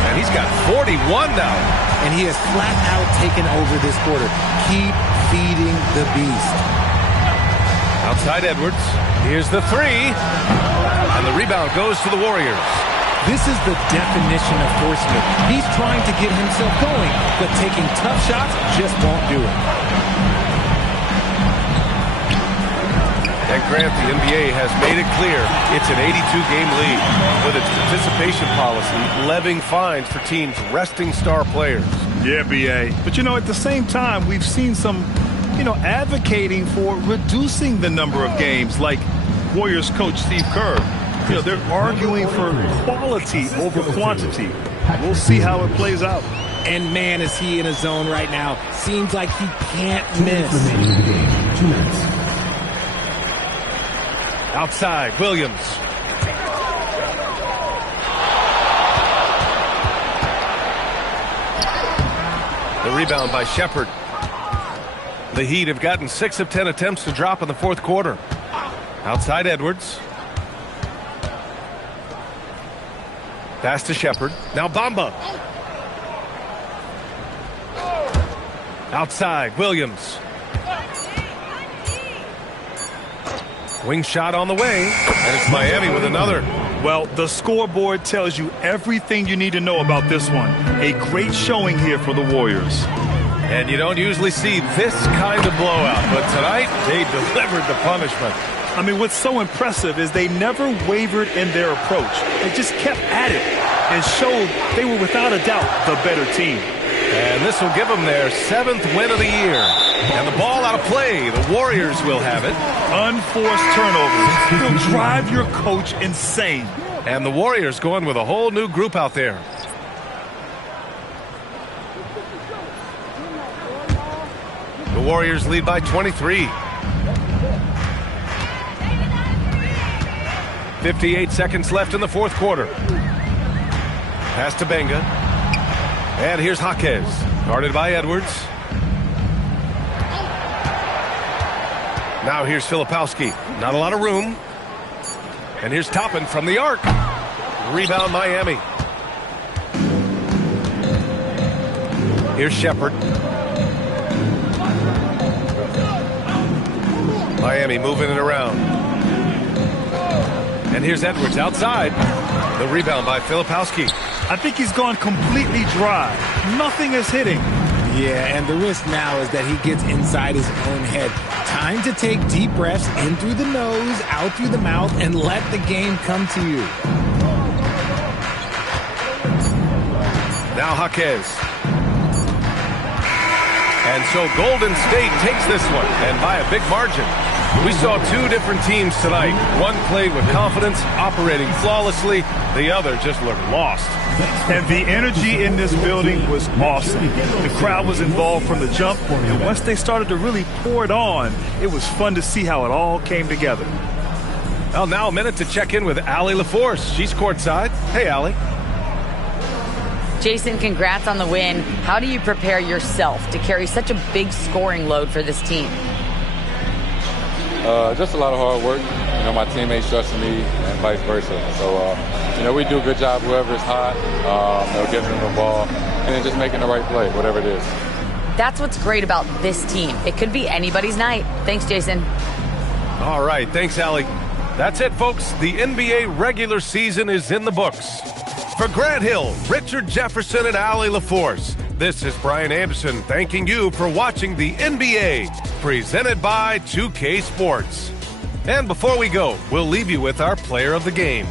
And he's got 41 now. And he has flat out taken over this quarter. Keep feeding the beast. Outside Edwards. Here's the 3. And the rebound goes to the Warriors. This is the definition of forcing it. He's trying to get himself going, but taking tough shots just won't do it. And Grant, the NBA has made it clear it's an 82-game league with its participation policy levying fines for teams resting star players. Yeah, B.A. But, at the same time, we've seen some, advocating for reducing the number of games, like Warriors coach Steve Kerr. They're arguing for quality over quantity. We'll see how it plays out. And, man, is he in a zone right now. Seems like he can't miss. 2 minutes. Outside, Williams. The rebound by Shepard. The Heat have gotten 6 of 10 attempts to drop in the fourth quarter. Outside Edwards. Pass to Shepard. Now Bamba. Outside, Williams. Wing shot on the way, and it's Miami with another. Well, the scoreboard tells you everything you need to know about this one. A great showing here for the Warriors. And you don't usually see this kind of blowout, but tonight they delivered the punishment. I mean, what's so impressive is they never wavered in their approach. They just kept at it and showed they were without a doubt the better team. And this will give them their 7th win of the year. And the ball out of play. The Warriors will have it. Unforced turnovers. They'll drive your coach insane. And the Warriors going with a whole new group out there. The Warriors lead by 23. 58 seconds left in the fourth quarter. Pass to Benga. And here's Jaquez. Guarded by Edwards. Now here's Filipowski. Not a lot of room. And here's Toppin from the arc. Rebound Miami. Here's Shepard. Miami moving it around. And here's Edwards outside. The rebound by Filipowski. I think he's gone completely dry. Nothing is hitting. Yeah, and the risk now is that he gets inside his own head. Time to take deep breaths in through the nose, out through the mouth, and let the game come to you. Now Jaquez. And so Golden State takes this one, and by a big margin. We saw two different teams tonight. One played with confidence, operating flawlessly. The other just looked lost. And the energy in this building was awesome. The crowd was involved from the jump, and once they started to really pour it on, it was fun to see how it all came together. Well, now a minute to check in with Allie LaForce. She's courtside. Hey, Allie. Jason, congrats on the win. How do you prepare yourself to carry such a big scoring load for this team? Just a lot of hard work. You know, my teammates trusting me and vice versa. So, you know, we do a good job, whoever's hot, you know, giving them the ball, and then just making the right play, whatever it is. That's what's great about this team. It could be anybody's night. Thanks, Jason. All right. Thanks, Allie. That's it, folks. The NBA regular season is in the books. For Grant Hill, Richard Jefferson, and Allie LaForce, this is Brian Anderson thanking you for watching the NBA, presented by 2K Sports. And before we go, we'll leave you with our player of the game.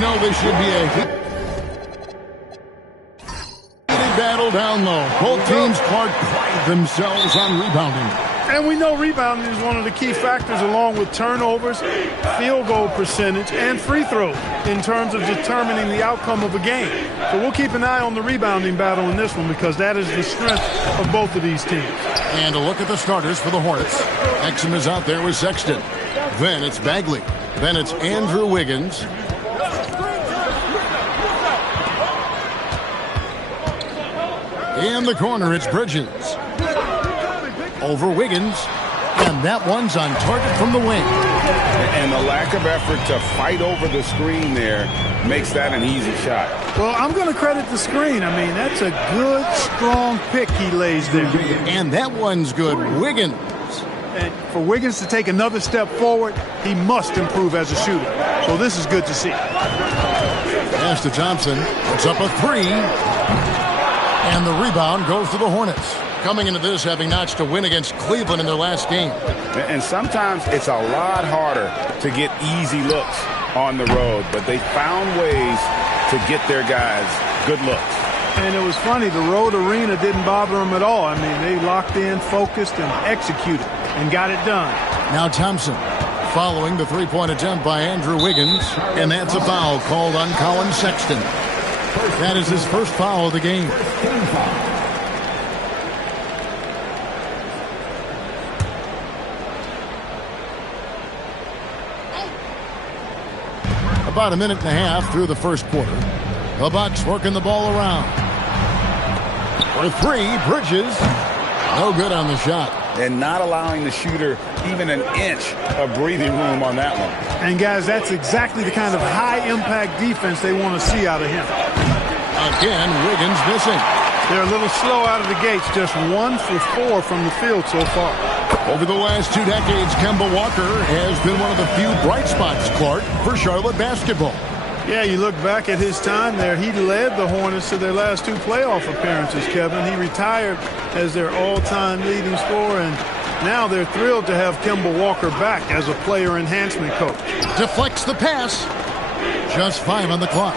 We know this should be a battle down low. Both teams, Clark, pride themselves on rebounding. And we know rebounding is one of the key factors along with turnovers, field goal percentage, and free throws in terms of determining the outcome of a game. So we'll keep an eye on the rebounding battle in this one because that is the strength of both of these teams. And a look at the starters for the Hornets. Exum is out there with Sexton. Then it's Bagley. Then it's Andrew Wiggins. In the corner, it's Bridges. Over Wiggins. And that one's on target from the wing. And the lack of effort to fight over the screen there makes that an easy shot. Well, I'm going to credit the screen. I mean, that's a good, strong pick he lays there. And that one's good. Wiggins. And for Wiggins to take another step forward, he must improve as a shooter. So this is good to see. Pass to Thompson. It's up a three. And the rebound goes to the Hornets. Coming into this having notched a win against Cleveland in their last game. And sometimes it's a lot harder to get easy looks on the road, but they found ways to get their guys good looks. And it was funny, the road arena didn't bother them at all. I mean, they locked in, focused, and executed, and got it done. Now Thompson following the three-point attempt by Andrew Wiggins, and that's a foul called on Colin Sexton. That is his first foul of the game. About a minute and a half through the first quarter. The Bucks working the ball around. For three, Bridges. No good on the shot. And not allowing the shooter even an inch of breathing room on that one. And guys, that's exactly the kind of high-impact defense they want to see out of him. Again, Wiggins missing. They're a little slow out of the gates, just 1 for 4 from the field so far. Over the last 2 decades, Kemba Walker has been one of the few bright spots, Clark, for Charlotte basketball. Yeah, you look back at his time there, he led the Hornets to their last 2 playoff appearances, Kevin. He retired as their all-time leading scorer, and now they're thrilled to have Kemba Walker back as a player enhancement coach. Deflects the pass. Just 5 on the clock.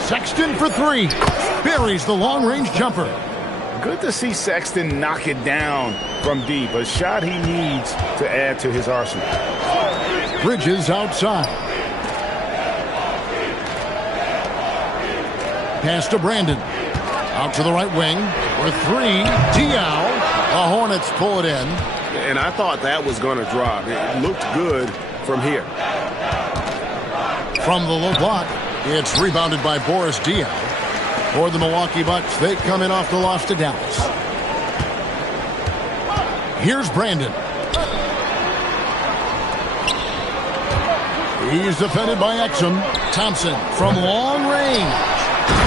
Sexton for 3. Buries the long-range jumper. Good to see Sexton knock it down from deep. A shot he needs to add to his arsenal. Bridges outside. Pass to Brandon. Out to the right wing. For 3. Diaw. The Hornets pull it in. And I thought that was going to drop. It looked good from here. From the low block, it's rebounded by Boris Diaw. For the Milwaukee Bucks, they come in off the loss to Dallas. Here's Brandon. He's defended by Exum. Thompson from long range.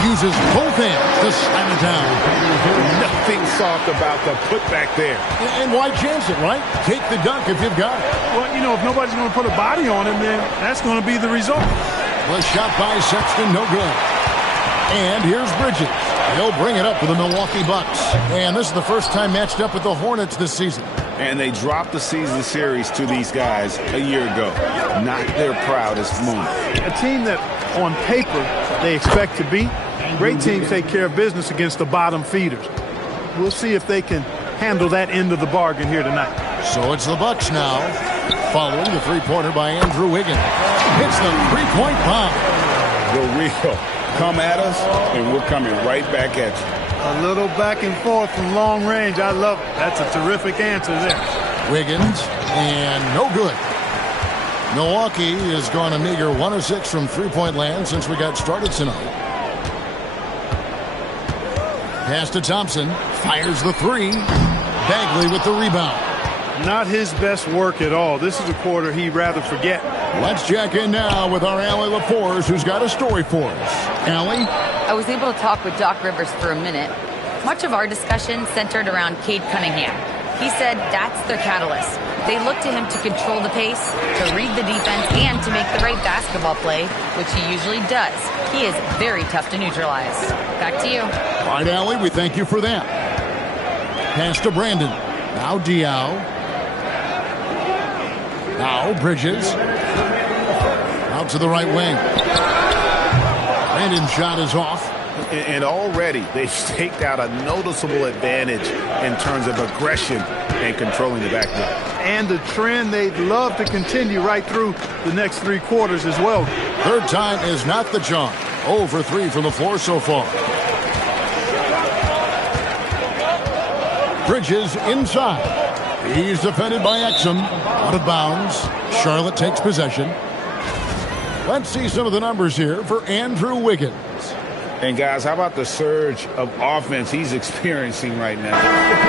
Uses both hands to slam it down. Nothing soft about the putback there. And why chance it, right? Take the dunk if you've got it. Well, you know, if nobody's going to put a body on him, then that's going to be the result. The shot by Sexton, no good. And here's Bridges. He'll bring it up for the Milwaukee Bucks. And this is the first time matched up with the Hornets this season. And they dropped the season series to these guys a year ago. Not their proudest moment. A team that, on paper, they expect to beat. Great teams take care of business against the bottom feeders. We'll see if they can handle that end of the bargain here tonight. So it's the Bucks now, following the three-pointer by Andrew Wiggins. Hits the three-point bomb. The real. Come at us, and we're coming right back at you. A little back and forth from long range. I love it. That's a terrific answer there. Wiggins, and no good. Milwaukee has gone a meager 1 of 6 from three-point land since we got started tonight. Pass to Thompson. Fires the 3. Bagley with the rebound. Not his best work at all. This is a quarter he'd rather forget. Let's check in now with our Allie LaForce, who's got a story for us. Allie? I was able to talk with Doc Rivers for a minute. Much of our discussion centered around Cade Cunningham. He said that's their catalyst. They look to him to control the pace, to read the defense, and to make the right basketball play, which he usually does. He is very tough to neutralize. Back to you. All right, Allie, we thank you for that. Pass to Brandon. Now Diaw. Now Bridges. Out to the right wing. Brandon's shot is off. And already they've staked out a noticeable advantage in terms of aggression and controlling the backcourt. And the trend they'd love to continue right through the next 3 quarters as well. Third time is not the charm. 0 for 3 from the floor so far. Bridges inside. He's defended by Exum. Out of bounds. Charlotte takes possession. Let's see some of the numbers here for Andrew Wiggins. And guys, how about the surge of offense he's experiencing right now?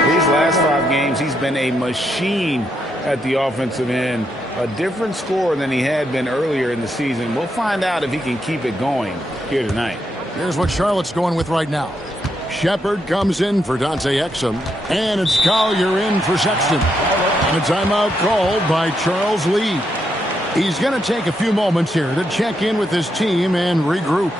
These last 5 games, he's been a machine at the offensive end. A different scorer than he had been earlier in the season. We'll find out if he can keep it going here tonight. Here's what Charlotte's going with right now. Shepard comes in for Dante Exum. And it's Collier in for Sexton. And a timeout called by Charles Lee. He's going to take a few moments here to check in with his team and regroup.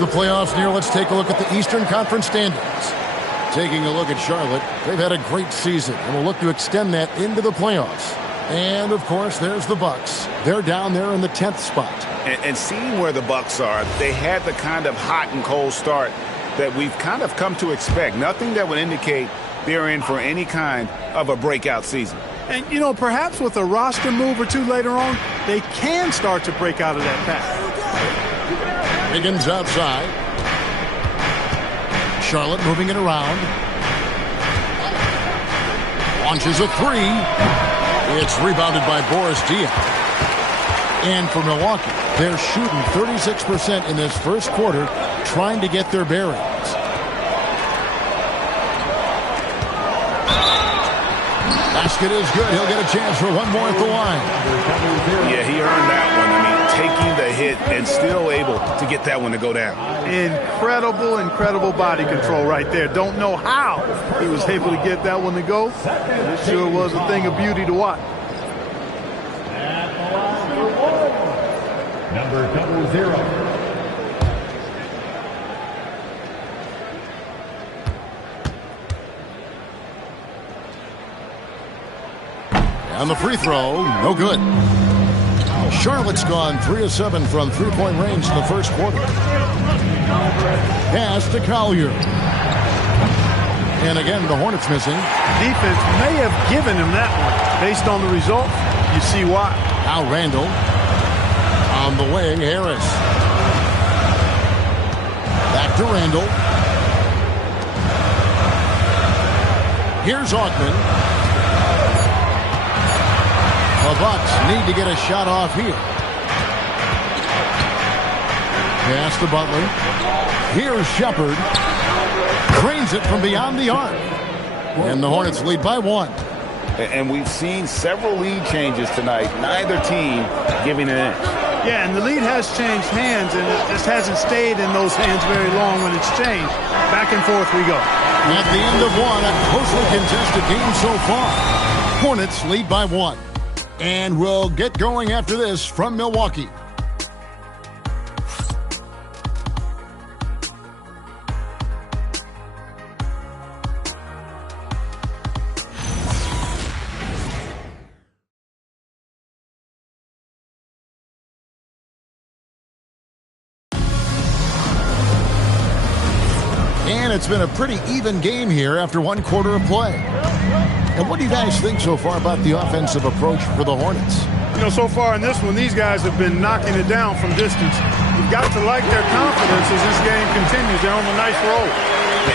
The playoffs near, let's take a look at the Eastern Conference standings. Taking a look at Charlotte, they've had a great season and will look to extend that into the playoffs. And of course, there's the Bucks. They're down there in the 10th spot. And seeing where the Bucks are, they had the kind of hot and cold start that we've kind of come to expect. Nothing that would indicate they're in for any kind of a breakout season. And, you know, perhaps with a roster move or two later on, they can start to break out of that path. Wiggins outside. Charlotte moving it around. Launches a 3. It's rebounded by Boris Diaw. And for Milwaukee, they're shooting 36% in this first quarter, trying to get their bearings. Basket is good. He'll get a chance for one more at the line. Yeah, he earned that one. I mean, taking the hit and still able to get that one to go down. Incredible body control right there. Don't know how he was able to get that one to go. It sure was a thing of beauty to watch. Number 0. On the free throw, no good. Charlotte's gone 3 of 7 from three-point range in the first quarter. Pass to Collier. And again, the Hornets missing. Defense may have given him that one. Based on the result, you see why. Now Randall. On the wing, Harris. Back to Randall. Here's Augman. The Bucks need to get a shot off here. Pass to Butler. Here's Shepard. Drains it from beyond the arc. And the Hornets lead by 1. And we've seen several lead changes tonight. Neither team giving an inch. Yeah, and the lead has changed hands, and it just hasn't stayed in those hands very long when it's changed. Back and forth we go. At the end of one, a closely contested game so far. Hornets lead by 1. And we'll get going after this from Milwaukee. And it's been a pretty even game here after one quarter of play. And what do you guys think so far about the offensive approach for the Hornets? You know, so far in this one, these guys have been knocking it down from distance. You've got to like their confidence as this game continues. They're on a nice roll.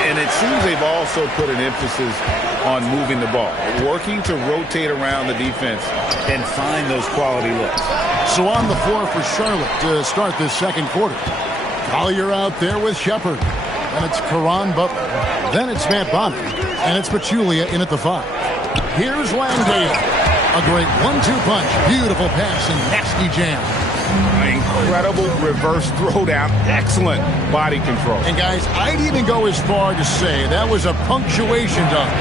And it seems they've also put an emphasis on moving the ball, working to rotate around the defense and find those quality looks. So on the floor for Charlotte to start this second quarter. Collier out there with Shepard. And it's Caron Butler. Then it's Matt Bonner. And it's Pachulia in at the 5. Here's Landale. A great 1-2 punch. Beautiful pass and nasty jam. Incredible reverse throwdown. Excellent body control. And guys, I'd even go as far to say that was a punctuation dunk.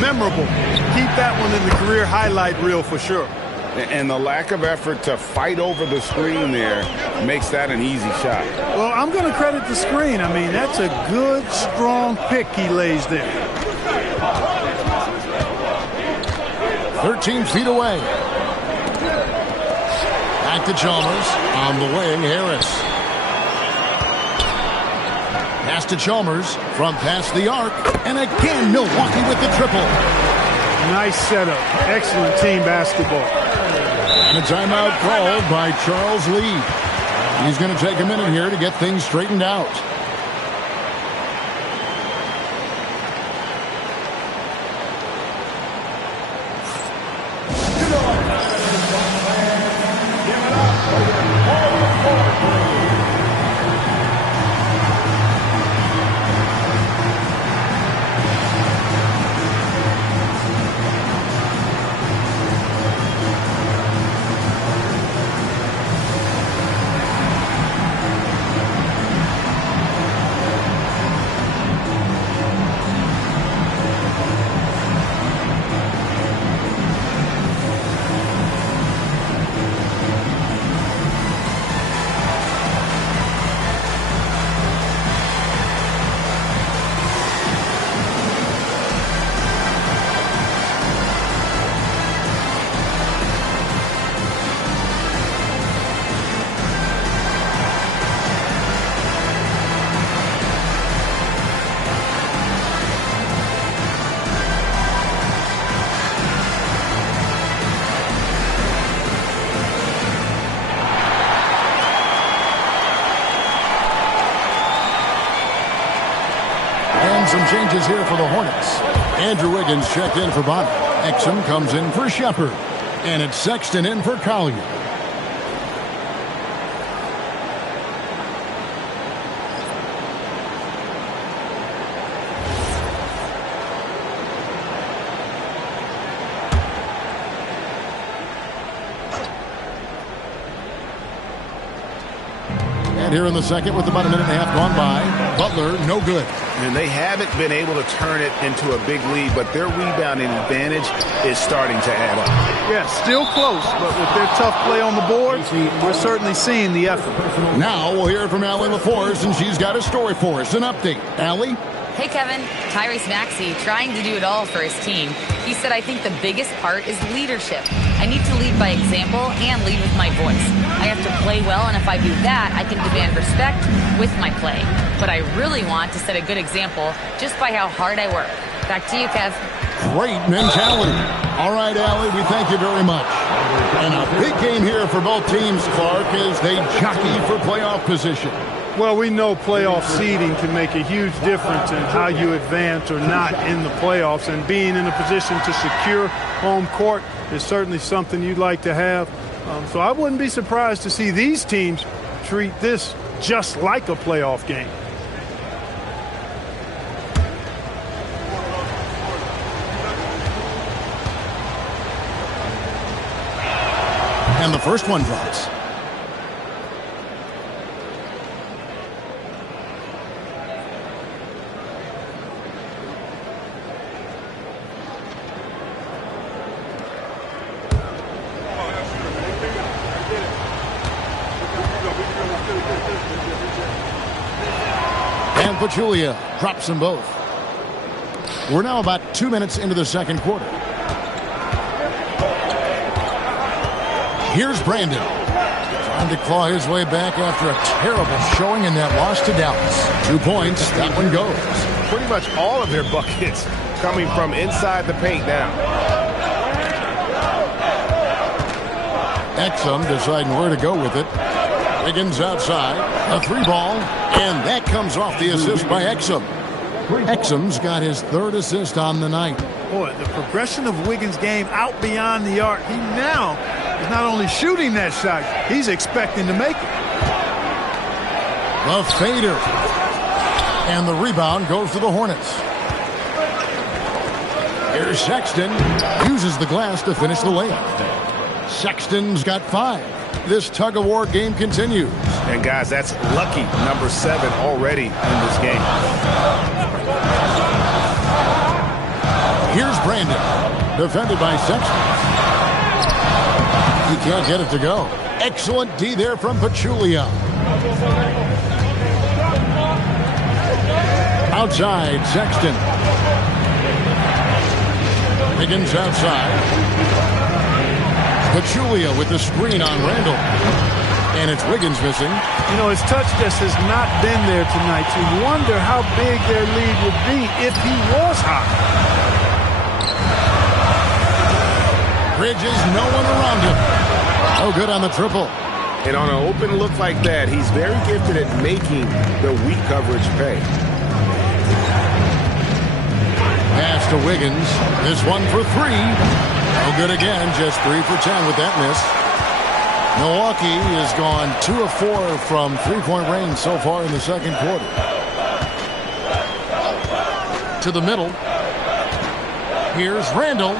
Memorable. Keep that one in the career highlight reel for sure. And the lack of effort to fight over the screen there makes that an easy shot. Well, I'm going to credit the screen. I mean, that's a good, strong pick he lays there. 13 feet away. Back to Chalmers. On the wing, Harris. Pass to Chalmers from past the arc. And again, Milwaukee with the triple. Nice setup. Excellent team basketball. And a timeout called by Charles Lee. He's going to take a minute here to get things straightened out. Some changes here for the Hornets. Andrew Wiggins checked in for Bonner. Exum comes in for Shepard. And it's Sexton in for Collier. And here in the second with about a minute and a half gone by, Butler no good. And they haven't been able to turn it into a big lead, but their rebounding advantage is starting to add up. Yeah, still close, but with their tough play on the board, we're certainly seeing the effort. Now we'll hear from Allie LaForce, and she's got a story for us. An update. Allie? Hey, Kevin. Tyrese Maxey trying to do it all for his team. He said, I think the biggest part is leadership. I need to lead by example and lead with my voice. I have to play well, and if I do that, I can demand respect with my play. But I really want to set a good example just by how hard I work. Back to you, Kev. Great mentality. All right, Allie, we thank you very much. And a big game here for both teams, Clark, as they jockey for playoff position. Well, we know playoff seeding can make a huge difference in how you advance or not in the playoffs, and being in a position to secure home court is certainly something you'd like to have. So I wouldn't be surprised to see these teams treat this just like a playoff game. And the first one drops. And Pachulia drops them both. We're now about 2 minutes into the second quarter. Here's Brandon. Trying to claw his way back after a terrible showing in that loss to Dallas. 2 points. That one goes. Pretty much all of their buckets coming from inside the paint now. Exum deciding where to go with it. Wiggins outside. A 3-ball. And that comes off the assist by Exum. Exum's got his 3rd assist on the night. Boy, the progression of Wiggins' game out beyond the arc. He now is not only shooting that shot, he's expecting to make it. The fader. And the rebound goes to the Hornets. Here's Sexton. Uses the glass to finish the layup. Sexton's got 5. This tug-of-war game continues. And, guys, that's lucky number 7 already in this game. Here's Brandon. Defended by Sexton. He can't get it to go. Excellent D there from Pachulia. Outside, Sexton. Wiggins outside. Pachulia with the screen on Randall. And it's Wiggins missing. You know, his touch just has not been there tonight. You wonder how big their lead would be if he was hot. Bridges, no one around him. No good on the triple. And on an open look like that, he's very gifted at making the weak coverage pay. Pass to Wiggins. This one for 3. No good again. Just 3 for 10 with that miss. Milwaukee has gone 2 of 4 from 3-point range so far in the second quarter. To the middle. Here's Randall.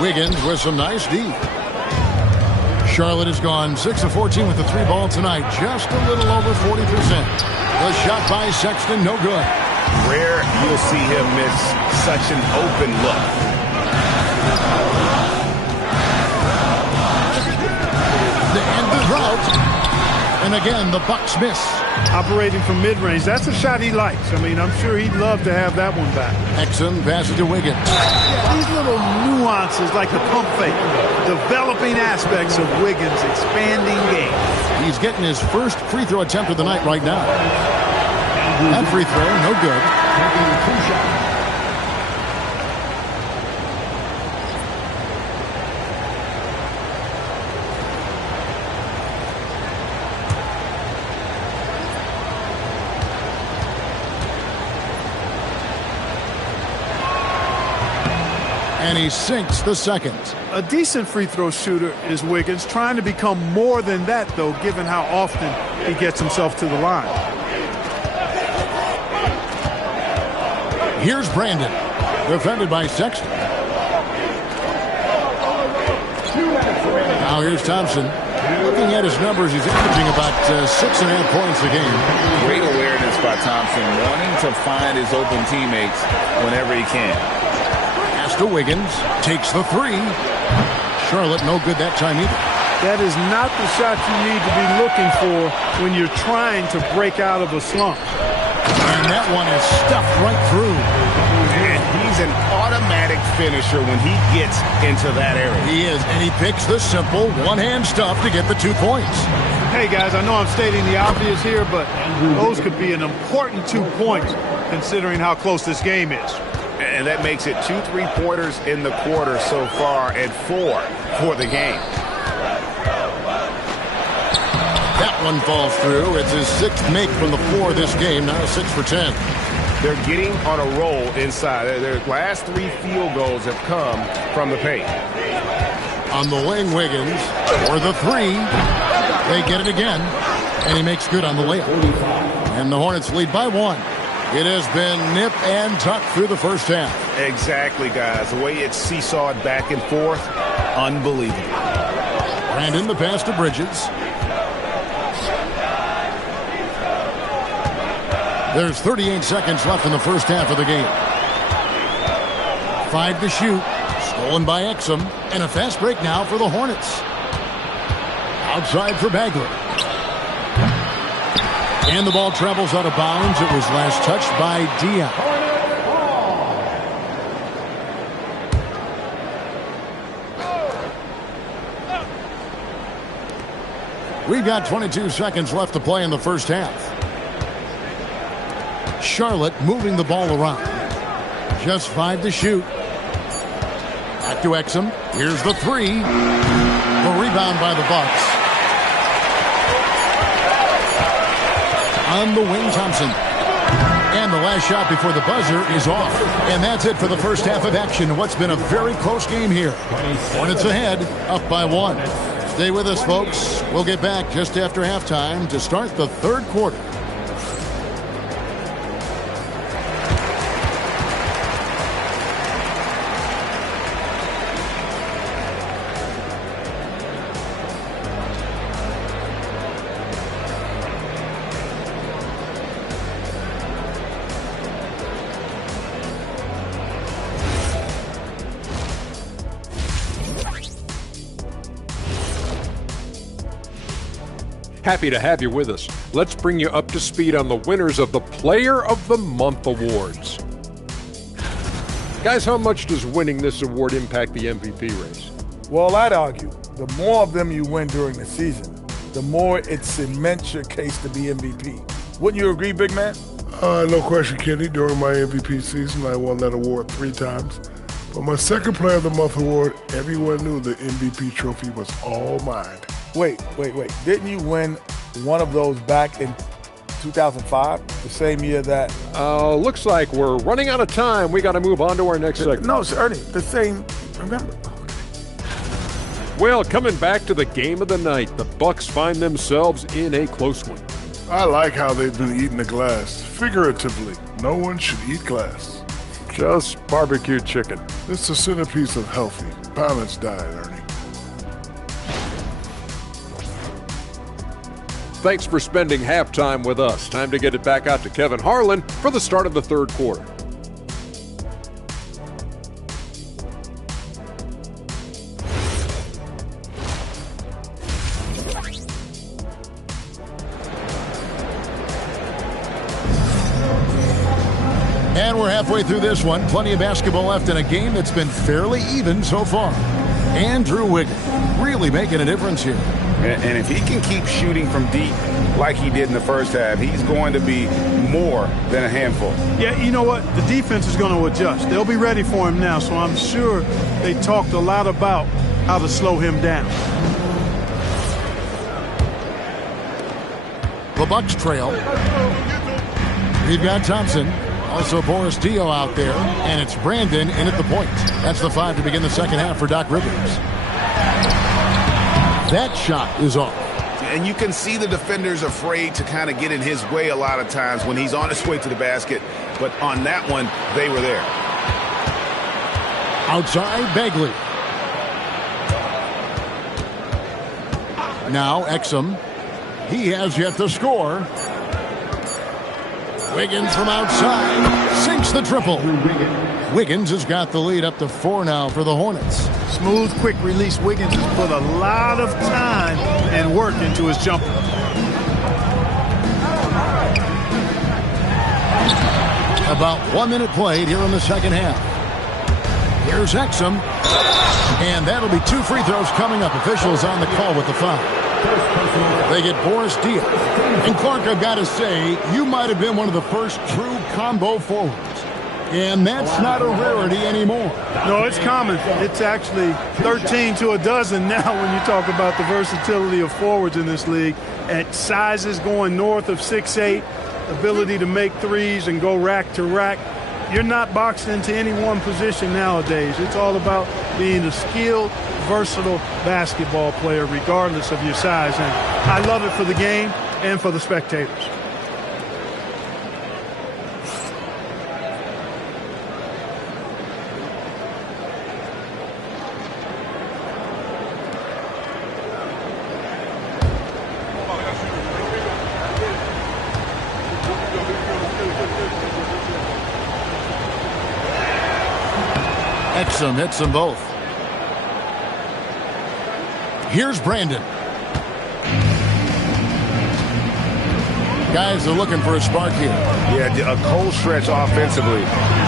Wiggins with some nice D. Charlotte has gone 6 of 14 with the 3-ball tonight. Just a little over 40%. The shot by Sexton, no good. Rare you'll see him miss such an open look. The end of the drought. And again, the Bucks miss. Operating from mid-range, that's a shot he likes. I mean, I'm sure he'd love to have that one back. Exum passes to Wiggins. Yeah, these little nuances like the pump fake, developing aspects of Wiggins' expanding game. He's getting his first free throw attempt of the night right now. That free throw, no good. And he sinks the second. A decent free throw shooter is Wiggins, trying to become more than that, though, given how often he gets himself to the line. Here's Brandon, defended by Sexton. Now here's Thompson. Looking at his numbers, he's averaging about 6.5 points a game. Great awareness by Thompson, wanting to find his open teammates whenever he can. To Wiggins, takes the 3. Charlotte no good that time either. That is not the shot you need to be looking for when you're trying to break out of a slump. And that one is stuffed right through. And he's an automatic finisher when he gets into that area. He is, and he picks the simple one-hand stuff to get the 2 points. Hey, guys, I know I'm stating the obvious here, but those could be an important 2 points considering how close this game is. And that makes it 2 3-pointers in the quarter so far and 4 for the game. That one falls through. It's his 6th make from the floor this game, now 6 for 10. They're getting on a roll inside. Their last 3 field goals have come from the paint. On the wing, Wiggins for the 3. They get it again, and he makes good on the layup. And the Hornets lead by 1. It has been nip and tuck through the first half. Exactly, guys. The way it's seesawed back and forth, unbelievable. Brandon, the pass to Bridges. There's 38 seconds left in the first half of the game. 5 to shoot. Stolen by Exum. And a fast break now for the Hornets. Outside for Bagley. And the ball travels out of bounds. It was last touched by Dion. We've got 22 seconds left to play in the first half. Charlotte moving the ball around. Just 5 to shoot. Back to Exum. Here's the 3. The rebound by the Bucks. On the wing, Thompson. And the last shot before the buzzer is off. And that's it for the first half of action. What's been a very close game here. Hornets ahead, up by 1. Stay with us, folks. We'll get back just after halftime to start the third quarter. Happy to have you with us. Let's bring you up to speed on the winners of the Player of the Month awards. Guys, how much does winning this award impact the MVP race? Well, I'd argue the more of them you win during the season, the more it cements your case to be MVP. Wouldn't you agree, big man? No question, Kenny. During my MVP season, I won that award 3 times. For my second Player of the Month award, everyone knew the MVP trophy was all mine. Wait. Didn't you win one of those back in 2005, the same year that... Looks like we're running out of time. We got to move on to our next segment. No, Ernie, the same... Remember? Well, coming back to the game of the night, the Bucks find themselves in a close one. I like how they've been eating the glass. Figuratively, no one should eat glass. Just barbecued chicken. It's the centerpiece of healthy, balanced diet, Ernie. Thanks for spending halftime with us. Time to get it back out to Kevin Harlan for the start of the third quarter. And we're halfway through this one. Plenty of basketball left in a game that's been fairly even so far. Andrew Wiggins really making a difference here. And if he can keep shooting from deep like he did in the first half, he's going to be more than a handful. Yeah, you know what? The defense is going to adjust. They'll be ready for him now, so I'm sure they talked a lot about how to slow him down. The Bucks trail. We've got Thompson. Also Boris Dio out there. And it's Brandon in at the point. That's the 5 to begin the second half for Doc Rivers. That shot is off. And you can see the defenders afraid to kind of get in his way a lot of times when he's on his way to the basket. But on that one, they were there. Outside, Bagley. Now Exum. He has yet to score. Wiggins from outside sinks the triple. Wiggins has got the lead up to 4 now for the Hornets. Smooth, quick release. Wiggins has put a lot of time and work into his jumper. About 1 minute played here in the second half. Here's Exum. And that'll be 2 free throws coming up. Officials on the call with the foul. They get Boris Diaz. And Clark, I've got to say, you might have been one of the first true combo forwards. And that's not a rarity anymore. No, it's common. It's actually 13 to a dozen now when you talk about the versatility of forwards in this league. At sizes going north of 6'8", ability to make threes and go rack to rack. You're not boxed into any one position nowadays. It's all about being a skilled, versatile basketball player regardless of your size. And I love it for the game and for the spectators. Exum hits them both. Here's Brandon. Guys are looking for a spark here. Yeah, a cold stretch offensively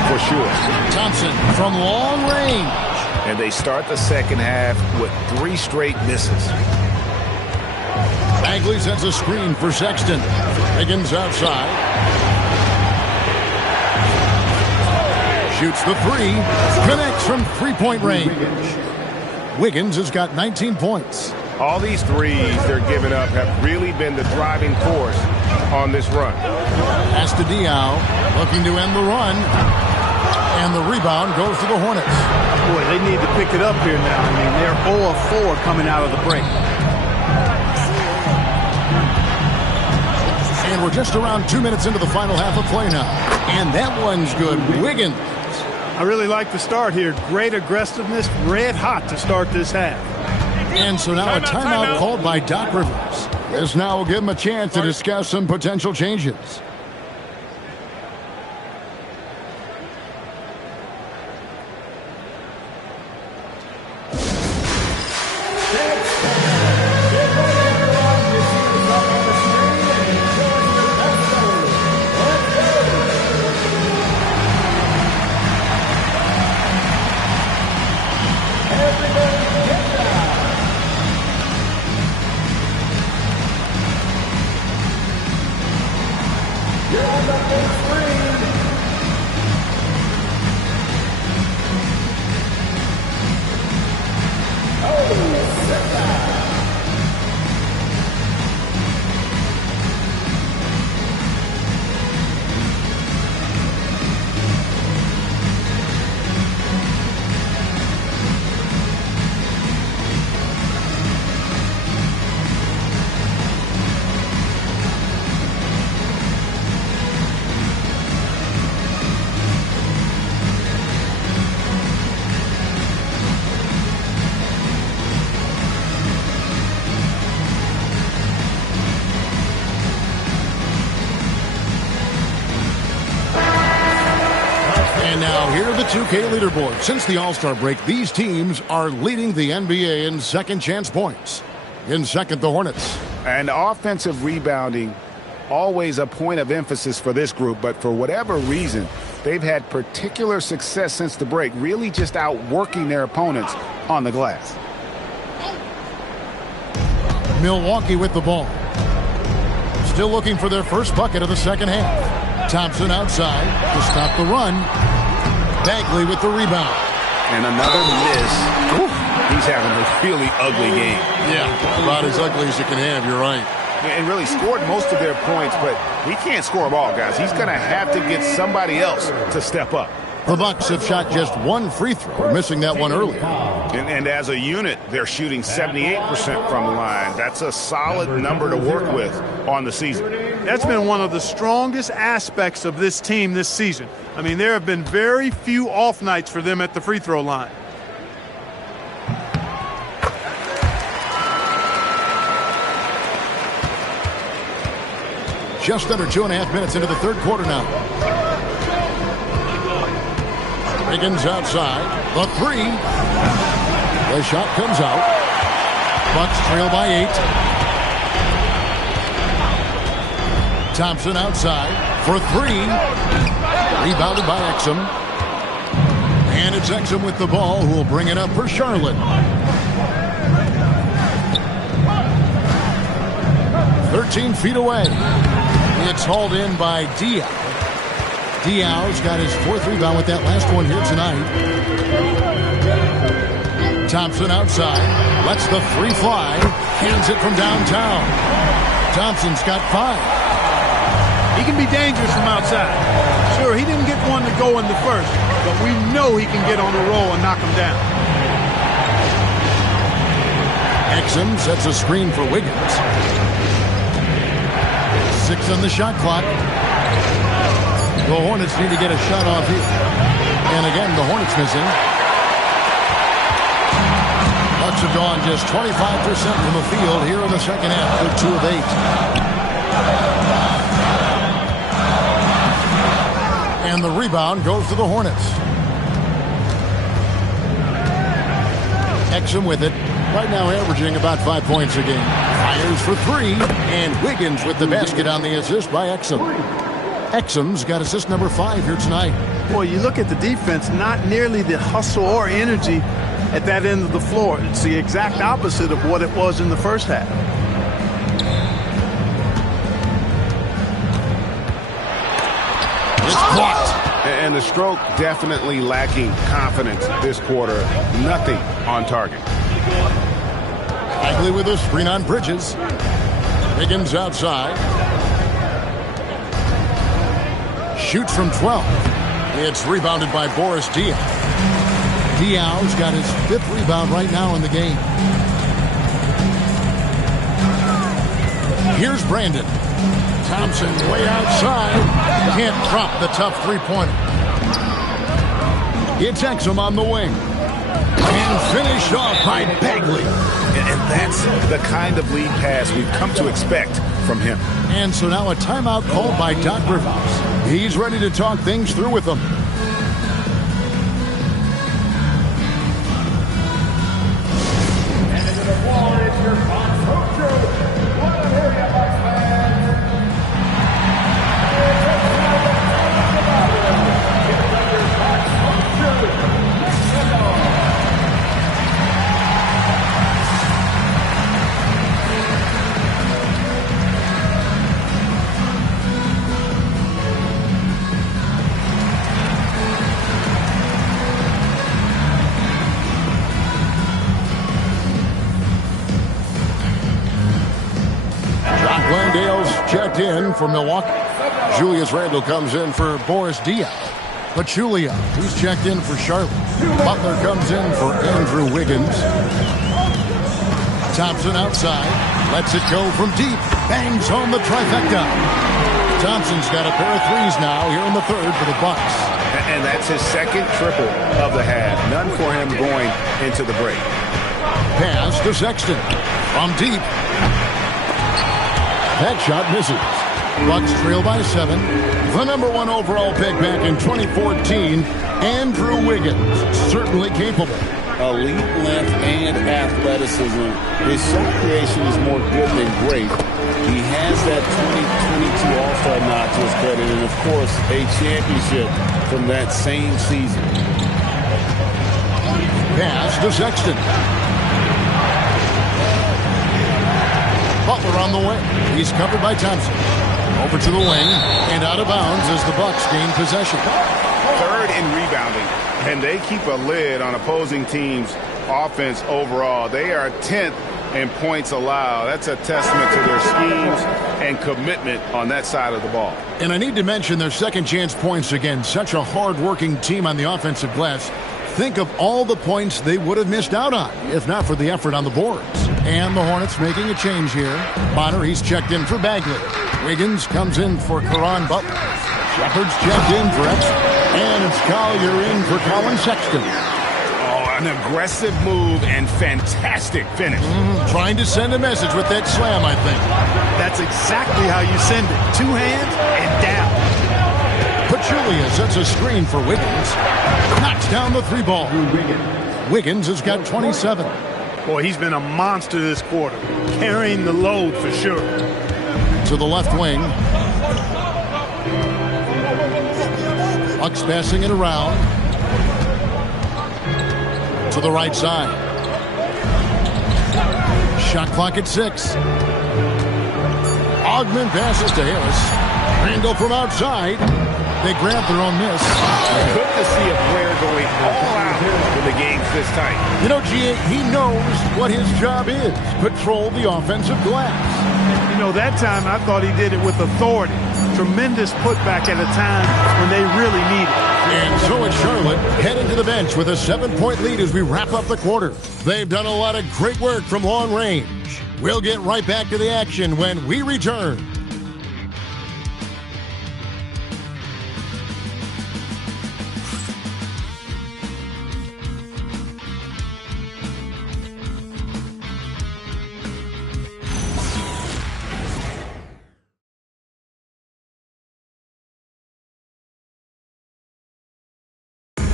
for sure. Thompson from long range. And they start the second half with 3 straight misses. Bagley sets a screen for Sexton. Wiggins outside. Shoots the three. Connects from three-point range. Wiggins has got 19 points. All these threes they're giving up have really been the driving force on this run. Pass to Diaw, looking to end the run. And the rebound goes to the Hornets. Boy, they need to pick it up here now. I mean, they're 0 of 4 coming out of the break. And we're just around 2 minutes into the final half of play now. And that one's good. Wiggins. I really like the start here. Great aggressiveness, red hot to start this half. And so now a timeout called by Doc Rivers. This now will give him a chance to discuss some potential changes. And now here are the 2K leaderboard. Since the All-Star break, these teams are leading the NBA in second chance points. In second, the Hornets. And offensive rebounding, always a point of emphasis for this group, but for whatever reason, they've had particular success since the break, really just outworking their opponents on the glass. Milwaukee with the ball. Still looking for their first bucket of the second half. Thompson outside to stop the run. Bagley with the rebound. And another miss. Ooh, he's having a really ugly game. Yeah, about as ugly as you can have, you're right. And really scored most of their points, but he can't score them all, guys. He's going to have to get somebody else to step up. The Bucks have shot just one free throw, missing that one earlier. And as a unit, they're shooting 78% from the line. That's a solid number to work with on the season. That's been one of the strongest aspects of this team this season. I mean, there have been very few off nights for them at the free throw line. Just under 2.5 minutes into the third quarter now. Wiggins outside. The three. The shot comes out. Bucks trail by 8. Thompson outside for three. Rebounded by Exum. And it's Exum with the ball who will bring it up for Charlotte. 13 feet away. It's hauled in by Diaw. Diaw's got his fourth rebound with that last one here tonight. Thompson outside. Lets the three fly. Hands it from downtown. Thompson's got 5. He can be dangerous from outside. Sure, he didn't get one to go in the first, but we know he can get on a roll and knock him down. Exum sets a screen for Wiggins. 6 on the shot clock. The Hornets need to get a shot off here. And again, the Hornets missing. Bucks have gone just 25% from the field here in the second half. They're 2 of 8. And the rebound goes to the Hornets. Exum with it. Right now averaging about 5 points a game. Fires for 3. And Wiggins with the basket on the assist by Exum. Exum's got assist number 5 here tonight. Boy, you look at the defense, not nearly the hustle or energy at that end of the floor. It's the exact opposite of what it was in the first half. It's blocked. And the stroke definitely lacking confidence this quarter. Nothing on target. Bagley with a screen on Bridges. Wiggins outside. Shoots from 12. It's rebounded by Boris Diaw. Diaw's got his 5th rebound right now in the game. Here's Brandon. Thompson way outside. Can't drop the tough three-pointer. It's Exum on the wing. And finished off by Bagley. And that's the kind of lead pass we've come to expect from him. And so now a timeout called by Doc Rivers. He's ready to talk things through with them. And into the floor, it's your Fox Hojo. What a area, Fox fans. Glendale's checked in for Milwaukee. Julius Randle comes in for Boris Diaw. Pachulia, he's checked in for Charlotte. Butler comes in for Andrew Wiggins. Thompson outside. Lets it go from deep. Bangs home the trifecta. Thompson's got a pair of threes now here in the third for the Bucks. And that's his second triple of the half. None for him going into the break. Pass to Sexton. From deep. That shot misses. Bucks trail by 7. The number 1 overall pick back in 2014, Andrew Wiggins, certainly capable. Elite length and athleticism. His shot creation is more good than great. He has that 2022 All-Star nod to his credit, and of course, a championship from that same season. Pass to Sexton. Butler on the way. He's covered by Thompson. Over to the wing and out of bounds as the Bucks gain possession. Third in rebounding, and they keep a lid on opposing teams' offense overall. They are 10th in points allowed. That's a testament to their schemes and commitment on that side of the ball. And I need to mention their second chance points again. Such a hard-working team on the offensive glass. Think of all the points they would have missed out on if not for the effort on the boards. And the Hornets making a change here. Bonner, he's checked in for Bagley. Wiggins comes in for Caron Butler. Shepard's checked in for Exum. And it's Collier in for Colin Sexton. Oh, an aggressive move and fantastic finish. Trying to send a message with that slam, I think. That's exactly how you send it. 2 hands and down. Pachulia sets a screen for Wiggins. Knocks down the 3 ball. Wiggins has got 27. Boy, he's been a monster this quarter. Carrying the load for sure. To the left wing. Bucks passing it around. To the right side. Shot clock at 6. Ogman passes to Harris. Randle from outside. They grab their own miss. Good to see a player going all out when the game's this tight. You know, G.A., he knows what his job is. Patrol the offensive glass. You know, that time I thought he did it with authority. Tremendous putback at a time when they really need it. And so it's Charlotte heading to the bench with a 7-point lead as we wrap up the quarter. They've done a lot of great work from long range. We'll get right back to the action when we return.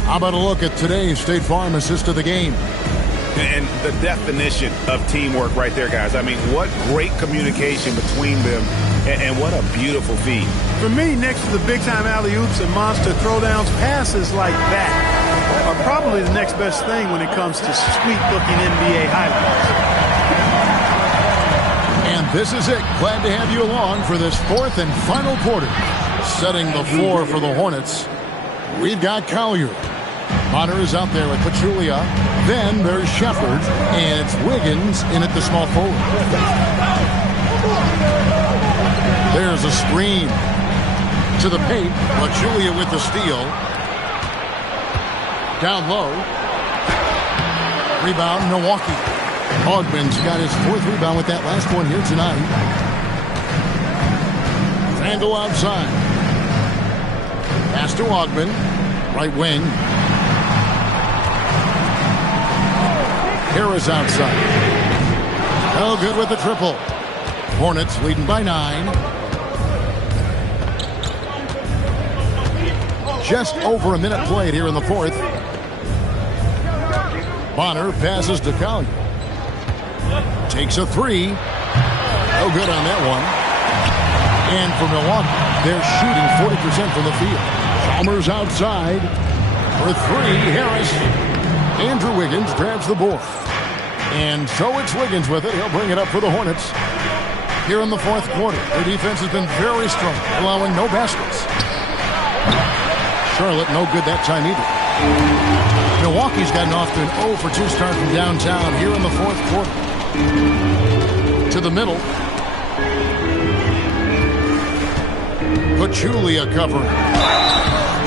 How about a look at today's State Farm assist of the game? And the definition of teamwork right there, guys. I mean, what great communication between them, and what a beautiful feed. For me, next to the big-time alley-oops and monster throwdowns, passes like that are probably the next best thing when it comes to sweet-looking NBA highlights. And this is it. Glad to have you along for this 4th and final quarter. Setting the floor for the Hornets, we've got Collier. Bonner is out there with Pachulia. Then there's Shepard, and it's Wiggins in at the small forward. There's a screen to the paint. Pachulia with the steal. Down low. Rebound, Milwaukee. Ogman's got his 4th rebound with that last one here tonight. Angle outside. Pass to Ogman. Right wing. Harris outside. Oh, good with the triple. Hornets leading by 9. Just over a minute played here in the 4th. Bonner passes to Collier. Takes a 3. No good on that one. And for Milwaukee, they're shooting 40% from the field. Chalmers outside for 3. Harris. Andrew Wiggins grabs the board. And so it's Wiggins with it. He'll bring it up for the Hornets. Here in the 4th quarter, their defense has been very strong, allowing no baskets. Charlotte no good that time either. Milwaukee's gotten off to an 0 for 2 start from downtown here in the 4th quarter. To the middle. Pachulia covering.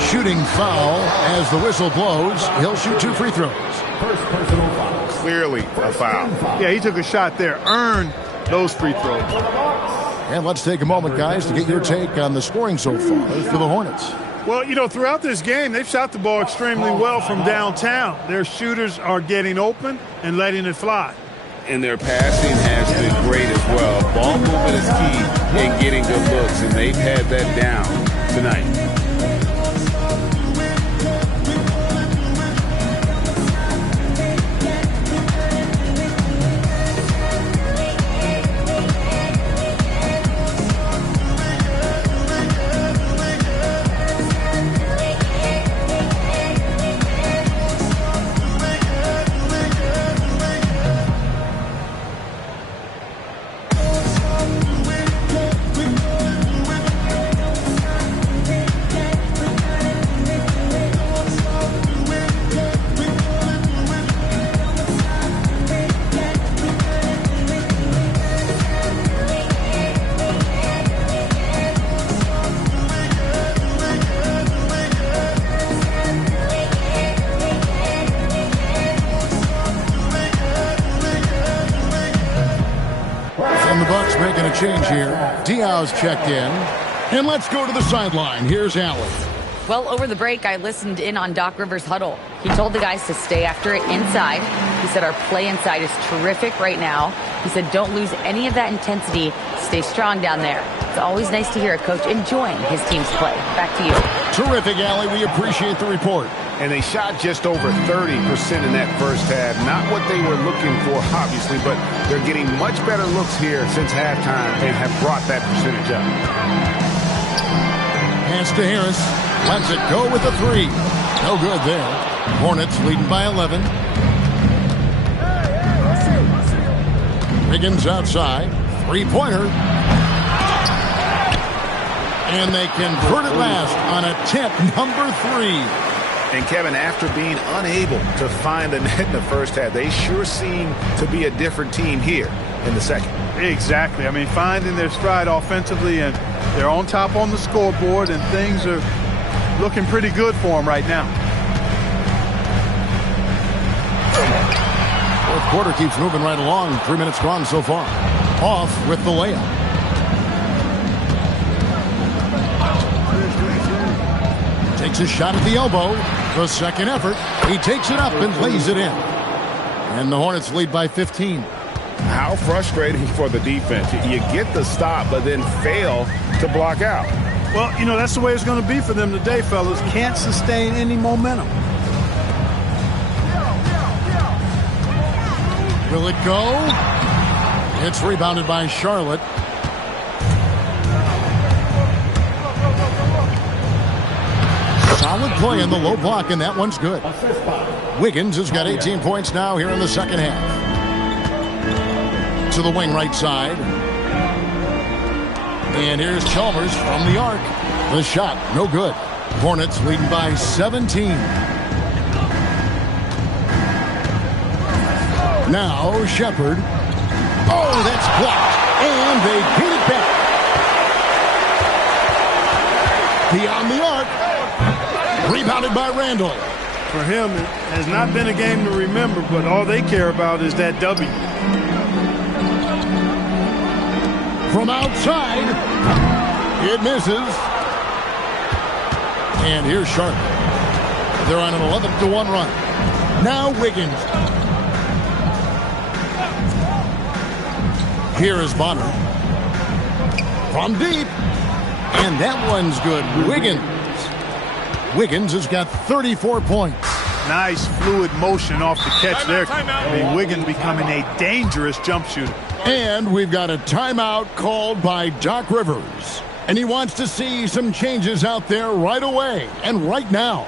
Shooting foul as the whistle blows. He'll shoot 2 free throws. First personal foul. Clearly a foul. Yeah, he took a shot there. Earned those free throws. And let's take a moment, guys, to get your take on the scoring so far for the Hornets. Well, you know, throughout this game, they've shot the ball extremely well from downtown. Their shooters are getting open and letting it fly. And their passing has been great as well. Ball movement is key in getting good looks, and they've had that down tonight. Making a change here. Diaz checked in. And let's go to the sideline. Here's Allen. Well, over the break, I listened in on Doc Rivers' huddle. He told the guys to stay after it inside. He said our play inside is terrific right now. He said don't lose any of that intensity. Stay strong down there. It's always nice to hear a coach enjoying his team's play. Back to you. Terrific, Allie. We appreciate the report. And they shot just over 30% in that first half. Not what they were looking for, obviously, but they're getting much better looks here since halftime and have brought that percentage up. Pass to Harris. Lets it go with a 3. No good there. Hornets leading by 11. Wiggins outside. 3-pointer. And they convert it last on attempt number 3. And, Kevin, after being unable to find the net in the first half, they sure seem to be a different team here in the second. Exactly. I mean, finding their stride offensively, and they're on top on the scoreboard, and things are looking pretty good for them right now. 4th quarter keeps moving right along. 3 minutes gone so far. Off with the layup. Takes a shot at the elbow. The second effort. He takes it up and lays it in. And the Hornets lead by 15. How frustrating for the defense. You get the stop, but then fail to block out. Well, you know, that's the way it's going to be for them today, fellas. Can't sustain any momentum. Will it go? It's rebounded by Charlotte. Solid play in the low block, and that one's good. Wiggins has got 18 points now here in the second half. To the wing right side. And here's Chalmers from the arc. The shot, no good. Hornets leading by 17. Now Shepard. Oh, that's blocked. And they beat it back. Beyond the arc. Rebounded by Randall. For him, it has not been a game to remember, but all they care about is that W. From outside, it misses. And here's Sharp. They're on an 11-1 run. Now Wiggins. Here is Bonner. From deep. And that one's good. Wiggins has got 34 points. Nice fluid motion off the catch there. I mean, Wiggins becoming a dangerous jump shooter. And we've got a timeout called by Doc Rivers. And he wants to see some changes out there right away and right now.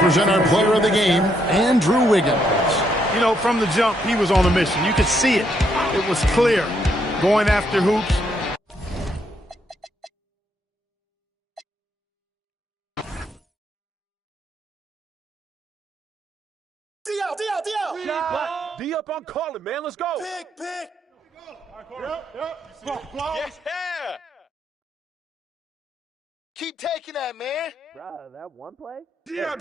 Present our player of the game, Andrew Wiggins. You know, from the jump, he was on a mission. You could see it. It was clear. Going after hoops. D up on calling, man. Let's go. Pick. Yeah. Keep taking that, man. Bruh, that one play? DL.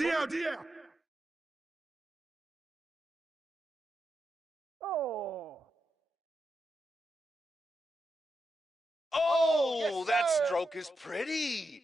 Oh, yes, that stroke is pretty.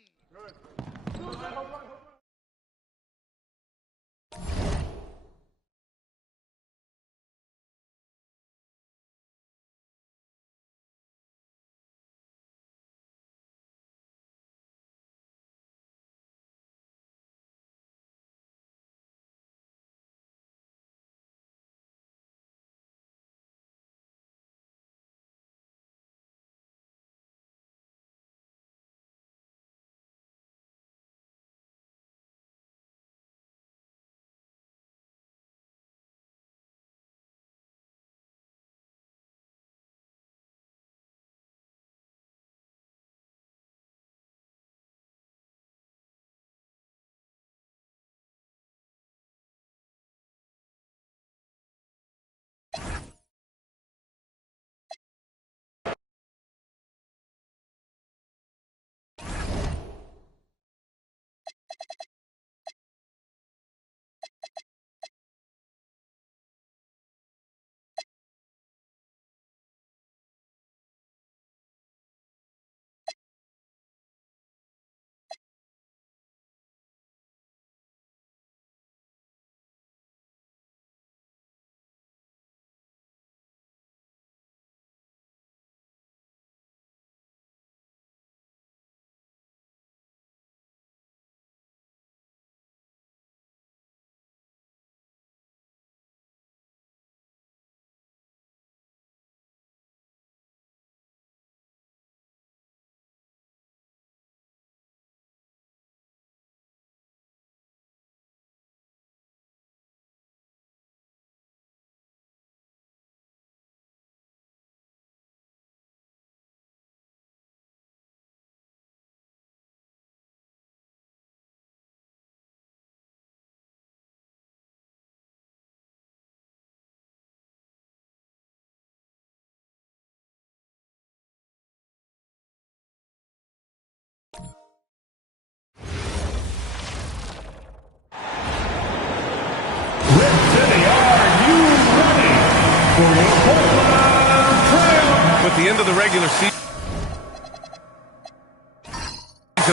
with the end of the regular season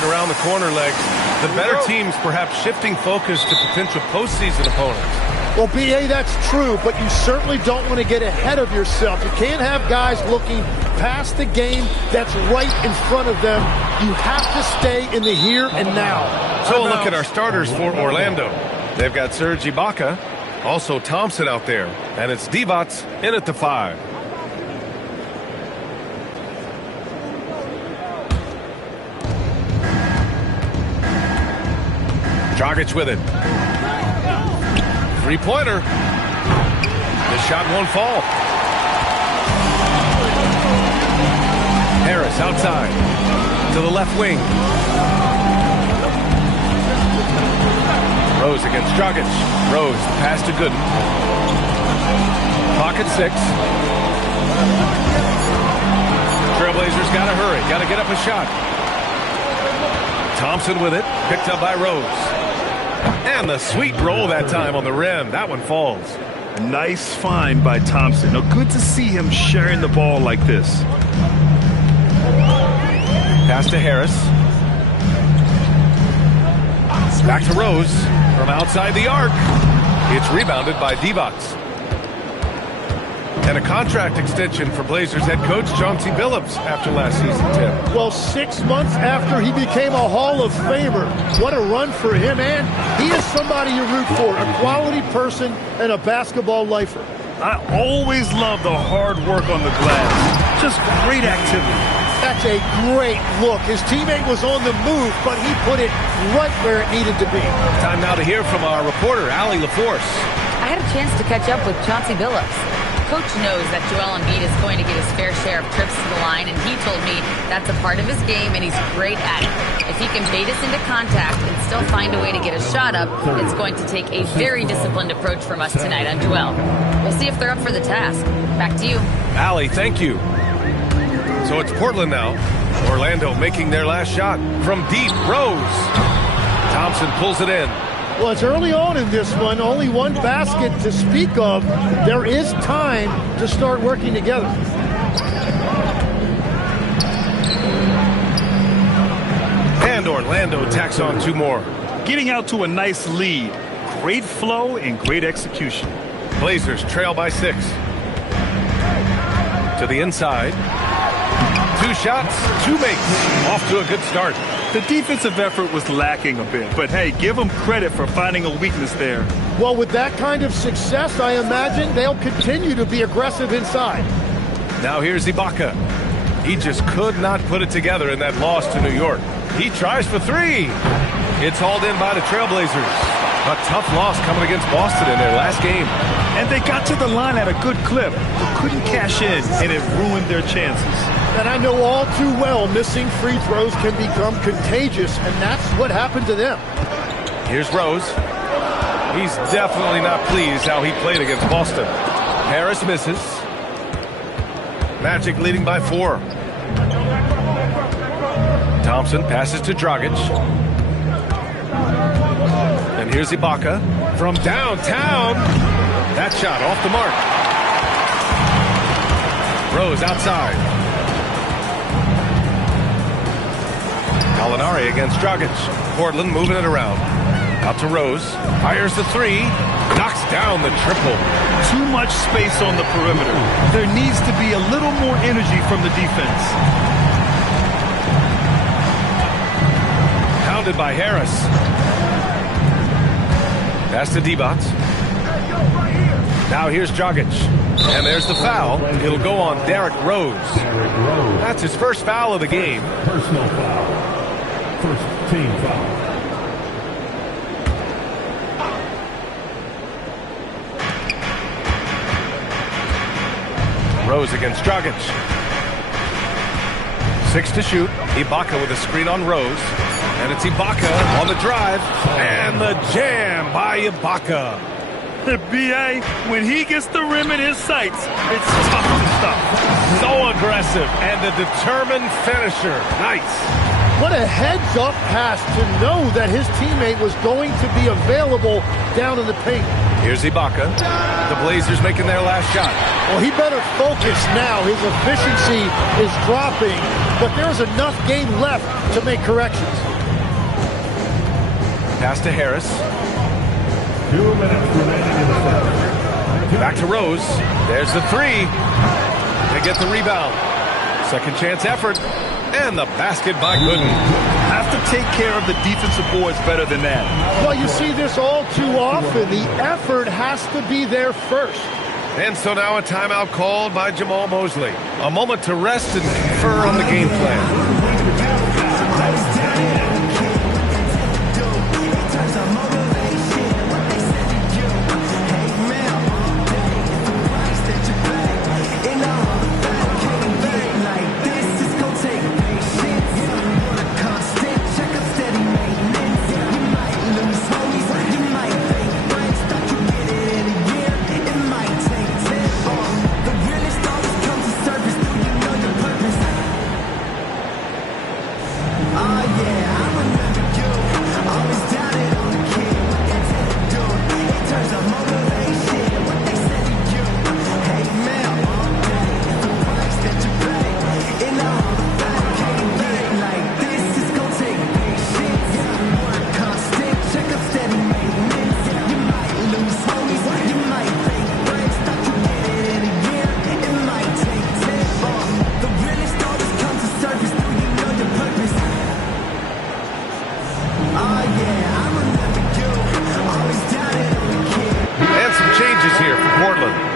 around the corner, Legs, the better teams perhaps shifting focus to potential postseason opponents. Well, B.A., that's true, but you certainly don't want to get ahead of yourself. You can't have guys looking past the game that's right in front of them. You have to stay in the here and now. So we'll look at our starters for Orlando. They've got Serge Ibaka, also Thompson out there, and it's Divac in at the 5. Dragic with it. Three-pointer. The shot won't fall. Harris outside to the left wing. Rose against Dragic. Rose, pass to Gooden. Pocket 6. Trailblazers got to hurry. Got to get up a shot. Thompson with it. Picked up by Rose. And the sweet roll that time on the rim. That one falls. Nice find by Thompson. Now, good to see him sharing the ball like this. Pass to Harris. Back to Rose from outside the arc. It's rebounded by Divac. And a contract extension for Blazers head coach Chauncey Billups after last season, Tim. Well, 6 months after he became a Hall of Famer. What a run for him, and he is somebody you root for, a quality person and a basketball lifer. I always love the hard work on the glass. Just great activity. That's a great look. His teammate was on the move, but he put it right where it needed to be. Time now to hear from our reporter, Allie LaForce. I had a chance to catch up with Chauncey Billups. Coach knows that Joel Embiid is going to get his fair share of trips to the line, and he told me that's a part of his game, and he's great at it. If he can bait us into contact and still find a way to get a shot up, it's going to take a very disciplined approach from us tonight on Joel. We'll see if they're up for the task. Back to you. Allie, thank you. So it's Portland now. Orlando making their last shot from deep. Rose. Thompson pulls it in. Well, it's early on in this one. Only one basket to speak of. There is time to start working together. And Orlando tacks on 2 more. Getting out to a nice lead. Great flow and great execution. Blazers trail by 6. To the inside. 2 shots, 2 makes. Off to a good start. The defensive effort was lacking a bit, but hey, give them credit for finding a weakness there. Well, with that kind of success, I imagine they'll continue to be aggressive inside. Now here's Ibaka. He just could not put it together in that loss to New York. He tries for 3. It's hauled in by the Trailblazers. A tough loss coming against Boston in their last game. And they got to the line at a good clip, but couldn't cash in, and it ruined their chances. And I know all too well missing free throws can become contagious, and that's what happened to them. Here's Rose. He's definitely not pleased how he played against Boston. Harris misses. Magic leading by 4. Thompson passes to Dragic. And here's Ibaka from downtown. That shot off the mark. Rose outside. Gallinari against Dragic. Portland moving it around. Out to Rose. Fires the 3. Knocks down the triple. Too much space on the perimeter. There needs to be a little more energy from the defense. Pounded by Harris. Pass to Divac. Now here's Dragic. And there's the foul. It'll go on Derrick Rose. That's his first foul of the game. Personal foul. First team foul. Rose against Dragic. 6 to shoot. Ibaka with a screen on Rose. And it's Ibaka on the drive. And the jam by Ibaka. The B.A., when he gets the rim in his sights, it's tough to stop. So aggressive and a determined finisher. Nice. What a heads-up pass to know that his teammate was going to be available down in the paint. Here's Ibaka. The Blazers making their last shot. Well, he better focus now. His efficiency is dropping, but there's enough game left to make corrections. Pass to Harris. 2 minutes remaining in the first. Back to Rose. There's the three. They get the rebound. Second chance effort. And the basket by Gooden. Have to take care of the defensive boards better than that. Well, you see this all too often. The effort has to be there first. And so now a timeout called by Jamal Mosley. A moment to rest and confer on the game plan.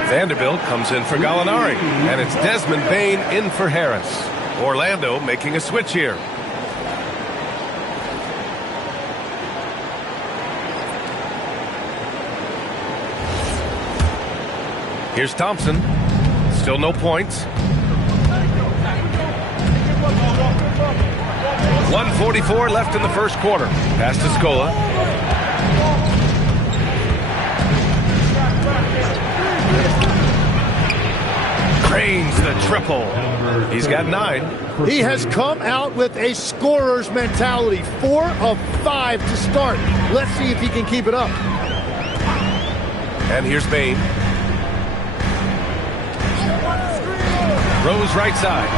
Vanderbilt comes in for Gallinari, and it's Desmond Bane in for Harris. Orlando making a switch here. Here's Thompson. Still no points. 1:44 left in the first quarter. Pass to Scola. Cranes the triple. He's got 9. He has come out with a scorer's mentality. 4 of 5 to start. Let's see if he can keep it up. And here's Bane. Rose right side.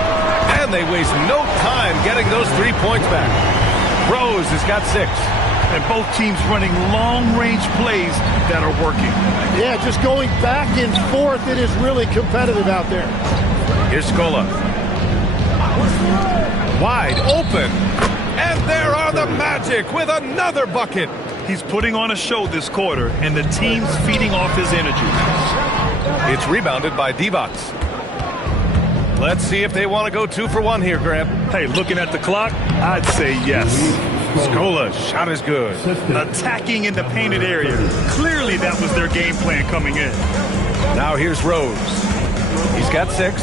And they waste no time getting those 3 points back. Rose has got 6. And both teams running long-range plays that are working. Yeah, just going back and forth. It is really competitive out there. Here's Scola. Wide open. And there are the Magic with another bucket. He's putting on a show this quarter, and the team's feeding off his energy. It's rebounded by Divac. Let's see if they want to go 2 for 1 here, Grant. Hey, looking at the clock, I'd say yes. Scola's shot is good. Attacking in the painted area. Clearly that was their game plan coming in. Now here's Rose. He's got 6.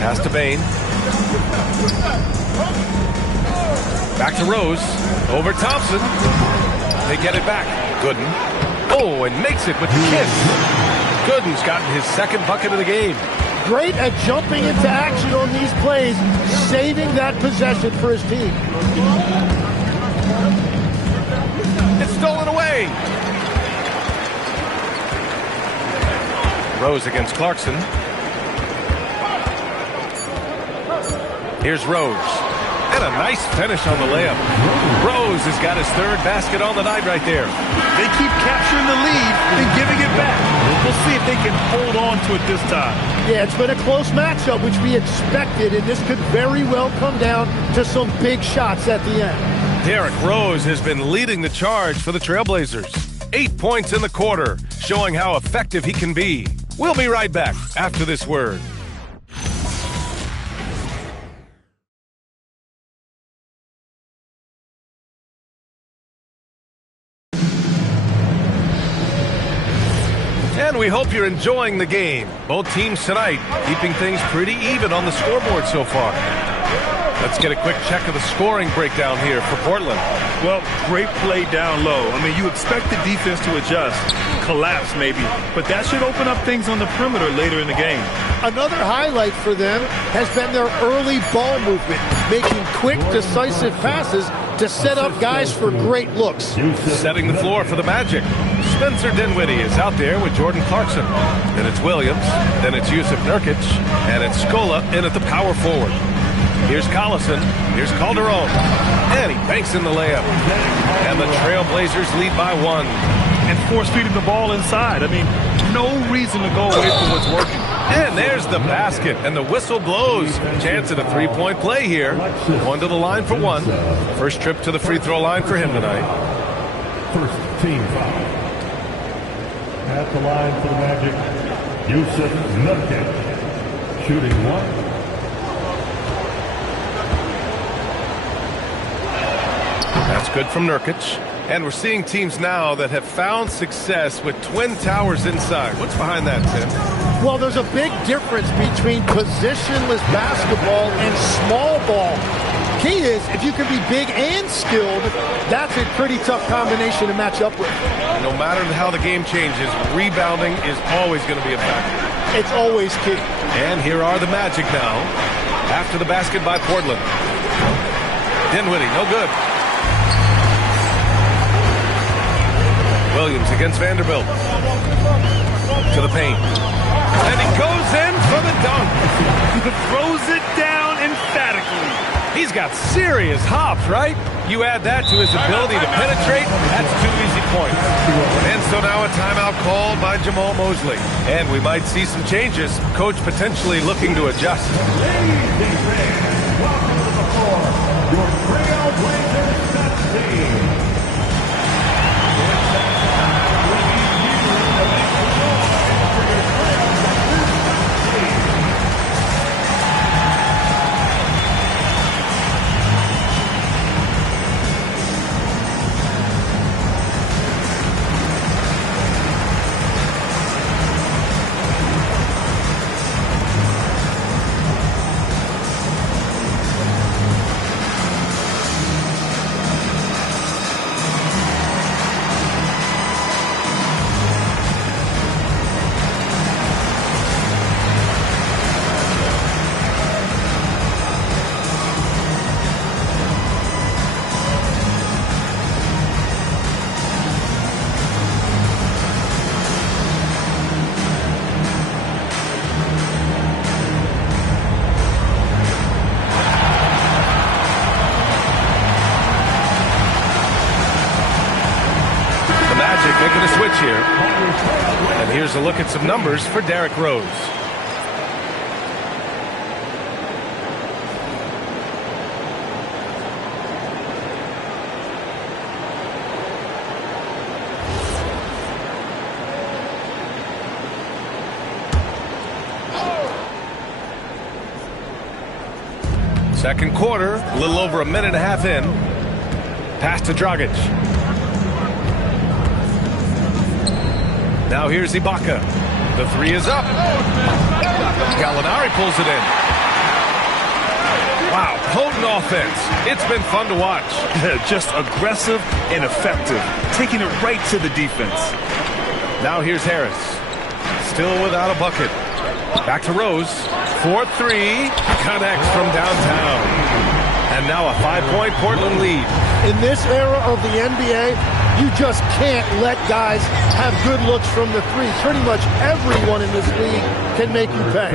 Pass to Bane. Back to Rose. Over Thompson. They get it back. Gooden. Oh, and makes it with the kiss. Gooden's gotten his second bucket of the game. Great at jumping into action on these plays, saving that possession for his team. It's stolen away. Rose against Clarkson. Here's Rose. And a nice finish on the layup. Rose has got his 3rd basket on the night right there. They keep capturing the lead and giving it back. We'll see if they can hold on to it this time. Yeah, it's been a close matchup, which we expected, and this could very well come down to some big shots at the end. Derrick Rose has been leading the charge for the Trailblazers. 8 points in the quarter, showing how effective he can be. We'll be right back after this word. And we hope you're enjoying the game. Both teams tonight keeping things pretty even on the scoreboard so far. Let's get a quick check of the scoring breakdown here for Portland. Well, great play down low. I mean, you expect the defense to adjust, collapse maybe, but that should open up things on the perimeter later in the game. Another highlight for them has been their early ball movement, making quick, decisive passes to set up guys for great looks. Setting the floor for the Magic. Spencer Dinwiddie is out there with Jordan Clarkson. Then it's Williams. Then it's Yusuf Nurkic. And it's Scola in at the power forward. Here's Collison. Here's Calderon. And he banks in the layup. And the Trailblazers lead by 1. And force feeding the ball inside. I mean, no reason to go away from what's working. And there's the basket, and the whistle blows. Chance at a three-point play here. Going to the line for 1. First trip to the free throw line for him tonight. First team foul. At the line for the Magic, Yusuf Nurkic. Shooting 1. That's good from Nurkic. And we're seeing teams now that have found success with twin towers inside. What's behind that, Tim? Well, there's a big difference between positionless basketball and small ball. Key is, if you can be big and skilled, that's a pretty tough combination to match up with. No matter how the game changes, rebounding is always going to be a factor. It's always key. And here are the Magic now. After the basket by Portland. Dinwiddie, no good. Williams against Vanderbilt. To the paint. And he goes in for the dunk. Throws it down emphatically. He's got serious hops, right? You add that to his ability to penetrate, that's 2 easy points. And so now a timeout called by Jamal Mosley. And we might see some changes. Coach potentially looking to adjust. Ladies and gentlemen, welcome to the floor, your Trailblazers team. Making a switch here. And here's a look at some numbers for Derrick Rose. Second quarter, a little over a minute and a half in. Pass to Dragic. Now here's Ibaka. The three is up. Gallinari pulls it in. Wow, potent offense. It's been fun to watch. Just aggressive and effective. Taking it right to the defense. Now here's Harris. Still without a bucket. Back to Rose. 4-3. Connects from downtown. And now a 5-point Portland lead. In this era of the NBA, you just can't let guys have good looks from the three. Pretty much everyone in this league can make you pay.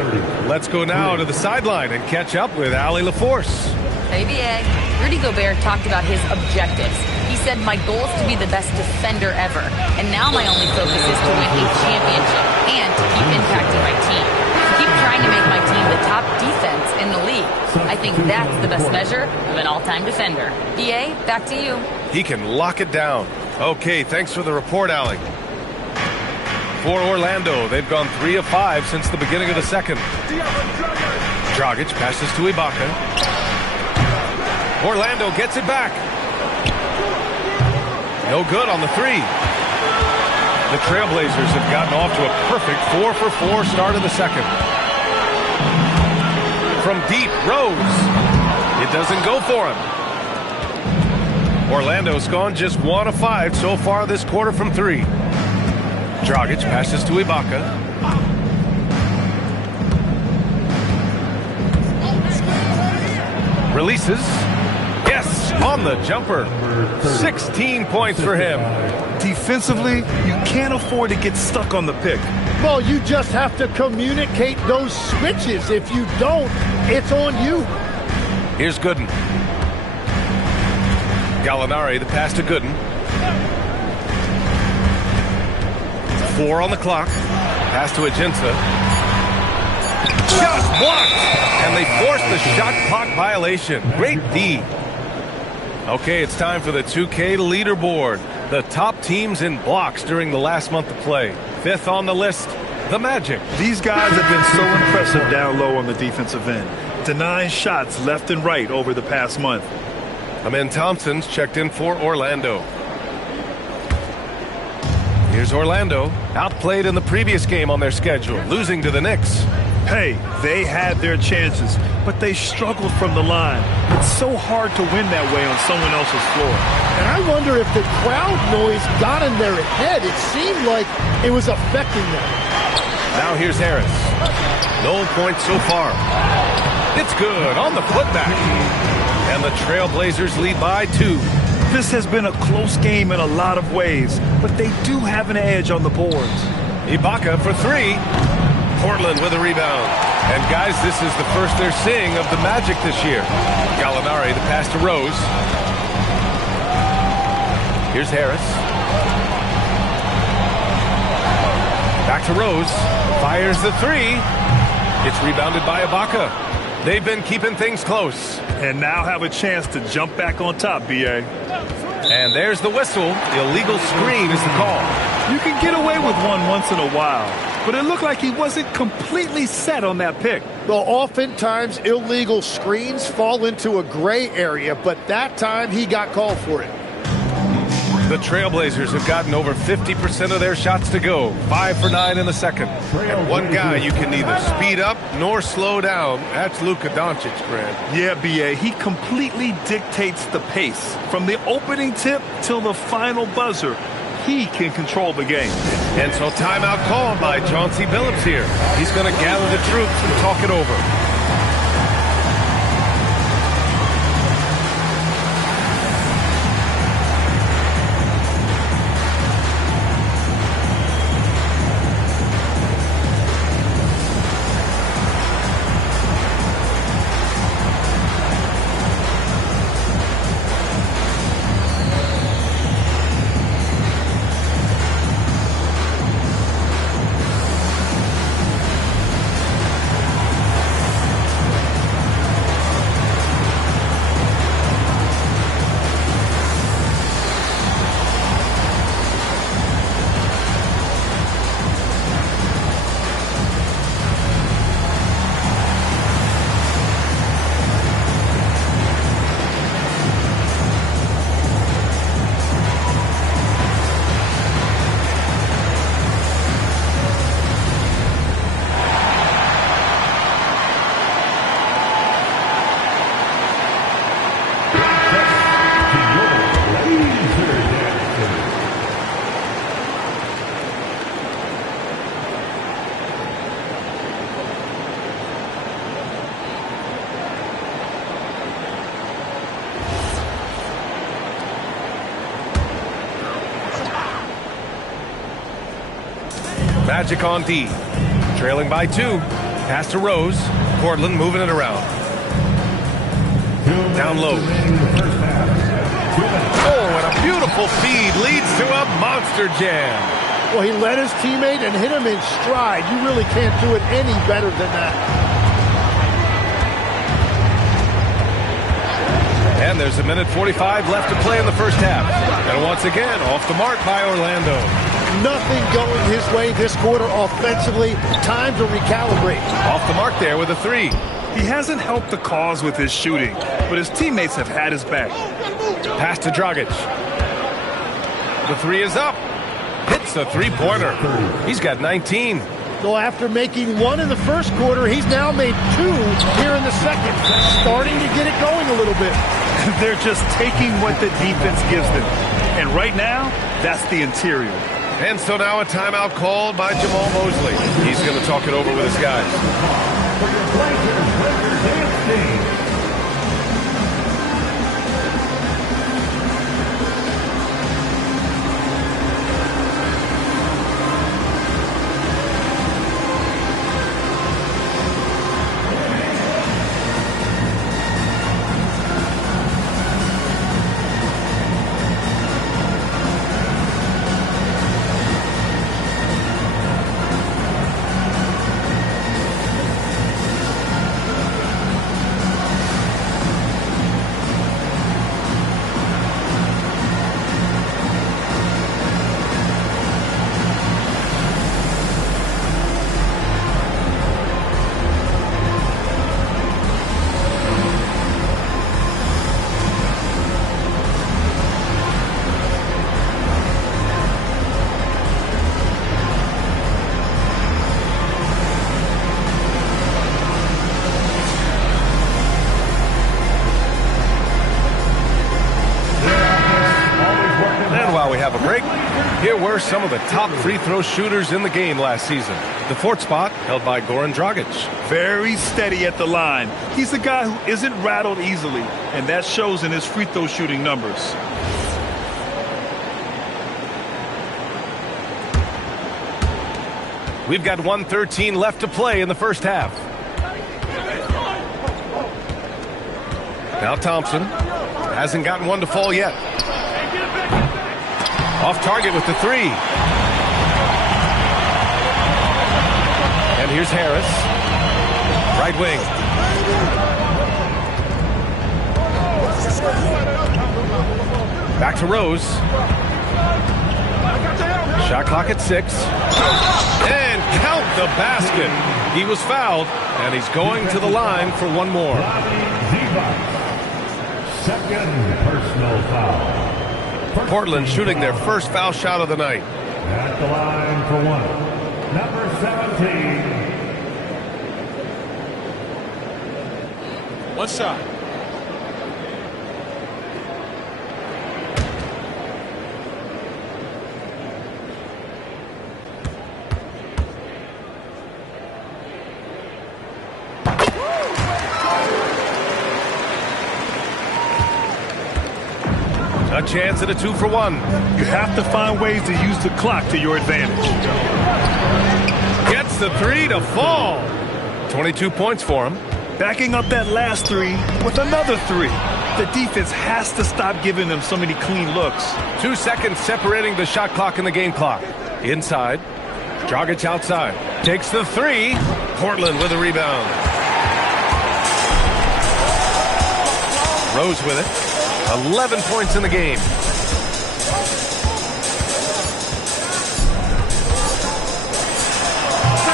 Let's go now to the sideline and catch up with Allie LaForce. ABA. Rudy Gobert talked about his objectives. He said, my goal is to be the best defender ever. And now my only focus is to win a championship and to keep impacting my team. To keep trying to make my team the top defense in the league. I think that's the best measure of an all-time defender. EA, back to you. He can lock it down. Okay, thanks for the report, Allie. For Orlando, they've gone 3 of 5 since the beginning of the second. Dragic passes to Ibaka. Orlando gets it back. No good on the three. The Trailblazers have gotten off to a perfect 4-for-4 start of the second. From deep, Rose. It doesn't go for him. Orlando's gone just 1 of 5 so far this quarter from 3. Dragic passes to Ibaka. Releases. Yes, on the jumper. 16 points for him. Defensively, you can't afford to get stuck on the pick. Well, you just have to communicate those switches. If you don't, it's on you. Here's Gooden. Gallinari, the pass to Gooden. 4 on the clock. Pass to Ajinça. Shot blocked! And they forced the shot clock violation. Great D. Okay, it's time for the 2K leaderboard. The top teams in blocks during the last month of play. 5th on the list, the Magic. These guys have been so impressive down low on the defensive end, denying shots left and right over the past month. Amen Thompson's checked in for Orlando. Here's Orlando, outplayed in the previous game on their schedule, losing to the Knicks. Hey, they had their chances, but they struggled from the line. It's so hard to win that way on someone else's floor. And I wonder if the crowd noise got in their head. It seemed like it was affecting them. Now here's Harris. No points so far. It's good on the putback. And the Trailblazers lead by 2. This has been a close game in a lot of ways, but they do have an edge on the boards. Ibaka for 3. Portland with a rebound. And guys, this is the first they're seeing of the Magic this year. Gallinari, the pass to Rose. Here's Harris. Back to Rose. Fires the 3. It's rebounded by Ibaka. They've been keeping things close. And now have a chance to jump back on top, B.A. And there's the whistle. Illegal screen is the call. You can get away with one once in a while, but it looked like he wasn't completely set on that pick. Well, oftentimes illegal screens fall into a gray area, but that time he got called for it. The Trailblazers have gotten over 50% of their shots to go. 5 for 9 in the second. And one guy you can neither speed up nor slow down. That's Luka Doncic, Grant. Yeah, B.A., he completely dictates the pace. From the opening tip till the final buzzer, he can control the game. And so timeout called by Chauncey Billups here. He's going to gather the troops and talk it over. Magic on D. Trailing by 2. Pass to Rose. Portland moving it around. Down low. Oh, and a beautiful feed leads to a monster jam. Well, he led his teammate and hit him in stride. You really can't do it any better than that. And there's a minute 45 left to play in the first half. And once again, off the mark by Orlando. Nothing going his way this quarter offensively. Time to recalibrate. Off the mark there with a 3. He hasn't helped the cause with his shooting, but his teammates have had his back. Pass to Dragic. The 3 is up. Hits the three-pointer. He's got 19. So after making 1 in the first quarter, he's now made 2 here in the second. Starting to get it going a little bit. They're just taking what the defense gives them. And right now, that's the interior. And so now a timeout called by Jamal Mosley. He's going to talk it over with his guys. have a break. Here were some of the top free throw shooters in the game last season. The fourth spot held by Goran Dragic. Very steady at the line. He's a guy who isn't rattled easily, and that shows in his free throw shooting numbers. We've got 1:13 left to play in the first half. Now Thompson hasn't gotten one to fall yet. Off target with the three. And here's Harris. Right wing. Back to Rose. Shot clock at 6. And count the basket. He was fouled, and he's going to the line for one more. Second personal foul. Portland shooting their first foul shot of the night. At the line for one. Number 17. One shot. A chance at a 2-for-1. You have to find ways to use the clock to your advantage. Gets the three to fall. 22 points for him. Backing up that last three with another three. The defense has to stop giving them so many clean looks. 2 seconds separating the shot clock and the game clock. Inside. Dragic outside. Takes the three. Portland with a rebound. Rose with it. 11 points in the game.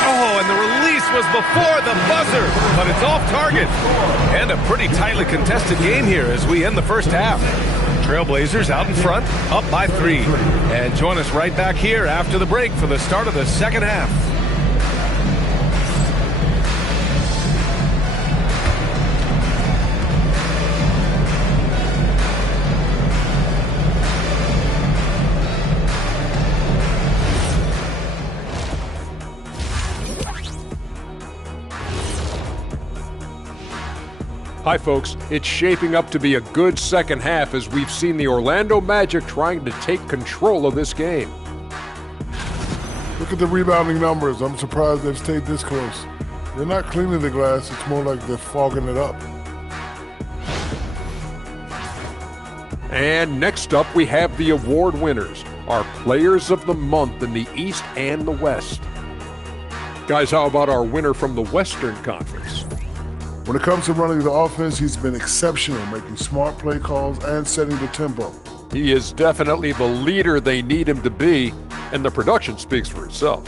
Oh, and the release was before the buzzer, but it's off target. And a pretty tightly contested game here as we end the first half. Trailblazers out in front, up by 3. And join us right back here after the break for the start of the second half. Hi, folks. It's shaping up to be a good second half as we've seen the Orlando Magic trying to take control of this game. Look at the rebounding numbers. I'm surprised they've stayed this close. They're not cleaning the glass. It's more like they're fogging it up. And next up, we have the award winners, our players of the month in the East and the West. Guys, how about our winner from the Western Conference? When it comes to running the offense, he's been exceptional, making smart play calls and setting the tempo. He is definitely the leader they need him to be, and the production speaks for itself.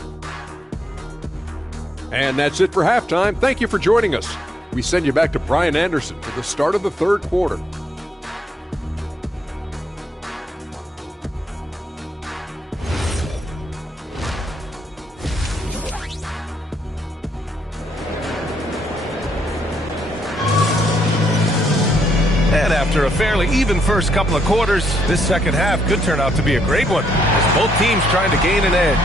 And that's it for halftime. Thank you for joining us. We send you back to Brian Anderson for the start of the third quarter. And after a fairly even first couple of quarters, this second half could turn out to be a great one as both teams trying to gain an edge.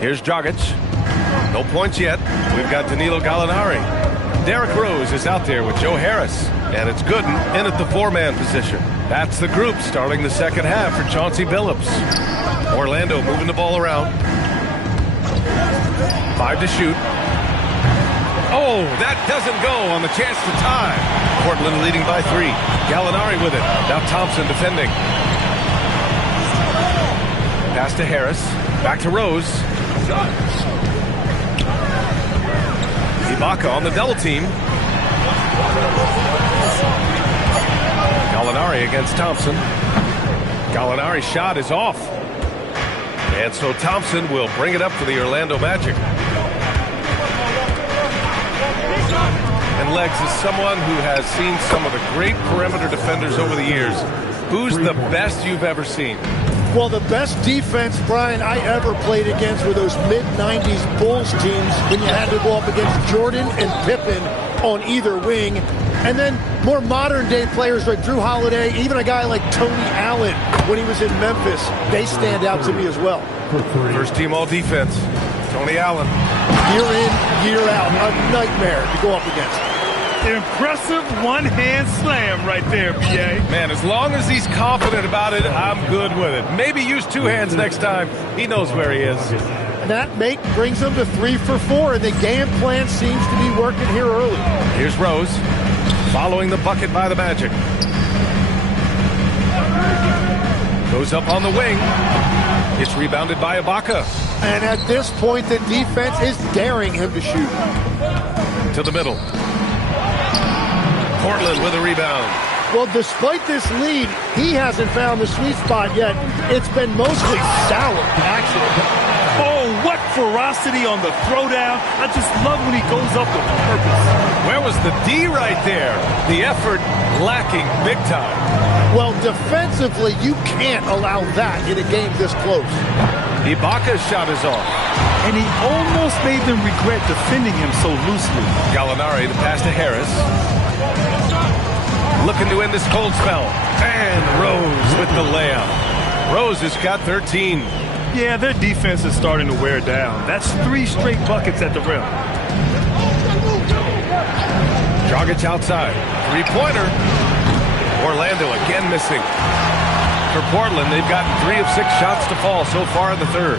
Here's Dragic. No points yet. We've got Danilo Gallinari. Derrick Rose is out there with Joe Harris. And it's Gooden in at the four-man position. That's the group starting the second half for Chauncey Billups. Orlando moving the ball around. 5 to shoot. Oh, that doesn't go on the chance to tie. Portland leading by 3. Gallinari with it. Now Thompson defending. Pass to Harris. Back to Rose. Ibaka on the double team. Gallinari against Thompson. Gallinari's shot is off. And so Thompson will bring it up for the Orlando Magic. And And Legs, is someone who has seen some of the great perimeter defenders over the years. Who's the best you've ever seen? Well, the best defense, Brian, I ever played against were those mid-90s Bulls teams when you had to go up against Jordan and Pippen on either wing. And then more modern-day players like Drew Holiday, even a guy like Tony Allen when he was in Memphis, they stand out to me as well. First-team all-defense, Tony Allen. Year in, year out, a nightmare to go up against. Impressive one-hand slam right there, B.A. Man, as long as he's confident about it, I'm good with it. Maybe use two hands next time. He knows where he is. And that make brings him to 3 for 4, and the game plan seems to be working here early. Here's Rose, following the bucket by the Magic. Goes up on the wing. It's rebounded by Ibaka. And at this point, the defense is daring him to shoot. To the middle. Portland with a rebound. Well, despite this lead, he hasn't found the sweet spot yet. It's been mostly sour action. Oh, what ferocity on the throwdown. I just love when he goes up with purpose. Where was the D right there? The effort lacking big time. Well, defensively, you can't allow that in a game this close. Ibaka's shot is off. And he almost made them regret defending him so loosely. Gallinari, the pass to Harris. Looking to end this cold spell. And Rose with the layup. Rose has got 13. Yeah, their defense is starting to wear down. That's 3 straight buckets at the rim. Dragic outside. Three-pointer. Orlando again missing. For Portland, they've gotten 3 of 6 shots to fall so far in the third.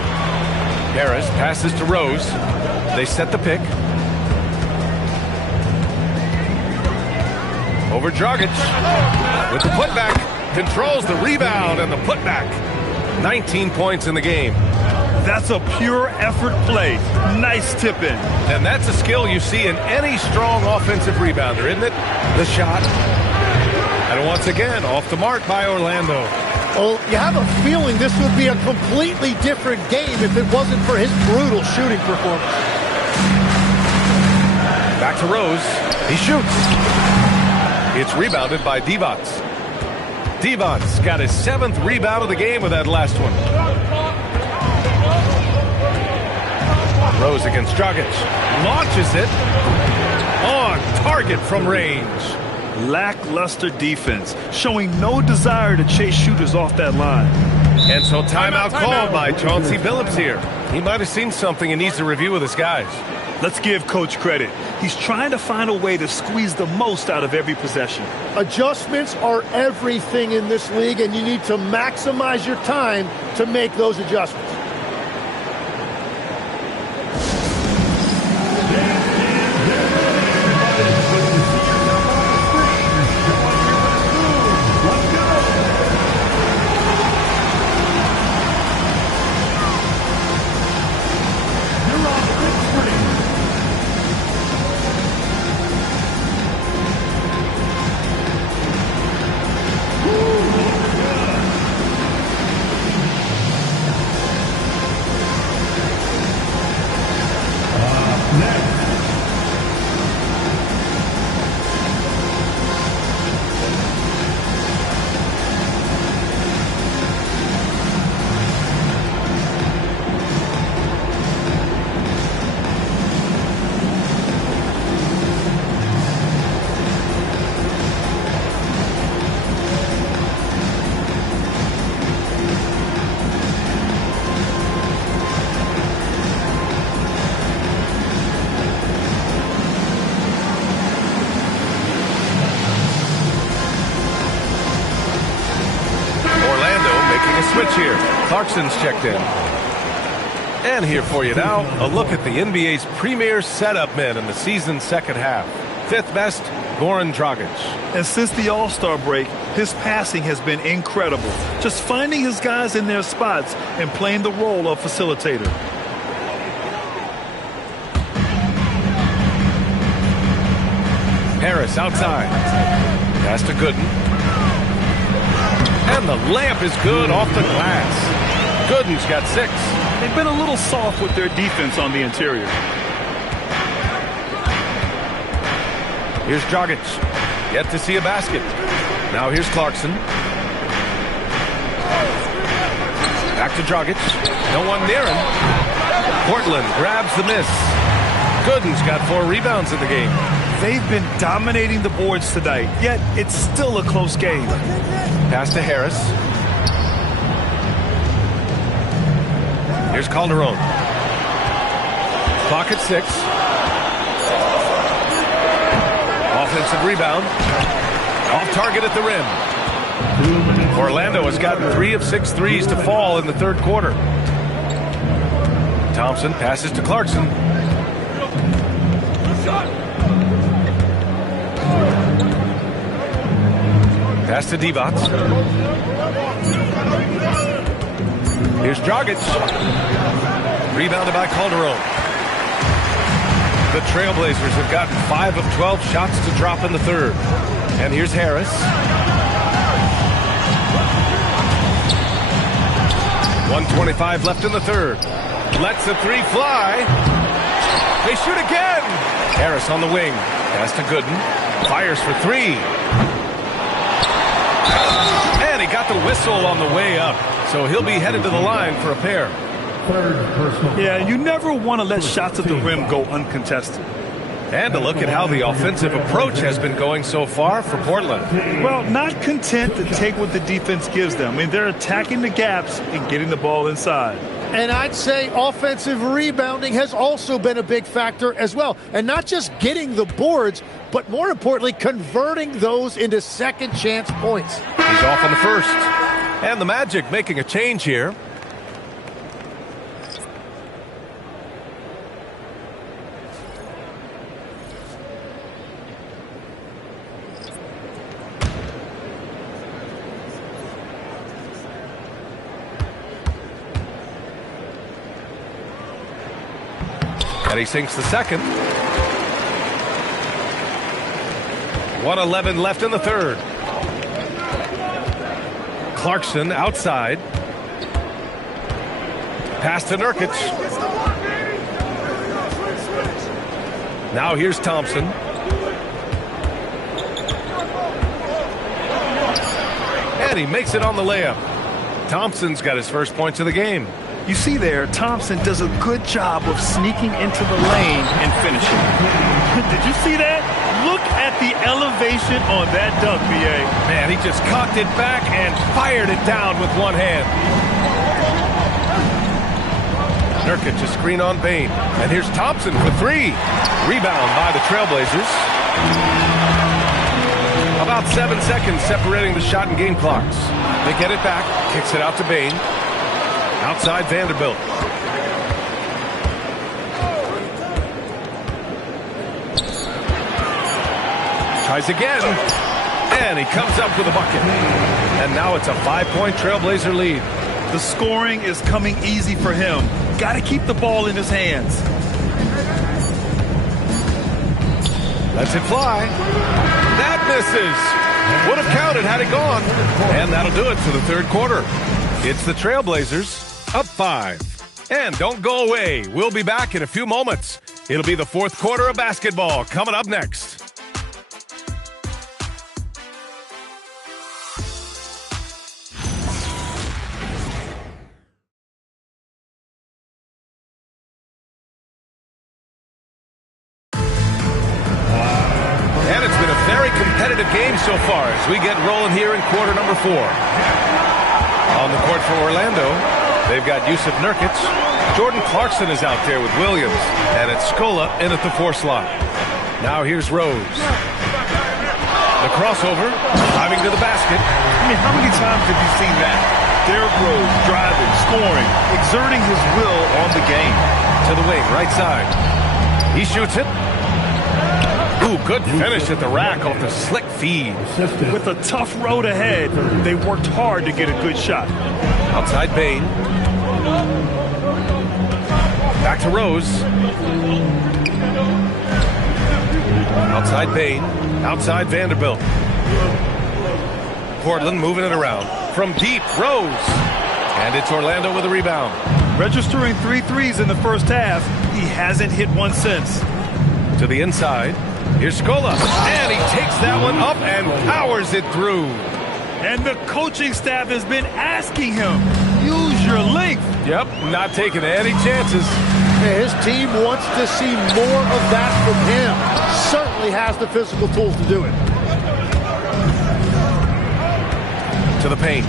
Harris passes to Rose. They set the pick. Over Dragic with the putback. Controls the rebound and the putback. 19 points in the game. That's a pure effort play. Nice tip in. And that's a skill you see in any strong offensive rebounder, isn't it? The shot. And once again, off the mark by Orlando. Well, you have a feeling this would be a completely different game if it wasn't for his brutal shooting performance. Back to Rose. He shoots. It's rebounded by Divac. Divac got his 7th rebound of the game with that last one. Rose against Dragic. Launches it. On target from range. Lackluster defense, showing no desire to chase shooters off that line. And so timeout called by Chauncey Billups here. He might have seen something and needs to review with his guys. Let's give Coach credit. He's trying to find a way to squeeze the most out of every possession. Adjustments are everything in this league, and you need to maximize your time to make those adjustments. Switch here. Clarkson's checked in. And here for you now, a look at the NBA's premier setup men in the season's second half. 5th best, Goran Dragic. And since the All-Star break, his passing has been incredible. Just finding his guys in their spots and playing the role of facilitator. Harris outside. Pass to Gooden. And the layup is good off the glass. Gooden's got 6. They've been a little soft with their defense on the interior. Here's Dragic. Yet to see a basket. Now here's Clarkson. Back to Dragic. No one near him. Portland grabs the miss. Gooden's got 4 rebounds in the game. They've been dominating the boards tonight, yet it's still a close game. Pass to Harris. Here's Calderon. Clock at 6. Offensive rebound. Off target at the rim. Orlando has gotten 3 of 6 threes to fall in the third quarter. Thompson passes to Clarkson. Pass to Divac. Here's Dragic. Rebounded by Calderon. The Trailblazers have gotten 5 of 12 shots to drop in the third. And here's Harris. 1:25 left in the third. Lets the 3 fly. They shoot again. Harris on the wing. Pass to Gooden. Fires for 3. And he got the whistle on the way up. So he'll be headed to the line for a pair. Yeah, you never want to let shots at the rim go uncontested. And to look at how the offensive approach has been going so far for Portland. Well, not content to take what the defense gives them. I mean, they're attacking the gaps and getting the ball inside. And I'd say offensive rebounding has also been a big factor as well. And not just getting the boards, but more importantly, converting those into second chance points. He's off on the first. And the Magic making a change here. And he sinks the second. 1:11 left in the third. Clarkson outside. Pass to Nurkic. Now here's Thompson. And he makes it on the layup. Thompson's got his first points of the game. You see there, Thompson does a good job of sneaking into the lane and finishing. Did you see that? Look at the elevation on that dunk, B.A. Man, he just cocked it back and fired it down with one hand. Nurkic a screen on Bane. And here's Thompson for 3. Rebound by the Trailblazers. About 7 seconds separating the shot and game clocks. They get it back. Kicks it out to Bane. Outside Vanderbilt. Tries again. And he comes up with a bucket. And now it's a 5-point Trailblazer lead. The scoring is coming easy for him. Got to keep the ball in his hands. Lets it fly. That misses. Would have counted had it gone. And that'll do it for the third quarter. It's the Trailblazers up 5. And don't go away. We'll be back in a few moments. It'll be the fourth quarter of basketball coming up next. And it's been a very competitive game so far as we get rolling here in quarter number 4. On the court for Orlando, they've got Yusuf Nurkic. Jordan Clarkson is out there with Williams. And it's Scola in at the 4 slot. Now here's Rose. The crossover, driving to the basket. I mean, how many times have you seen that? Derrick Rose driving, scoring, exerting his will on the game. To the wing, right side. He shoots it. Ooh, good finish at the rack off the slick feed. With a tough road ahead, they worked hard to get a good shot. Outside Bane. Back to Rose. Outside Bane. Outside Vanderbilt. Portland moving it around. From deep, Rose. And it's Orlando with a rebound. Registering 3 threes in the first half. He hasn't hit one since. To the inside. Here's Scola, and he takes that one up and powers it through. And the coaching staff has been asking him, use your length. Yep, not taking any chances. His team wants to see more of that from him. Certainly has the physical tools to do it. To the paint.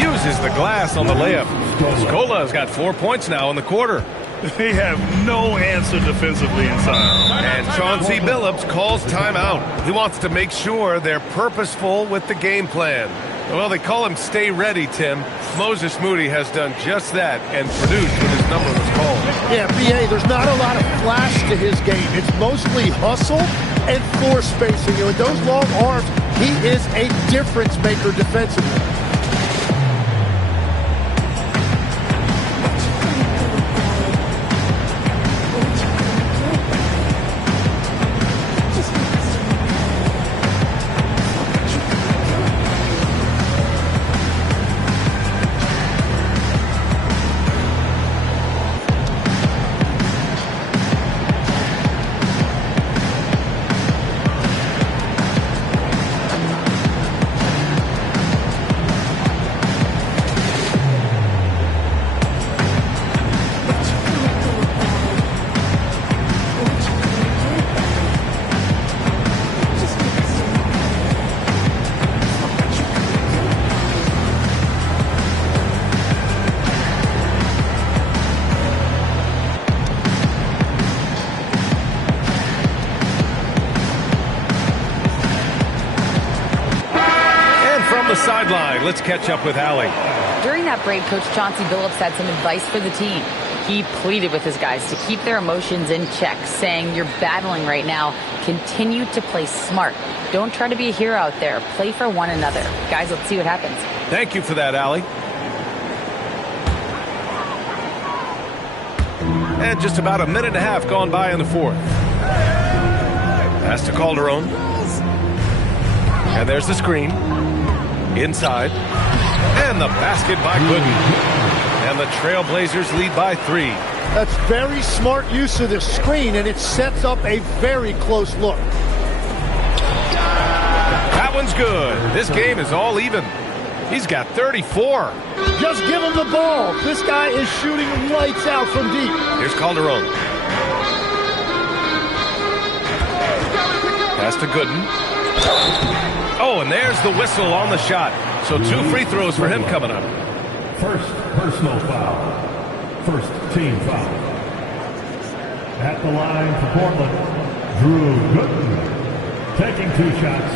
Uses the glass on the layup. Scola has got 4 points now in the quarter. They have no answer defensively inside. And Chauncey Billups calls timeout. He wants to make sure they're purposeful with the game plan. Well, they call him stay ready, Tim. Moses Moody has done just that and produced when his number was called. Yeah, B.A., there's not a lot of flash to his game. It's mostly hustle and floor spacing. And with those long arms, he is a difference maker defensively. Sideline. Let's catch up with Allie. During that break, Coach Chauncey Billups had some advice for the team. He pleaded with his guys to keep their emotions in check, saying, you're battling right now. Continue to play smart. Don't try to be a hero out there. Play for one another. Guys, let's see what happens. Thank you for that, Allie. And just about a minute and a half gone by in the fourth. Pass to Calderon. And there's the screen. Inside. And the basket by Gooden. And the Trailblazers lead by 3. That's very smart use of the screen, and it sets up a very close look. That one's good. This game is all even. He's got 34. Just give him the ball. This guy is shooting lights out from deep. Here's Calderon. Pass to Gooden. Oh, and there's the whistle on the shot. So 2 free throws for him coming up. First personal foul. First team foul. At the line for Portland, Drew Gooden, taking 2 shots.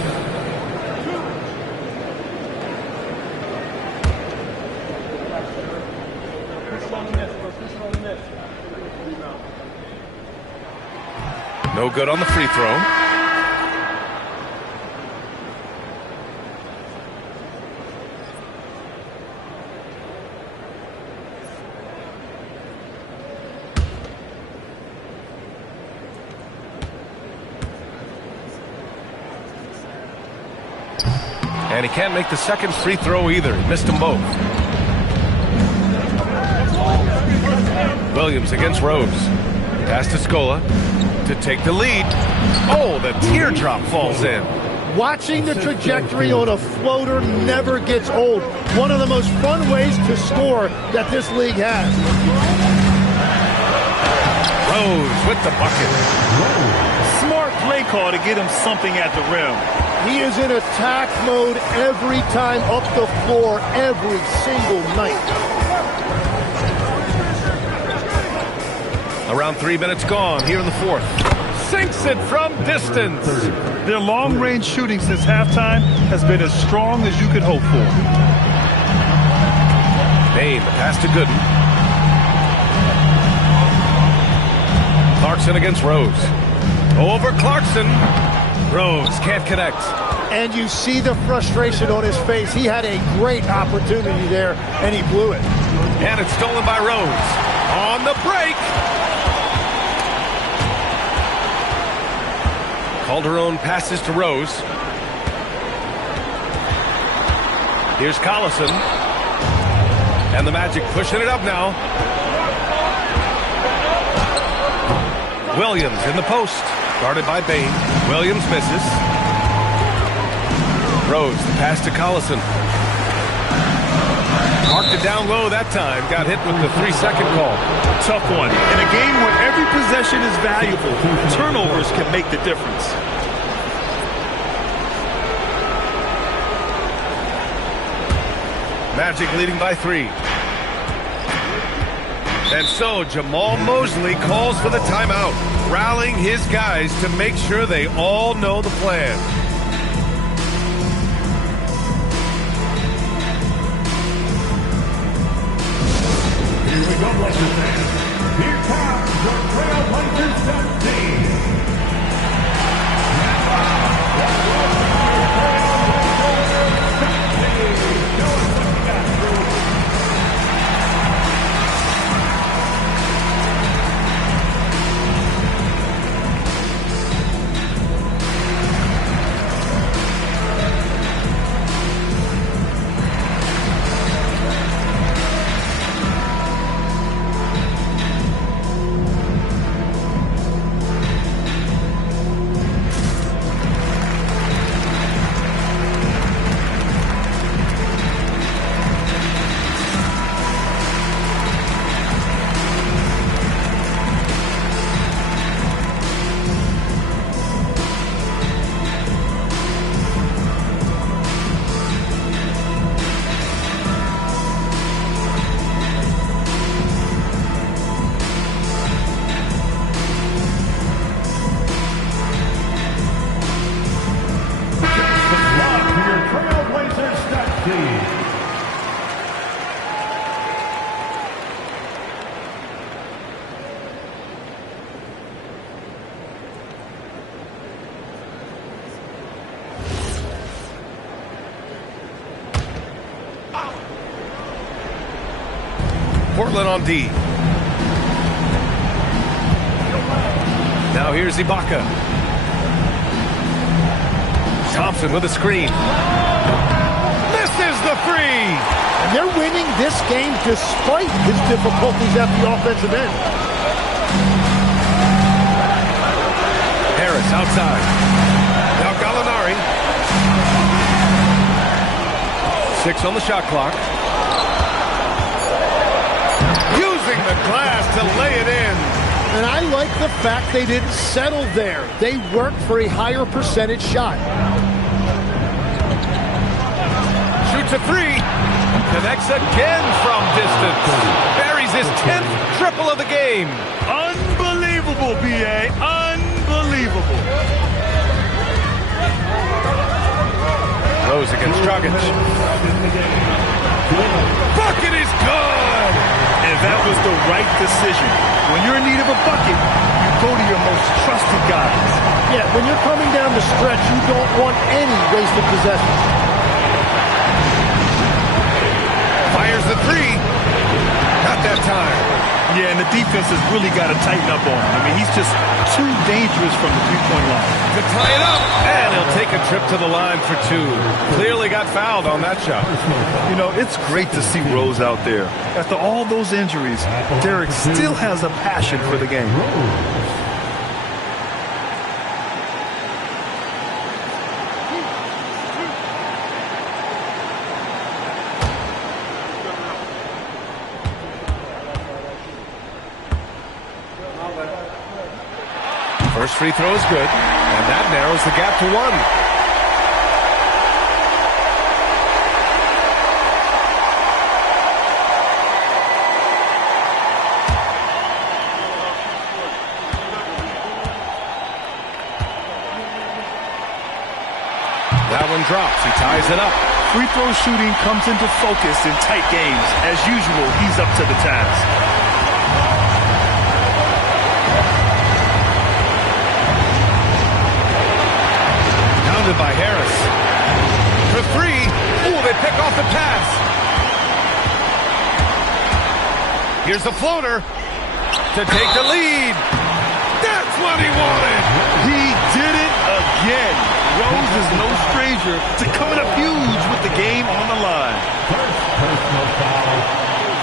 No good on the free throw. And he can't make the second free throw either. He missed them both. Williams against Rose. Pass to Scola to take the lead. Oh, the teardrop falls in. Watching the trajectory on a floater never gets old. One of the most fun ways to score that this league has. Rose with the bucket. Smart play call to get him something at the rim. He is in attack mode every time up the floor, every single night. Around 3 minutes gone here in the fourth. Sinks it from distance. Their long-range shooting since halftime has been as strong as you could hope for. Payne, the pass to Gooden. Clarkson against Rose. Over Clarkson. Rose can't connect. And you see the frustration on his face. He had a great opportunity there, and he blew it. And it's stolen by Rose. On the break. Calderon passes to Rose. Here's Collison. And the Magic pushing it up now. Williams in the post. Guarded by Bain. Williams misses. Rose, the pass to Collison. Marked it down low that time. Got hit with the 3-second call. Tough one. In a game where every possession is valuable, turnovers can make the difference. Magic leading by 3. And so Jamal Mosley calls for the timeout, rallying his guys to make sure they all know the plan. Here we go, Blazers fans. Here comes the Trailblazers team. Portland on D. Now here's Ibaka. Thompson with a screen. Misses the 3. And they're winning this game despite his difficulties at the offensive end. Harris outside. Now Gallinari. 6 on the shot clock. Using the glass to lay it in. And I like the fact they didn't settle there. They worked for a higher percentage shot. Shoots a 3. Connects again from distance. Buries his 10th triple of the game. Unbelievable, B.A. Unbelievable. Rose against Dragic. Bucket is good! And that was the right decision. When you're in need of a bucket, you go to your most trusted guys. Yeah, when you're coming down the stretch, you don't want any wasted possessions. Fires the 3. Not that time. Yeah, and the defense has really got to tighten up on him. I mean, he's just too dangerous from the three-point line. To tie it up, and he'll take a trip to the line for 2. Clearly got fouled on that shot. You know, it's great to see Rose out there. After all those injuries, Derek still has a passion for the game. First free throw is good, and that narrows the gap to 1. That one drops. He ties it up. Free throw shooting comes into focus in tight games. As usual, he's up to the task. By Harris. For 3. Ooh, they pick off the pass. Here's the floater to take the lead. That's what he wanted. He did it again. Rose is no stranger to coming up huge with the game on the line. First personal foul.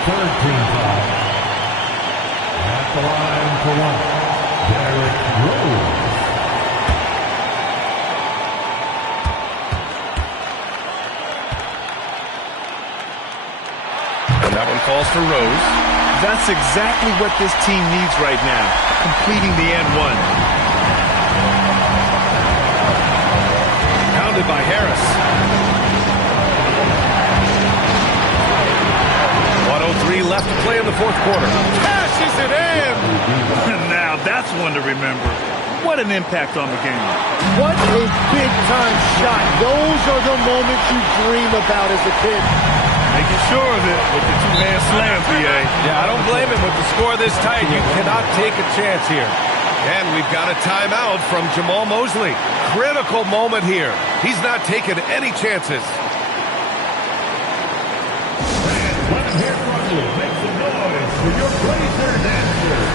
Third team foul. At the line for 1. Derrick Rose. That one falls for Rose. That's exactly what this team needs right now, completing the and one. Pounded by Harris. 1:03 left to play in the fourth quarter. Cashes it in! Now that's one to remember. What an impact on the game. What a big-time shot. Those are the moments you dream about as a kid. Making sure of it with the two-man slam, B.A. Yeah, I don't blame him. With the score this tight, you cannot take a chance here. And we've got a timeout from Jamal Mosley. Critical moment here. He's not taking any chances. Let him hear from you. Make some noise for your Blazer dancers.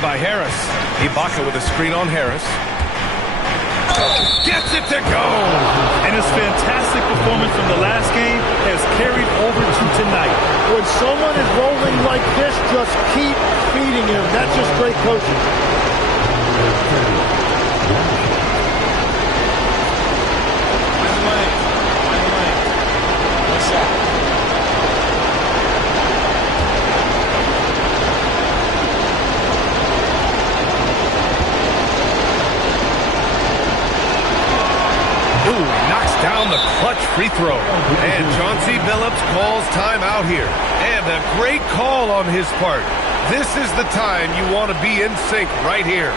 By Harris. Ibaka with a screen on Harris. Gets it to go! And his fantastic performance from the last game has carried over to tonight. When someone is rolling like this, just keep feeding him. That's just great coaching. What's that? Knocks down the clutch free throw. And Chauncey Billups calls timeout here. And a great call on his part. This is the time you want to be in sync right here.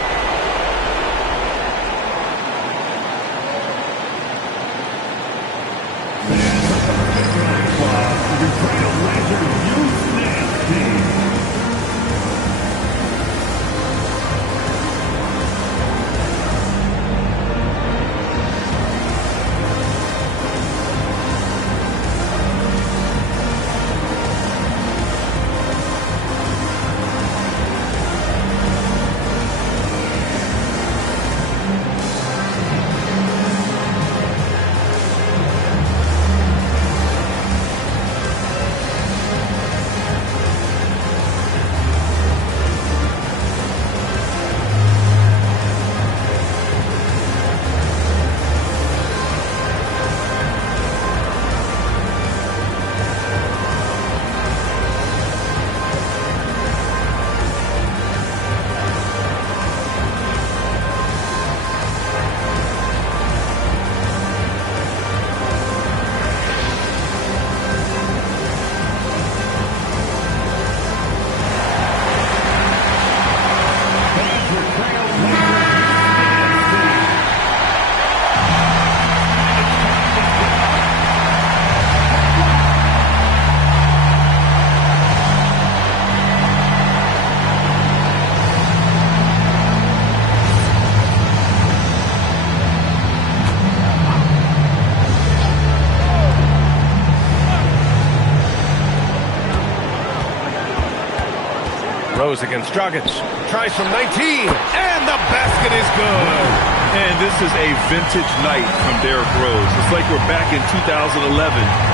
Rose against Dragic. Tries from 19, and the basket is good. And this is a vintage night from Derrick Rose. It's like we're back in 2011,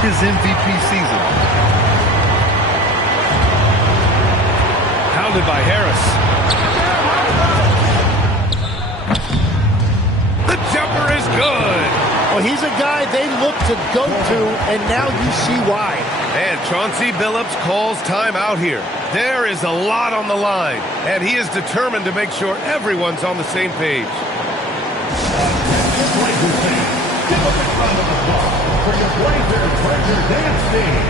his MVP season. Pounded by Harris. The jumper is good. Well, he's a guy they look to go to, and now you see why. And Chauncey Billups calls timeout here. There is a lot on the line, and he is determined to make sure everyone's on the same page. Give us a round of applause for your Blazers Treasure Dance Team.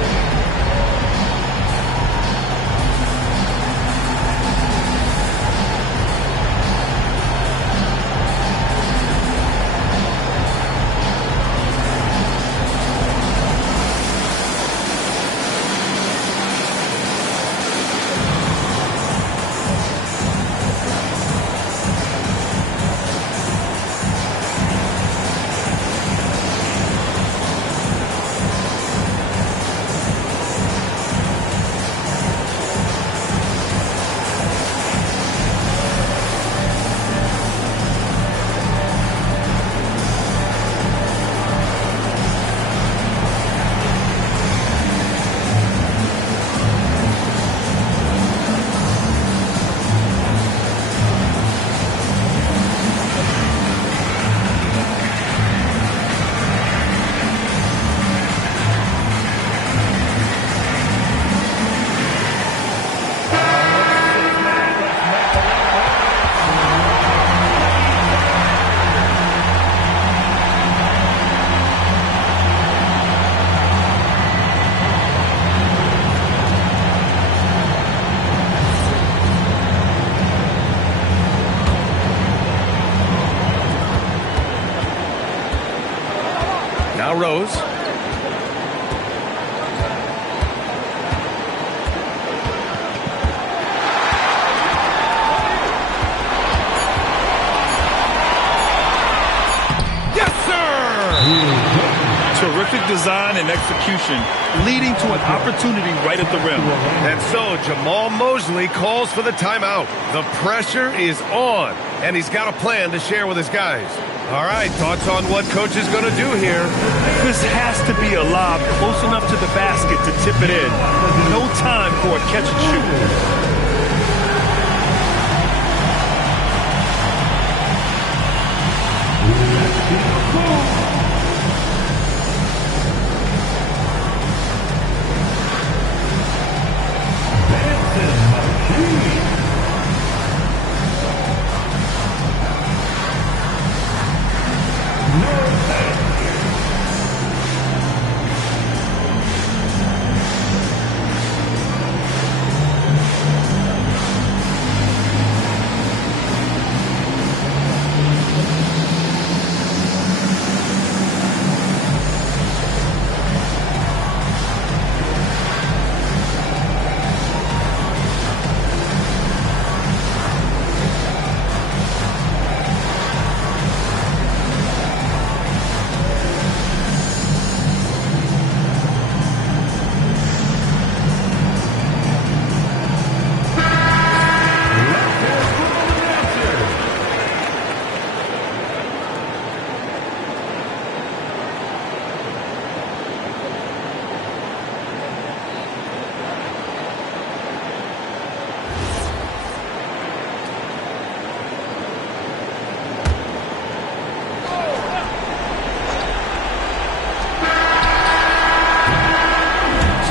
Now Rose. Yes, sir! Terrific design and execution, leading to an opportunity right at the rim. And so Jamal Mosley calls for the timeout. The pressure is on, and he's got a plan to share with his guys. All right, thoughts on what coach is going to do here? This has to be a lob close enough to the basket to tip it in. No time for a catch and shoot.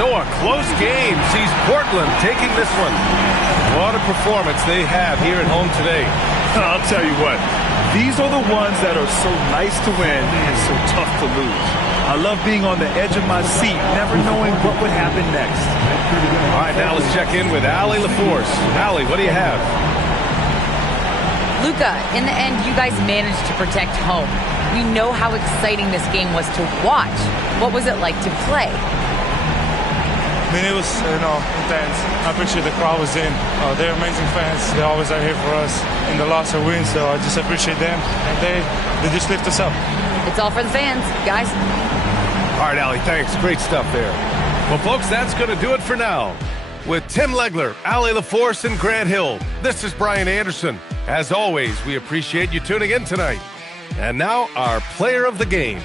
So a close game sees Portland taking this one. What a performance they have here at home today. I'll tell you what, these are the ones that are so nice to win and so tough to lose. I love being on the edge of my seat, never knowing what would happen next. All right, now let's check in with Allie LaForce. Allie, what do you have? Luka, in the end, you guys managed to protect home. We know how exciting this game was to watch. What was it like to play? I mean, it was, intense. I appreciate the crowd was in. They're amazing fans. They always are here for us in the loss or win, so I just appreciate them. And they just lift us up. It's all for the fans, guys. All right, Allie, thanks. Great stuff there. Well, folks, that's going to do it for now. With Tim Legler, Allie LaForce, and Grant Hill, this is Brian Anderson. As always, we appreciate you tuning in tonight. And now our player of the game.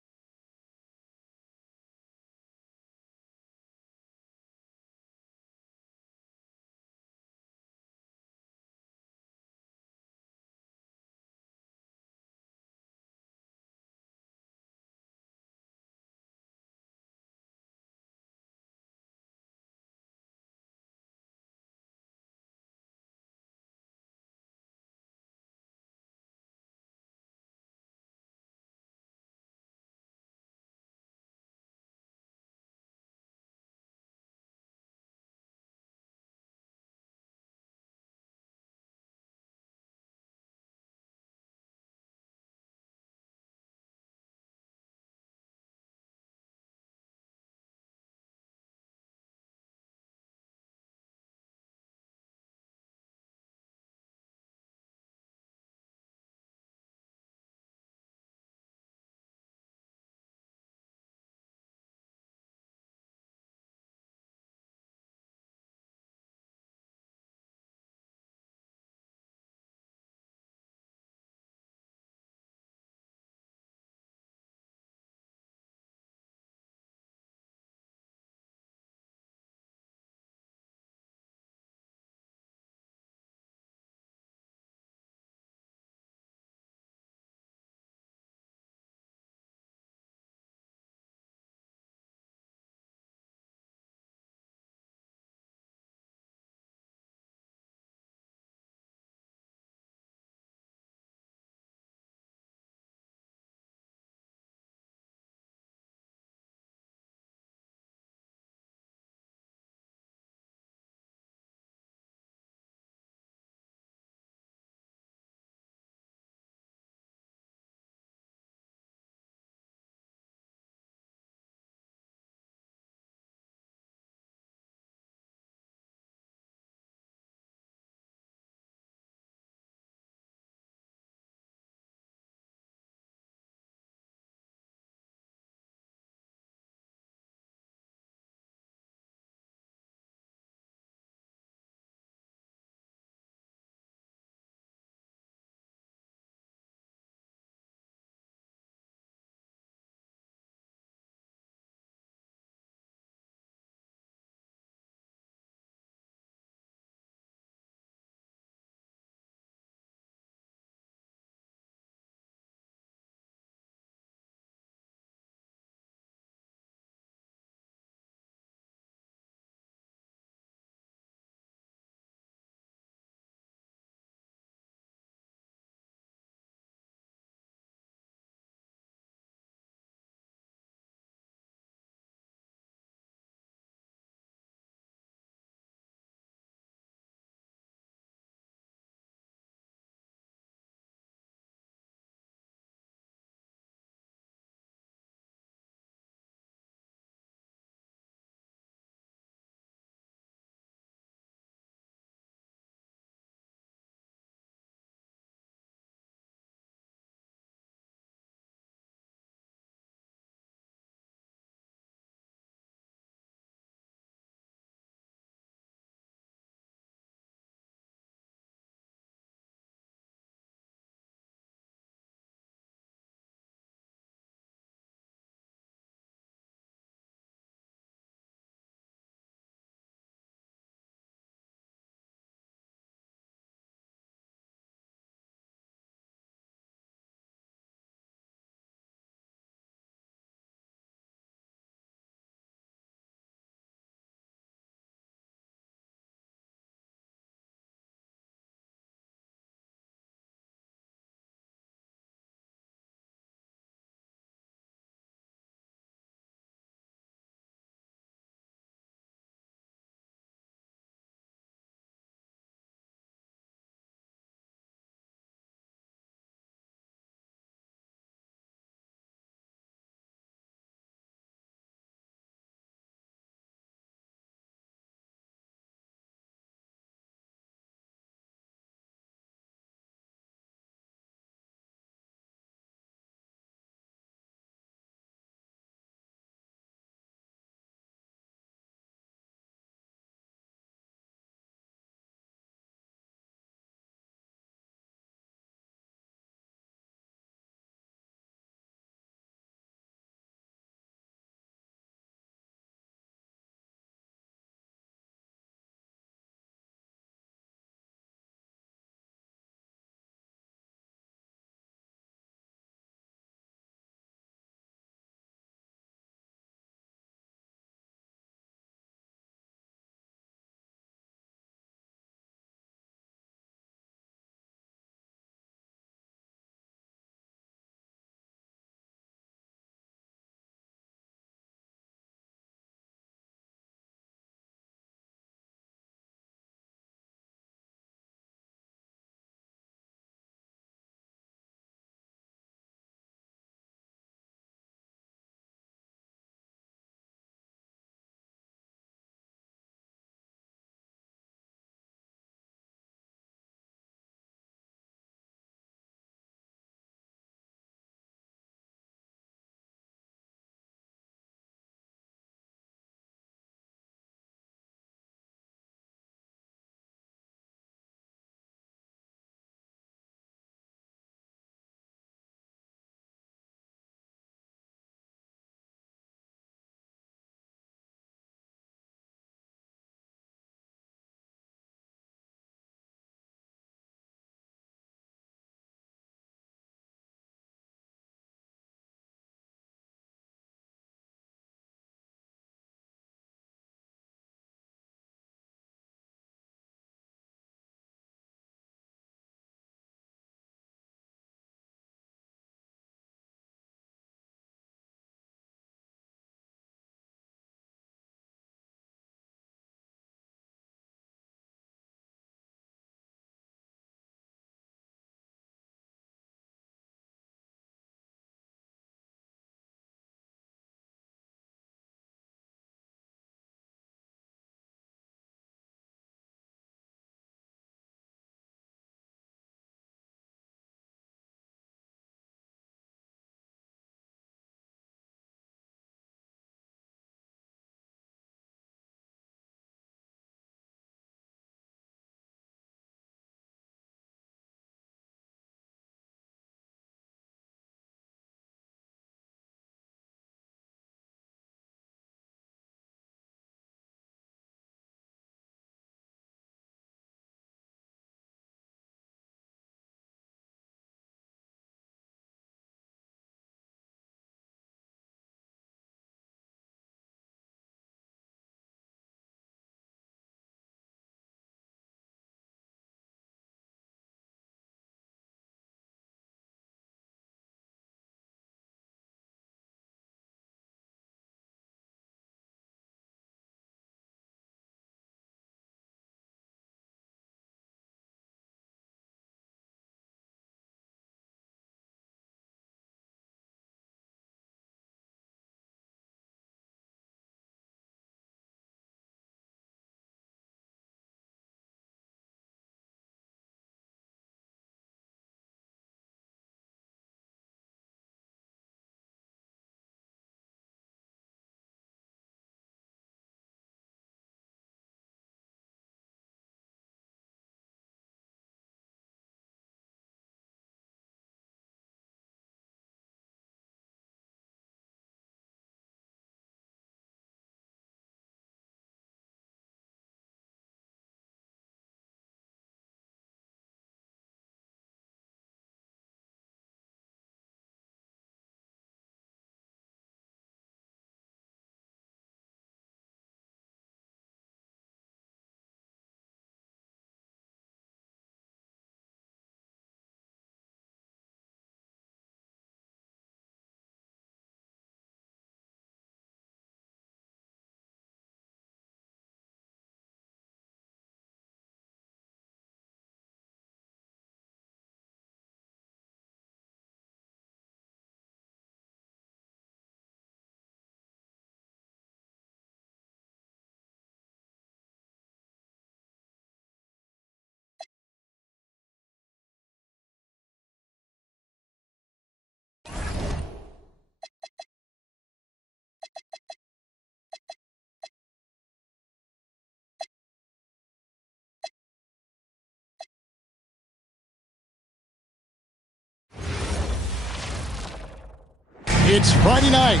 It's Friday night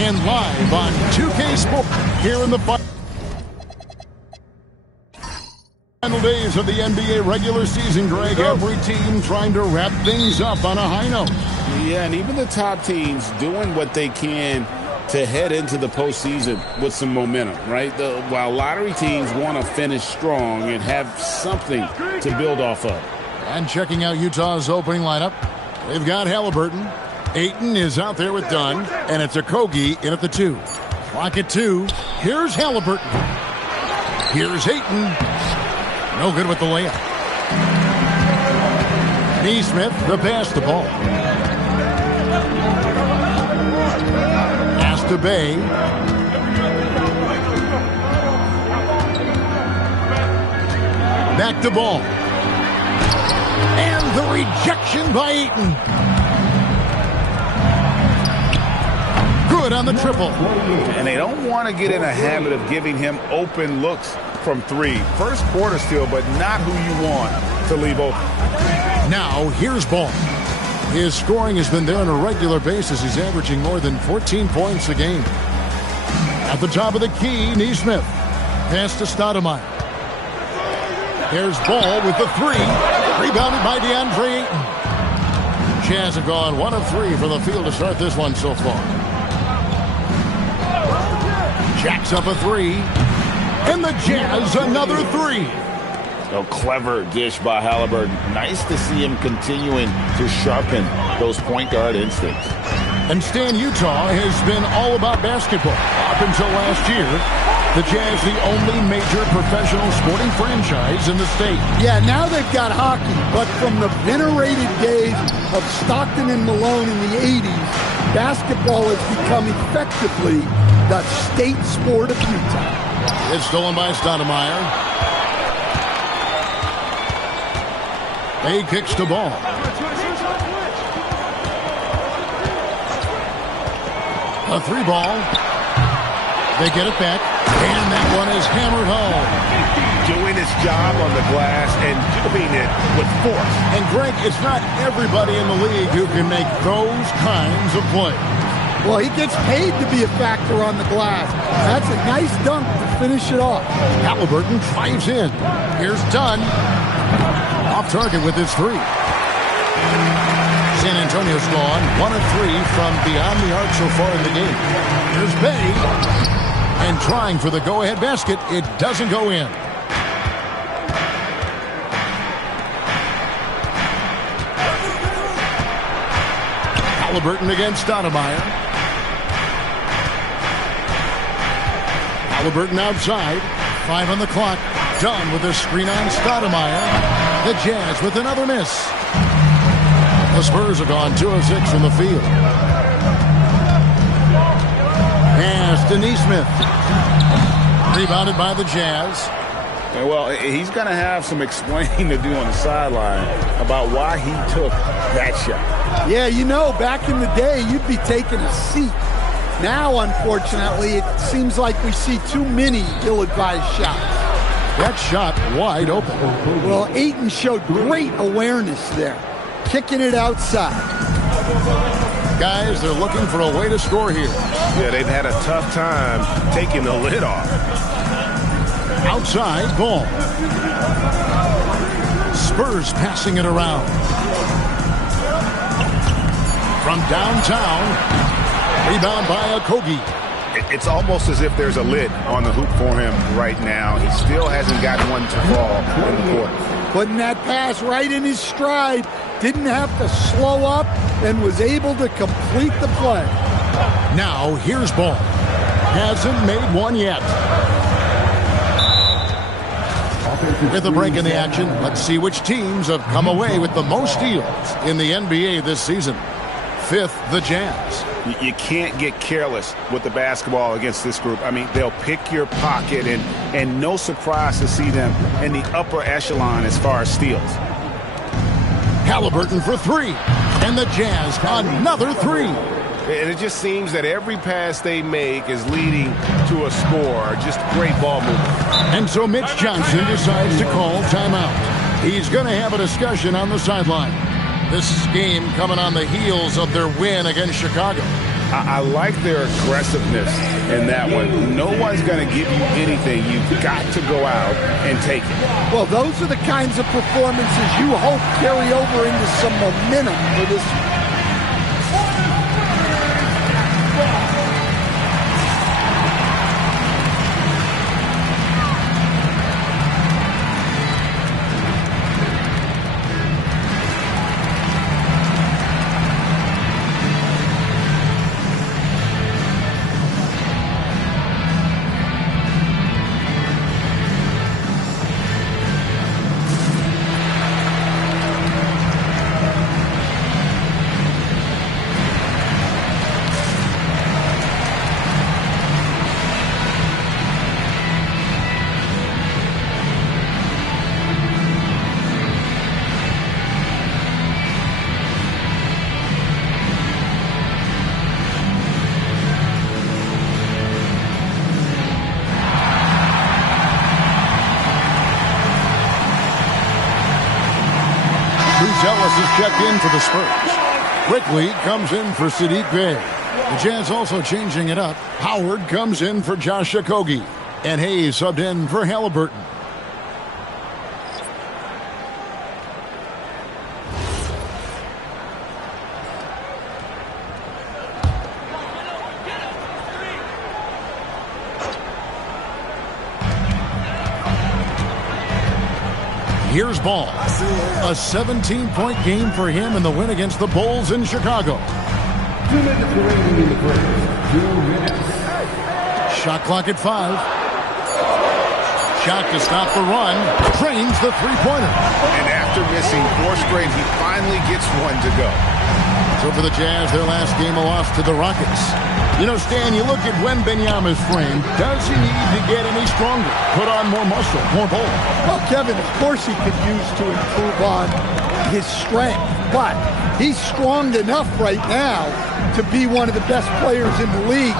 and live on 2K Sports here in the final days of the NBA regular season, Greg. Every team trying to wrap things up on a high note. Yeah, and even the top teams doing what they can to head into the postseason with some momentum, right? While lottery teams want to finish strong and have something to build off of. And checking out Utah's opening lineup, they've got Halliburton. Ayton is out there with Dunn, and it's Okogie in at the 2. Clock at 2. Here's Halliburton. Here's Ayton. No good with the layup. Neesmith, the pass the ball. Pass to Bay. Back to ball. And the rejection by Ayton. Good on the triple. And they don't want to get in a habit of giving him open looks from 3. First quarter still, but not who you want to leave open. Now, here's Ball. His scoring has been there on a regular basis. He's averaging more than 14 points a game. At the top of the key, Neesmith. Pass to Stoudemire. There's Ball with the 3. Rebounded by DeAndre Ayton. Jazz have gone 1 of 3 from the field to start this one so far. Jacks up a 3. And the Jazz another 3. A clever dish by Halliburton. Nice to see him continuing to sharpen those point guard instincts. And Stan, Utah has been all about basketball. Up until last year, the Jazz the only major professional sporting franchise in the state. Yeah, now they've got hockey, but from the venerated days of Stockton and Malone in the 80s, basketball has become effectively the state sport of Utah. It's stolen by Stoudemire. Bay kicks to Ball. A 3 ball. They get it back. And that one is hammered home. Doing his job on the glass and doing it with force. And Greg, it's not everybody in the league who can make those kinds of plays. Well, he gets paid to be a factor on the glass. That's a nice dunk to finish it off. Halliburton drives in. Here's Dunn. Off target with his 3. San Antonio's gone 1 of 3 from beyond the arc so far in the game. Here's Bay. And trying for the go-ahead basket. It doesn't go in. Halliburton against Stoudemire. Halliburton outside. 5 on the clock. Dunn with a screen on Stoudemire. The Jazz with another miss. The Spurs have gone 2 of 6 from the field. Pass to Neesmith. Rebounded by the Jazz. Well, he's going to have some explaining to do on the sideline about why he took that shot. Yeah, you know, back in the day, you'd be taking a seat. Now, unfortunately, it seems like we see too many ill-advised shots. That shot wide open. Well, Ayton showed great awareness there, kicking it outside. Guys, they're looking for a way to score here. Yeah, they've had a tough time taking the lid off. Outside, Ball. Spurs passing it around. From downtown, rebound by Okogie. It's almost as if there's a lid on the hoop for him right now. He still hasn't got one to fall in the court. Putting that pass right in his stride. Didn't have to slow up and was able to complete the play. Now here's Ball. Hasn't made one yet. With a break in the action, let's see which teams have come away with the most steals in the NBA this season. 5th, the Jazz. You can't get careless with the basketball against this group. I mean, they'll pick your pocket, and no surprise to see them in the upper echelon as far as steals. Halliburton for 3, and the Jazz another 3. And it just seems that every pass they make is leading to a score. Just great ball movement. And so Mitch Johnson decides to call timeout. He's going to have a discussion on the sideline. This game coming on the heels of their win against Chicago. I like their aggressiveness in that one. No one's going to give you anything. You've got to go out and take it. Well, those are the kinds of performances you hope carry over into some momentum for this. Ellis is checked in for the Spurs. Quickly comes in for Sadiq Bey. The Jazz also changing it up. Howard comes in for Josh Okogie. And Hayes subbed in for Halliburton. Here's Ball. A 17-point game for him in the win against the Bulls in Chicago. 2 minutes remaining in the first. 2 minutes. Shot clock at 5. Shot to stop the run. Drains the three-pointer. And after missing 4 straight, he finally gets one to go. So for the Jazz, their last game a loss to the Rockets. You know, Stan, you look at Wembanyama's frame. Does he need to get any stronger? Put on more muscle, more bulk? Well, Kevin, of course he could use to improve on his strength. But he's strong enough right now to be one of the best players in the league.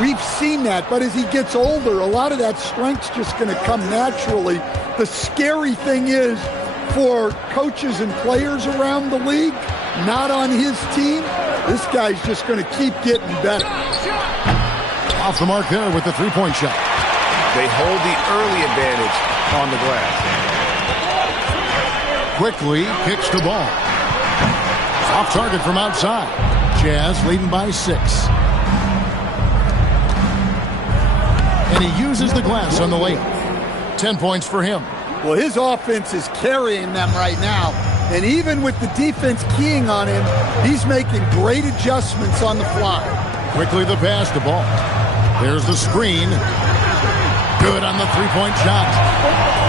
We've seen that. But as he gets older, a lot of that strength's just going to come naturally. The scary thing is for coaches and players around the league, not on his team, this guy's just going to keep getting better. Off the mark there with the three-point shot. They hold the early advantage on the glass. Quickly kicks the ball. Off target from outside. Jazz leading by 6. And he uses the glass on the layup. 10 points for him. Well, his offense is carrying them right now. And even with the defense keying on him, he's making great adjustments on the fly. Quickly the pass to Ball. There's the screen. Good on the three-point shot.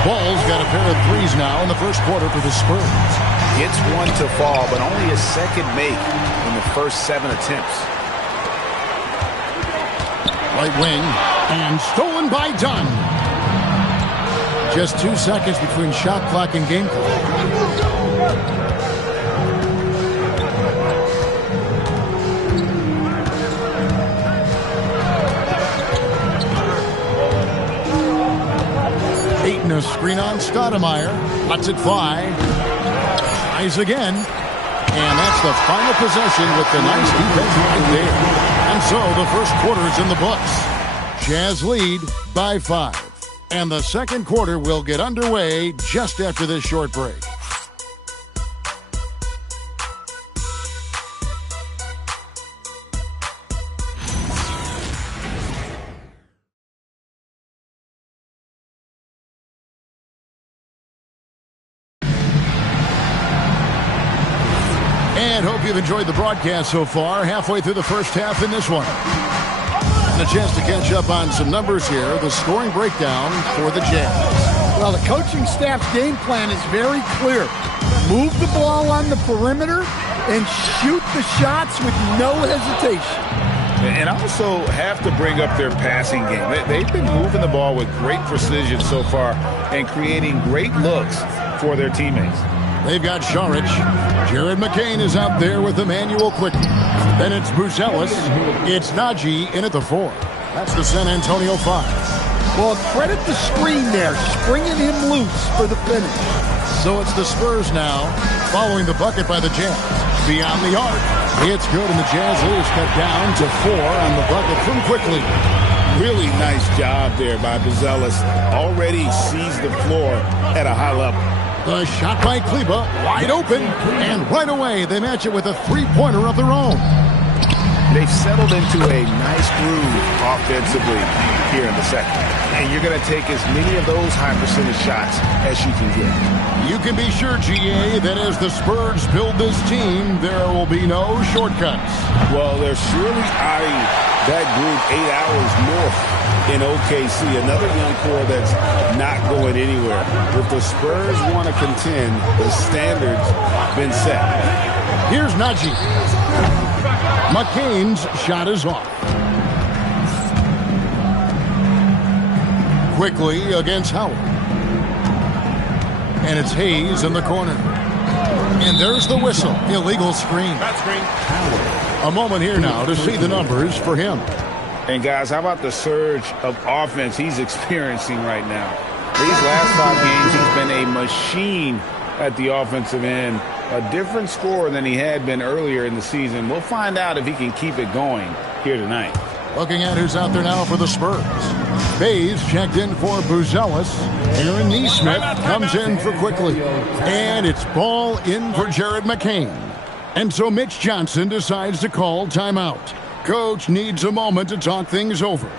Ball's got a pair of threes now in the first quarter for the Spurs. Gets one to fall, but only a second make in the first 7 attempts. Right wing, and stolen by Dunn. Just 2 seconds between shot clock and game clock. Ayton a screen on Stoudemire. Lets it fly. Tries again. And that's the final possession with the nice defense right there. And so the first quarter is in the books. Jazz lead by 5. And the second quarter will get underway just after this short break. And hope you've enjoyed the broadcast so far. Halfway through the first half in this one. And a chance to catch up on some numbers here. The scoring breakdown for the Jazz. Well, the coaching staff's game plan is very clear. Move the ball on the perimeter and shoot the shots with no hesitation. And also have to bring up their passing game. They've been moving the ball with great precision so far and creating great looks for their teammates. They've got Saric. Jared McCain is out there with Emmanuel Quickly. Then it's Bruce Ellis. It's Najee in at the 4. That's the San Antonio 5. Well, credit the screen there, springing him loose for the finish. So it's the Spurs now, following the bucket by the Jazz. Beyond the arc, it's good, and the Jazz is cut down to 4 on the bucket from Quickly. Really nice job there by Buzelis. Already sees the floor at a high level. The shot by Kleba, wide open, and right away they match it with a three-pointer of their own. They've settled into a nice groove offensively here in the second. And you're going to take as many of those high percentage shots as you can get. You can be sure, GA, that as the Spurs build this team, there will be no shortcuts. Well, they're surely eyeing that group 8 hours north in OKC. Another young core that's not going anywhere. If the Spurs want to contend, the standard's been set. Here's Najee. McCain's shot is off. Quickly against Howard. And it's Hayes in the corner. And there's the whistle. Illegal screen. Bad screen. A moment here now to see the numbers for him. And guys, how about the surge of offense he's experiencing right now? These last 5 games, he's been a machine at the offensive end. A different scorer than he had been earlier in the season. We'll find out if he can keep it going here tonight. Looking at who's out there now for the Spurs. Bays checked in for Buzelis. Aaron Neesmith comes in for Quickly. And it's ball in for Jared McCain. And so Mitch Johnson decides to call timeout. Coach needs a moment to talk things over.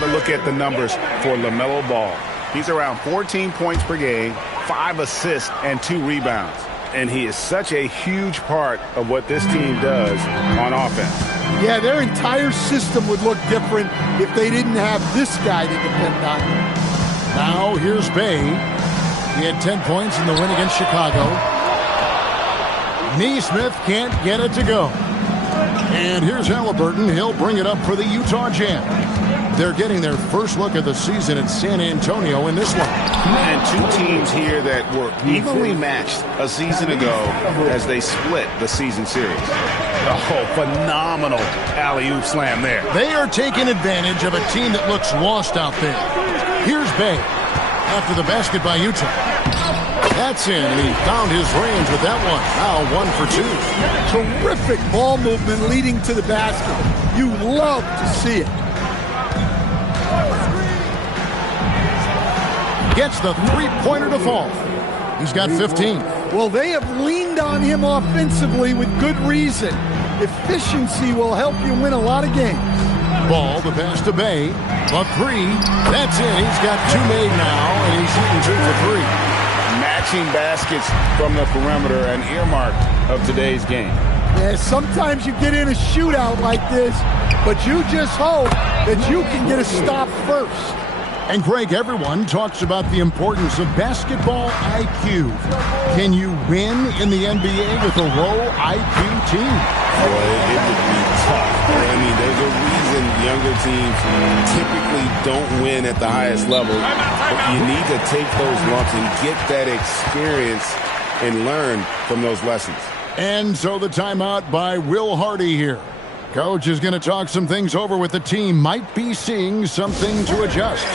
To look at the numbers for LaMelo Ball. He's around 14 points per game, 5 assists, and 2 rebounds. And he is such a huge part of what this team does on offense. Yeah, their entire system would look different if they didn't have this guy to depend on. Now here's Bay. He had 10 points in the win against Chicago. Neesmith can't get it to go. And here's Halliburton. He'll bring it up for the Utah Jazz. They're getting their first look at the season in San Antonio in this one. And 2 teams here that were evenly matched a season ago as they split the season series. Oh, phenomenal alley-oop slam there. They are taking advantage of a team that looks lost out there. Here's Bay after the basket by Utah. That's in, and he found his range with that one. Now 1 for 2. Terrific ball movement leading to the basket. You love to see it. Gets the three-pointer to fall. He's got 15. Well, they have leaned on him offensively with good reason. Efficiency will help you win a lot of games. Ball, the pass to Bay. A 3. That's in. He's got 2 made now, and he's shooting 2 for 3. Matching baskets from the perimeter, an earmark of today's game. Yeah, sometimes you get in a shootout like this, but you just hope that you can get a stop first. And Greg, everyone talks about the importance of basketball IQ. Can you win in the NBA with a low IQ team? Boy, it would be tough. I mean, there's a reason younger teams typically don't win at the highest level. But you need to take those lumps and get that experience and learn from those lessons. And so the timeout by Will Hardy here. Coach is going to talk some things over with the team. Might be seeing something to adjust.